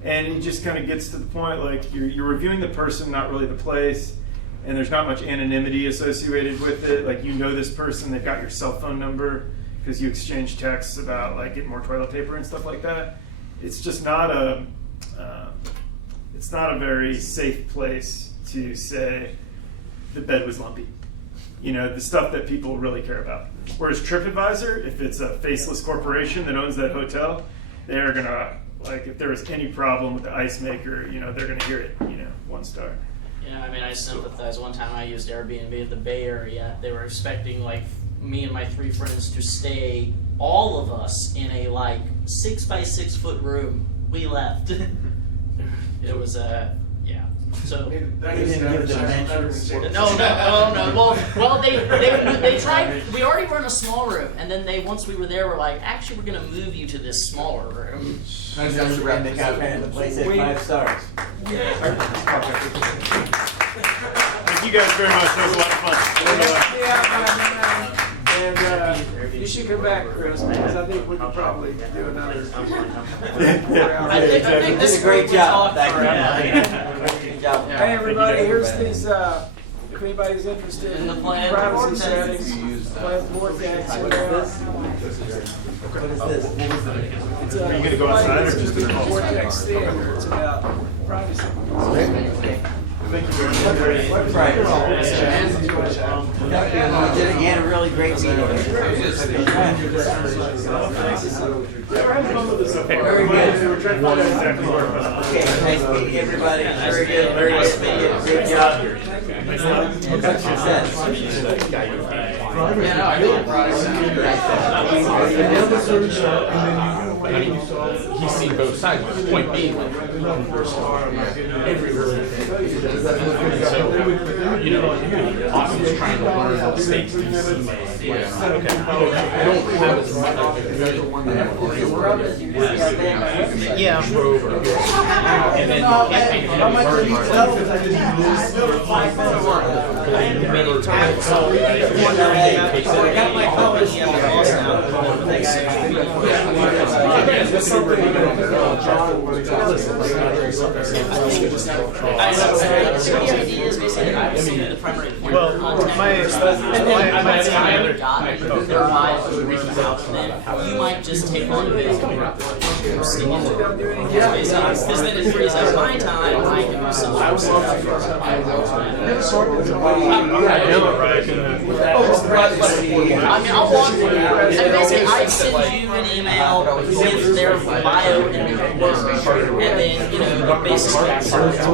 And it just kind of gets to the point like you're reviewing the person, not really the place, and there's not much anonymity associated with it. Like you know this person, they've got your cell phone number because you exchange texts about like getting more toilet paper and stuff like that. It's just not a very safe place to say the bed was lumpy. You know, the stuff that people really care about. Whereas TripAdvisor, if it's a faceless corporation that owns that hotel, they're gonna, like, if there was any problem with the ice maker, you know, they're gonna hear it, you know, 1 star. Yeah, I mean, I sympathize. One time I used Airbnb in the Bay Area. They were expecting, like, me and my 3 friends to stay, all of us, in a, like, 6 by 6 foot room. We left. It was, yeah. So no. Well, they tried. We already were in a small room, and then they once we were there, were like, actually, we're going to move you to this smaller room. The place had 5 stars. Thank you guys very much. That was a lot of fun. And you should come back, Chris, because I think we could probably do another. I think this did a great job. Thank you. Hey, everybody, here's these. If anybody's interested in the privacy settings, plan vortex. What is this? It's Are you going to go outside or just in the hall? vortex standard. It's about privacy. Thank you very much. You had a really great meeting. Very good. Okay, nice meeting you, everybody. Very good. Very nice meeting you. Great job. What's your sense? He's seen both sides. Point being, like, you know, Austin's trying to learn how the states do CMA. I don't have as much. Yeah. And then campaign Well, you might just take on this because then it frees up my time. I can do some other stuff. I mean, I'll walk through. And basically, I send you an email with their bio and their work, and then basically,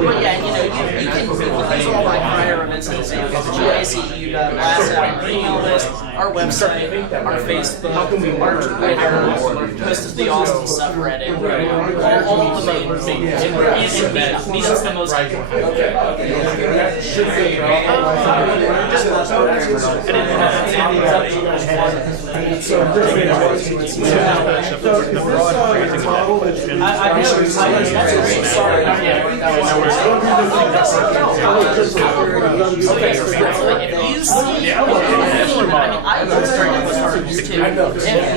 but yeah, you can these are all my prior events and examples. GICU blast out our email list, our website, our Facebook, our Twitter, most of the Austin subreddit, all the main things, and Meetup's the most important.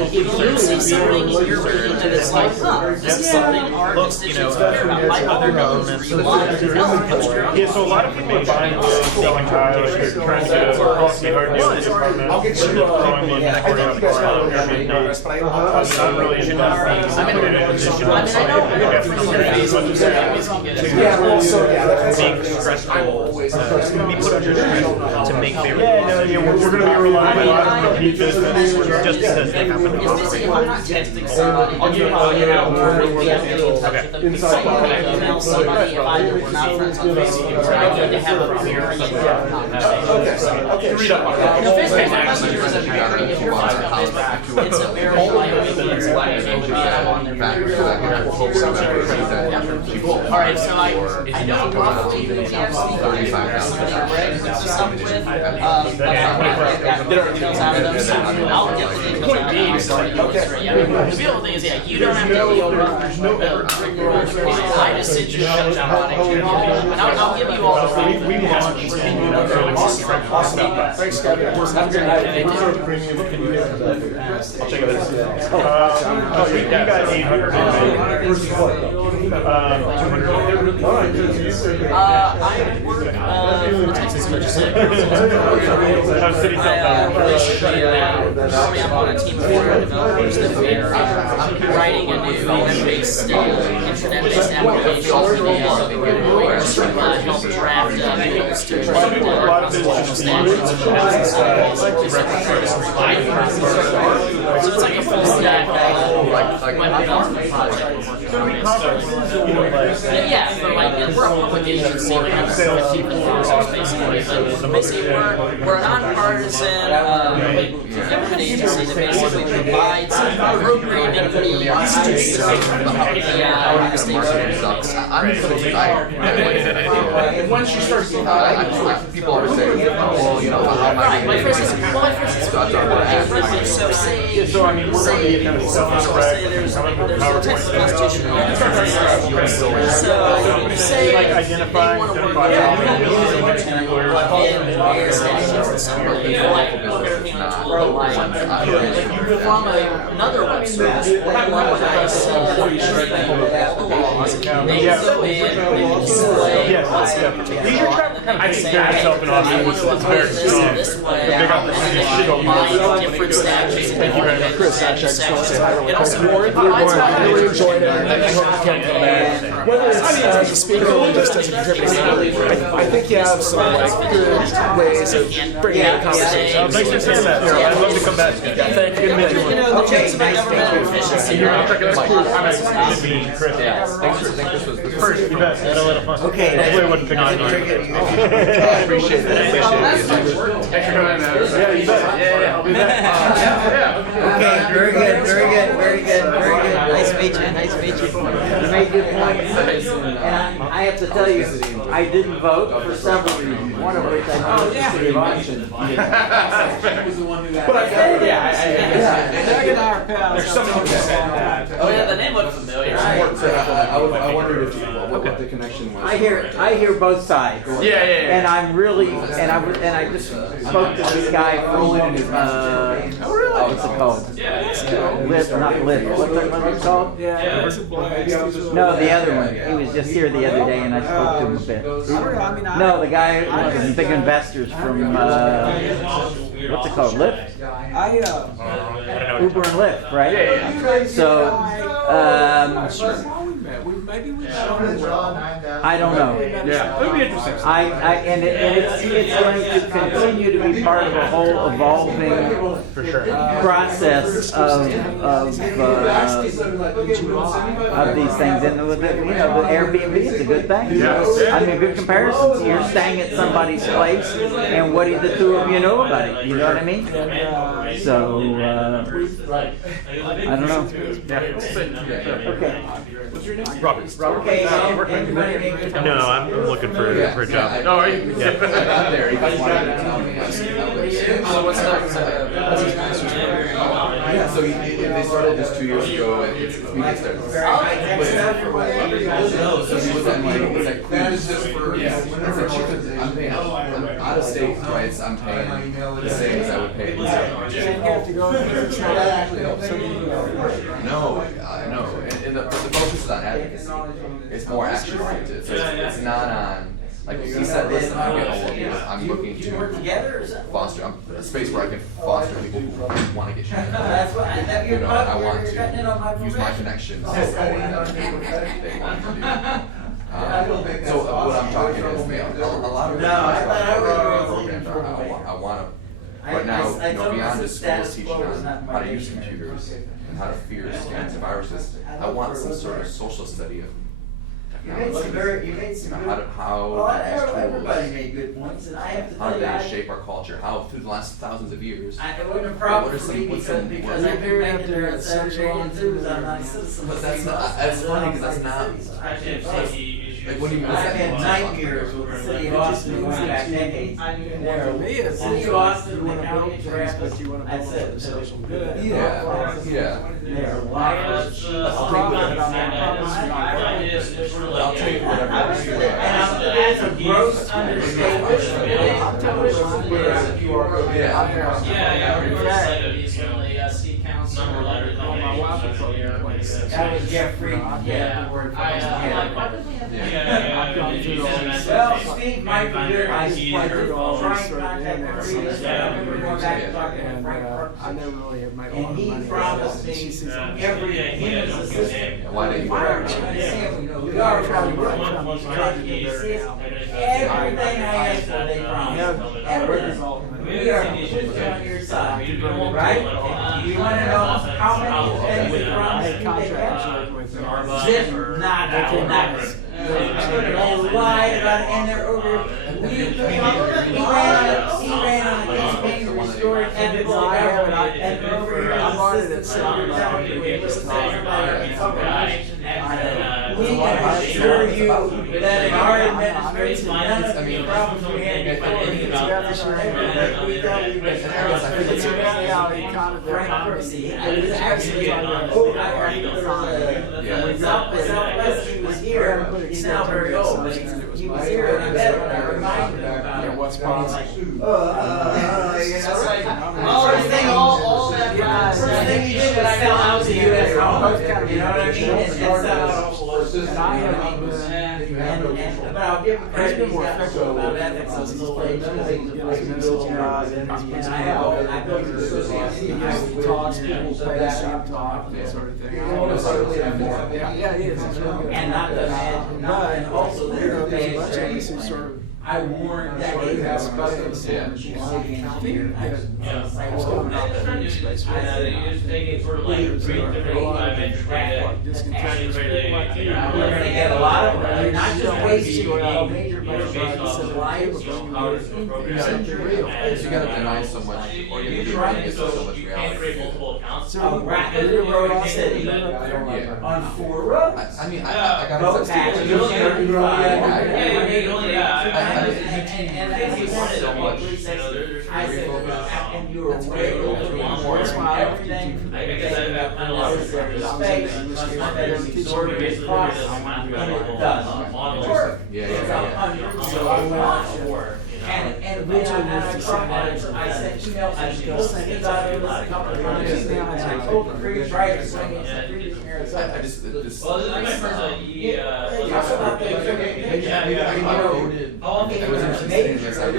If you see something in your reading that is like, this is something our constituents care about, by all means, read it. Yeah, so a lot of people are buying books, selling tires, they're trying to cross me hard deal in this department. I'll get you throwing me in the corner of not really into things. I know being stressful. We put under stress to make favorite. Yeah, we're going to be relying a lot on repeat business just because they happen to if I'm not texting somebody, I'll get in touch with them. If I email somebody, if we're not friends on Facebook, I need to have a very in-depth conversation. Okay. Read up on that. Facebook Messenger is a very, if you're friends on Facebook, it's a very light All right, so I know roughly who the somebody with, but I got details out of them, so I'll get the details out of them. The beautiful thing is, yeah, you don't have to deal with the rigmarole client. I just sent you a shutdown on it, and I'll give you all the stuff. Thanks, Kevin. Have a good night. What sort of premium can you get? I'll check it out. You got 800. I work for the Texas Legislature. Normally I'm on a team of 400 developers that we're writing a new web-based, internet-based application for the lawyers to help draft bills to constitutional standards. So it's like a full stack web development project we're working on. Yeah, but like we're a public agency, we have 50 proposals basically. But basically we're a nonpartisan government agency that basically provides programming needs to serve the state. And once you start seeing people are saying, well, you know, how am I my first is so say there's the Texas Constitution. So say they want to work with statutes in some way, like everything on Twitter, from another web service, when I see all the laws, they go in, they display what's in a particular law, and they say, hey, I want to apply this way, by different statutes and different statutes. It also provides really enjoyed it. I hope you can come back. Whether it's as a speaker or just as a contributor, I think you have some like good ways of bringing in conversation. Thanks for saying that. I'd love to come back. Thank you. The jokes about governmental efficiency. You're not checking this cool. Thanks for first. You bet. Had a lot of fun. Okay. Hopefully I wouldn't pick on you. I appreciate that. Thanks for coming. Yeah, you bet. Yeah, I'll be back. Okay, very good. Nice to meet you. You made good points. And I have to tell you, I didn't vote for several reasons. One of which I know is the city of Austin. But I got Doug and I are pals. There's something to say. Oh yeah, the name looked familiar. I wondered if what the connection was. I hear both sides. Yeah. And I'm really, and I just spoke to this guy from, what's it called? Not Lyft. What's it called? No, the other one. He was just here the other day, and I spoke to him a bit. No, the guy, one of the big investors from, what's it called? Lyft? Uber and Lyft, right? Yeah. So, maybe we I don't know. Yeah, it would be interesting. And it's going to continue to be part of a whole evolving process of these things. And the Airbnb is a good thing. I mean, a good comparison. You're staying at somebody's place, and what do the two of you know about it? You know what I mean? So, I don't know. Okay. What's your name? Robert. Okay. No, I'm looking for a job. Oh, are you? Yeah. So what's that? Yeah, so they started this 2 years ago, and it's media studies. So he was at like, I'm out of state rights, I'm paying the same as I would pay. No, I know. And the focus is on advocacy. It's more action oriented. So it's not on. Like he said, listen, I'm looking to foster a space where I can foster people who want to get shit. You know, I want to use my connections to go in and they want to do. So what I'm talking is, a lot of programs are, I want to, but now, beyond just schools teaching on how to use computers and how to fear scams and viruses, I want some sort of social study of You made some very, you made some good. Well, everybody made good points, and I have to How tell do you, they shape our culture? How through the last thousands of years? it wasn't a problem What are for me some- because I can make it there on Saturday and Tuesday, I'm not a citizen. But that's not. That's funny because that's not. Like, what do you mean? I've had nightmares with the city of Austin going back decades. For me, it's City of Austin, you the want to county build of things, Travis, but you want to that's build it for it. the social good. Yeah. They're liars. I'll take whatever. And that's a gross understatement. I'll tell you what, City council. my wife is on there like That was Jeff Fried. Yeah. I've gone through all these. Well, Steve might be here. I tried to contact Maurice. I remember going back and talking to And Frank I never Purpose. really have made a lot And of he money. promised me every, him as assistant. Why didn't you? We are trying to work on these everything I asked for, they promised. Everything. We are completely on your side, right? You wanna know how many things they promised you they kept? Zip, nada. They lied about it, and they're over. He ran on a campaign to restore ethical government, and they're over here on the system, telling you it was we can assure you that in our administration, none of the problems we had before. We tell you that Frank Purpose, it was actually Southwest, he was here. He's now very old, but he was here, and I met him, and I reminded him about it. What's possible? All that first thing he did was sell out to you at home. You know what I mean? And sell out all but I'll give him credit, he's got so about ethics on his old age. And I built an association. He talks, people play the same talk, that sort of thing. Yeah, he is. It's really good. And not the man, and also their days, I warned that he has customs. We're gonna get a lot of, not just wasting major budget, lives. You gotta deny so much, or you get so much reality. A rapid road city on 4 roads. I mean, I gotta say, and that's exactly so much. I said, and you were way over everything. I guess I kind of lost space, exorbitant costs, and it does work. It's 100. And when I sent emails to people saying about it a couple of times, and I told the previous writer, saying it's a previous marriage. I just Talk about the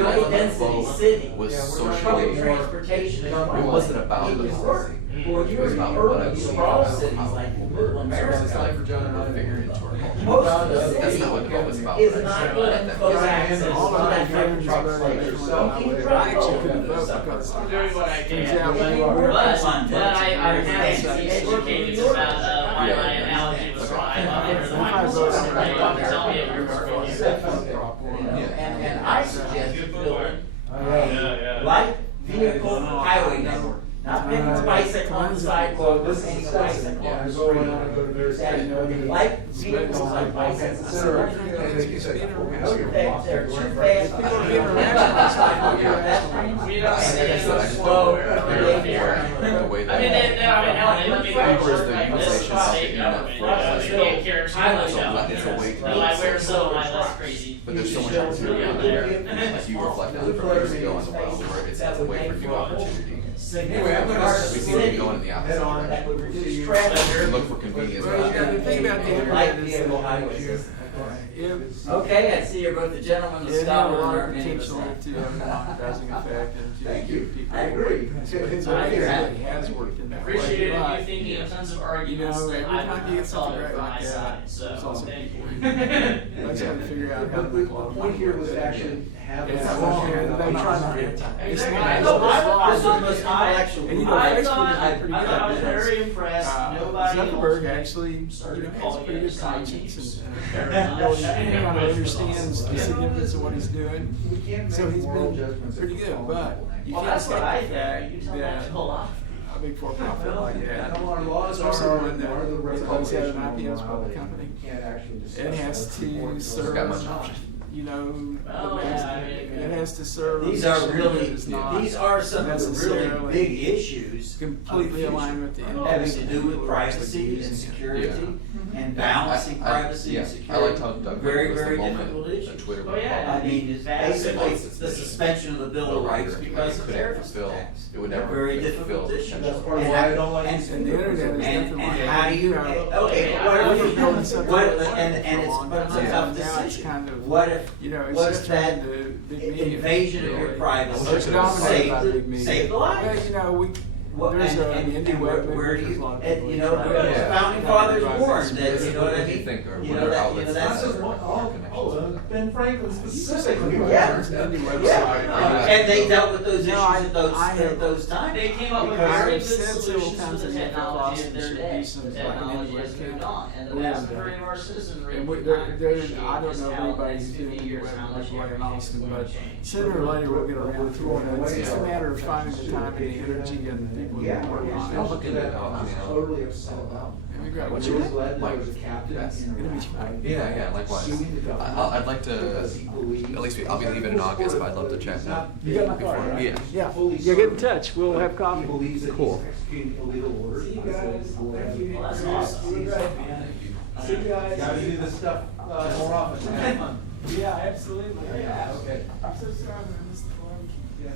high density city, was public socially. transportation. It wasn't about the work. Well, you were in urban sprawl cities like Little America. Most of the city is not even close access to that type of truck station. So keep truck open. But I have to be educated about why my analogy was right. And I suggest building a light vehicle highway network. Not picking bicycle on the sidewalk, any bicycle on the street. Light vehicles like bicycles. They're too fast. But there's so much opportunity out there, as you reflect on from years ago in the world, where it's a way for new opportunity. Anyway, I'm going to We seem to be going in the opposite direction. We look for convenience. The thing about the internet is okay, I see you're both the gentleman of it has a lot of Scotland. potential to have a democratizing effect and to Thank you. people. I agree. His idea really has worked in that way. Appreciated But, you thinking of tons of you arguments know, that every I time you get something right like that, so there's also thank people you. who just gotta figure out how to make a lot of money. The point here was to actually have a Yeah, discussion well, about they try not- to- it's Exactly. not- No, it's not- this was intellectual. And you know, I Facebook thought is pretty I good was at this. very impressed. Nobody Zuckerberg actually, you has a pretty good conscience and really kind of understands the significance of what he's doing. So he's been pretty good, but you can't escape the fact that a big for-profit like that, especially one that he's had an IPO as a public company, it has to serve, you know, it has to serve. These are really, these are some of the really big issues completely aligned with the having to do with privacy and security and balancing privacy and security. I liked how Doug very, was the very moment difficult that issues. Twitter I mean, it's basically the suspension of the Bill of Rights because of tariff tax. It would never Very difficult issues. That's part of why I don't like And the internet is nothing like and how do you, okay, and it's a tough decision. What if, you know, it's what just if that turned into big media. invasion of your privacy It's dominated by big media. saved the lives? Well, you know, there's an indie web where do there's you, a lot of people you know, who try to- founding fathers warned that, you know what I mean? Think or You what know are that, outlets that's Ben Franklin specifically. yeah, There's an indie website. yeah, and they dealt with those issues No, at those times. They came up with Because very I've good said several solutions times to the that technology Eff-Austin of their should day. do some The like an technology indie has webcam. moved on, and the We vast have majority of our citizenry And would there, not I appreciate don't just know how the anybody next who's doing 50 indie years web how much like in everything Austin, is going but to change. sooner or later we'll get around to it. It's just a matter of finding the time and the energy and the people who work on it. I'll look into it. Totally upset about. And we got what you want. Mike was a captain. Yeah, likewise. I'd like to, at least I'll be leaving in August, but I'd love to chat. You got my card, right? Yeah. Yeah, get in touch, we'll have coffee. Cool. Executing illegal orders. See you guys. Thank you. Well, that's awesome. See you guys. See you guys. Gotta do this stuff more often. Yeah, absolutely. Yeah, okay. I'm so sorry I missed the barbecue. Yes.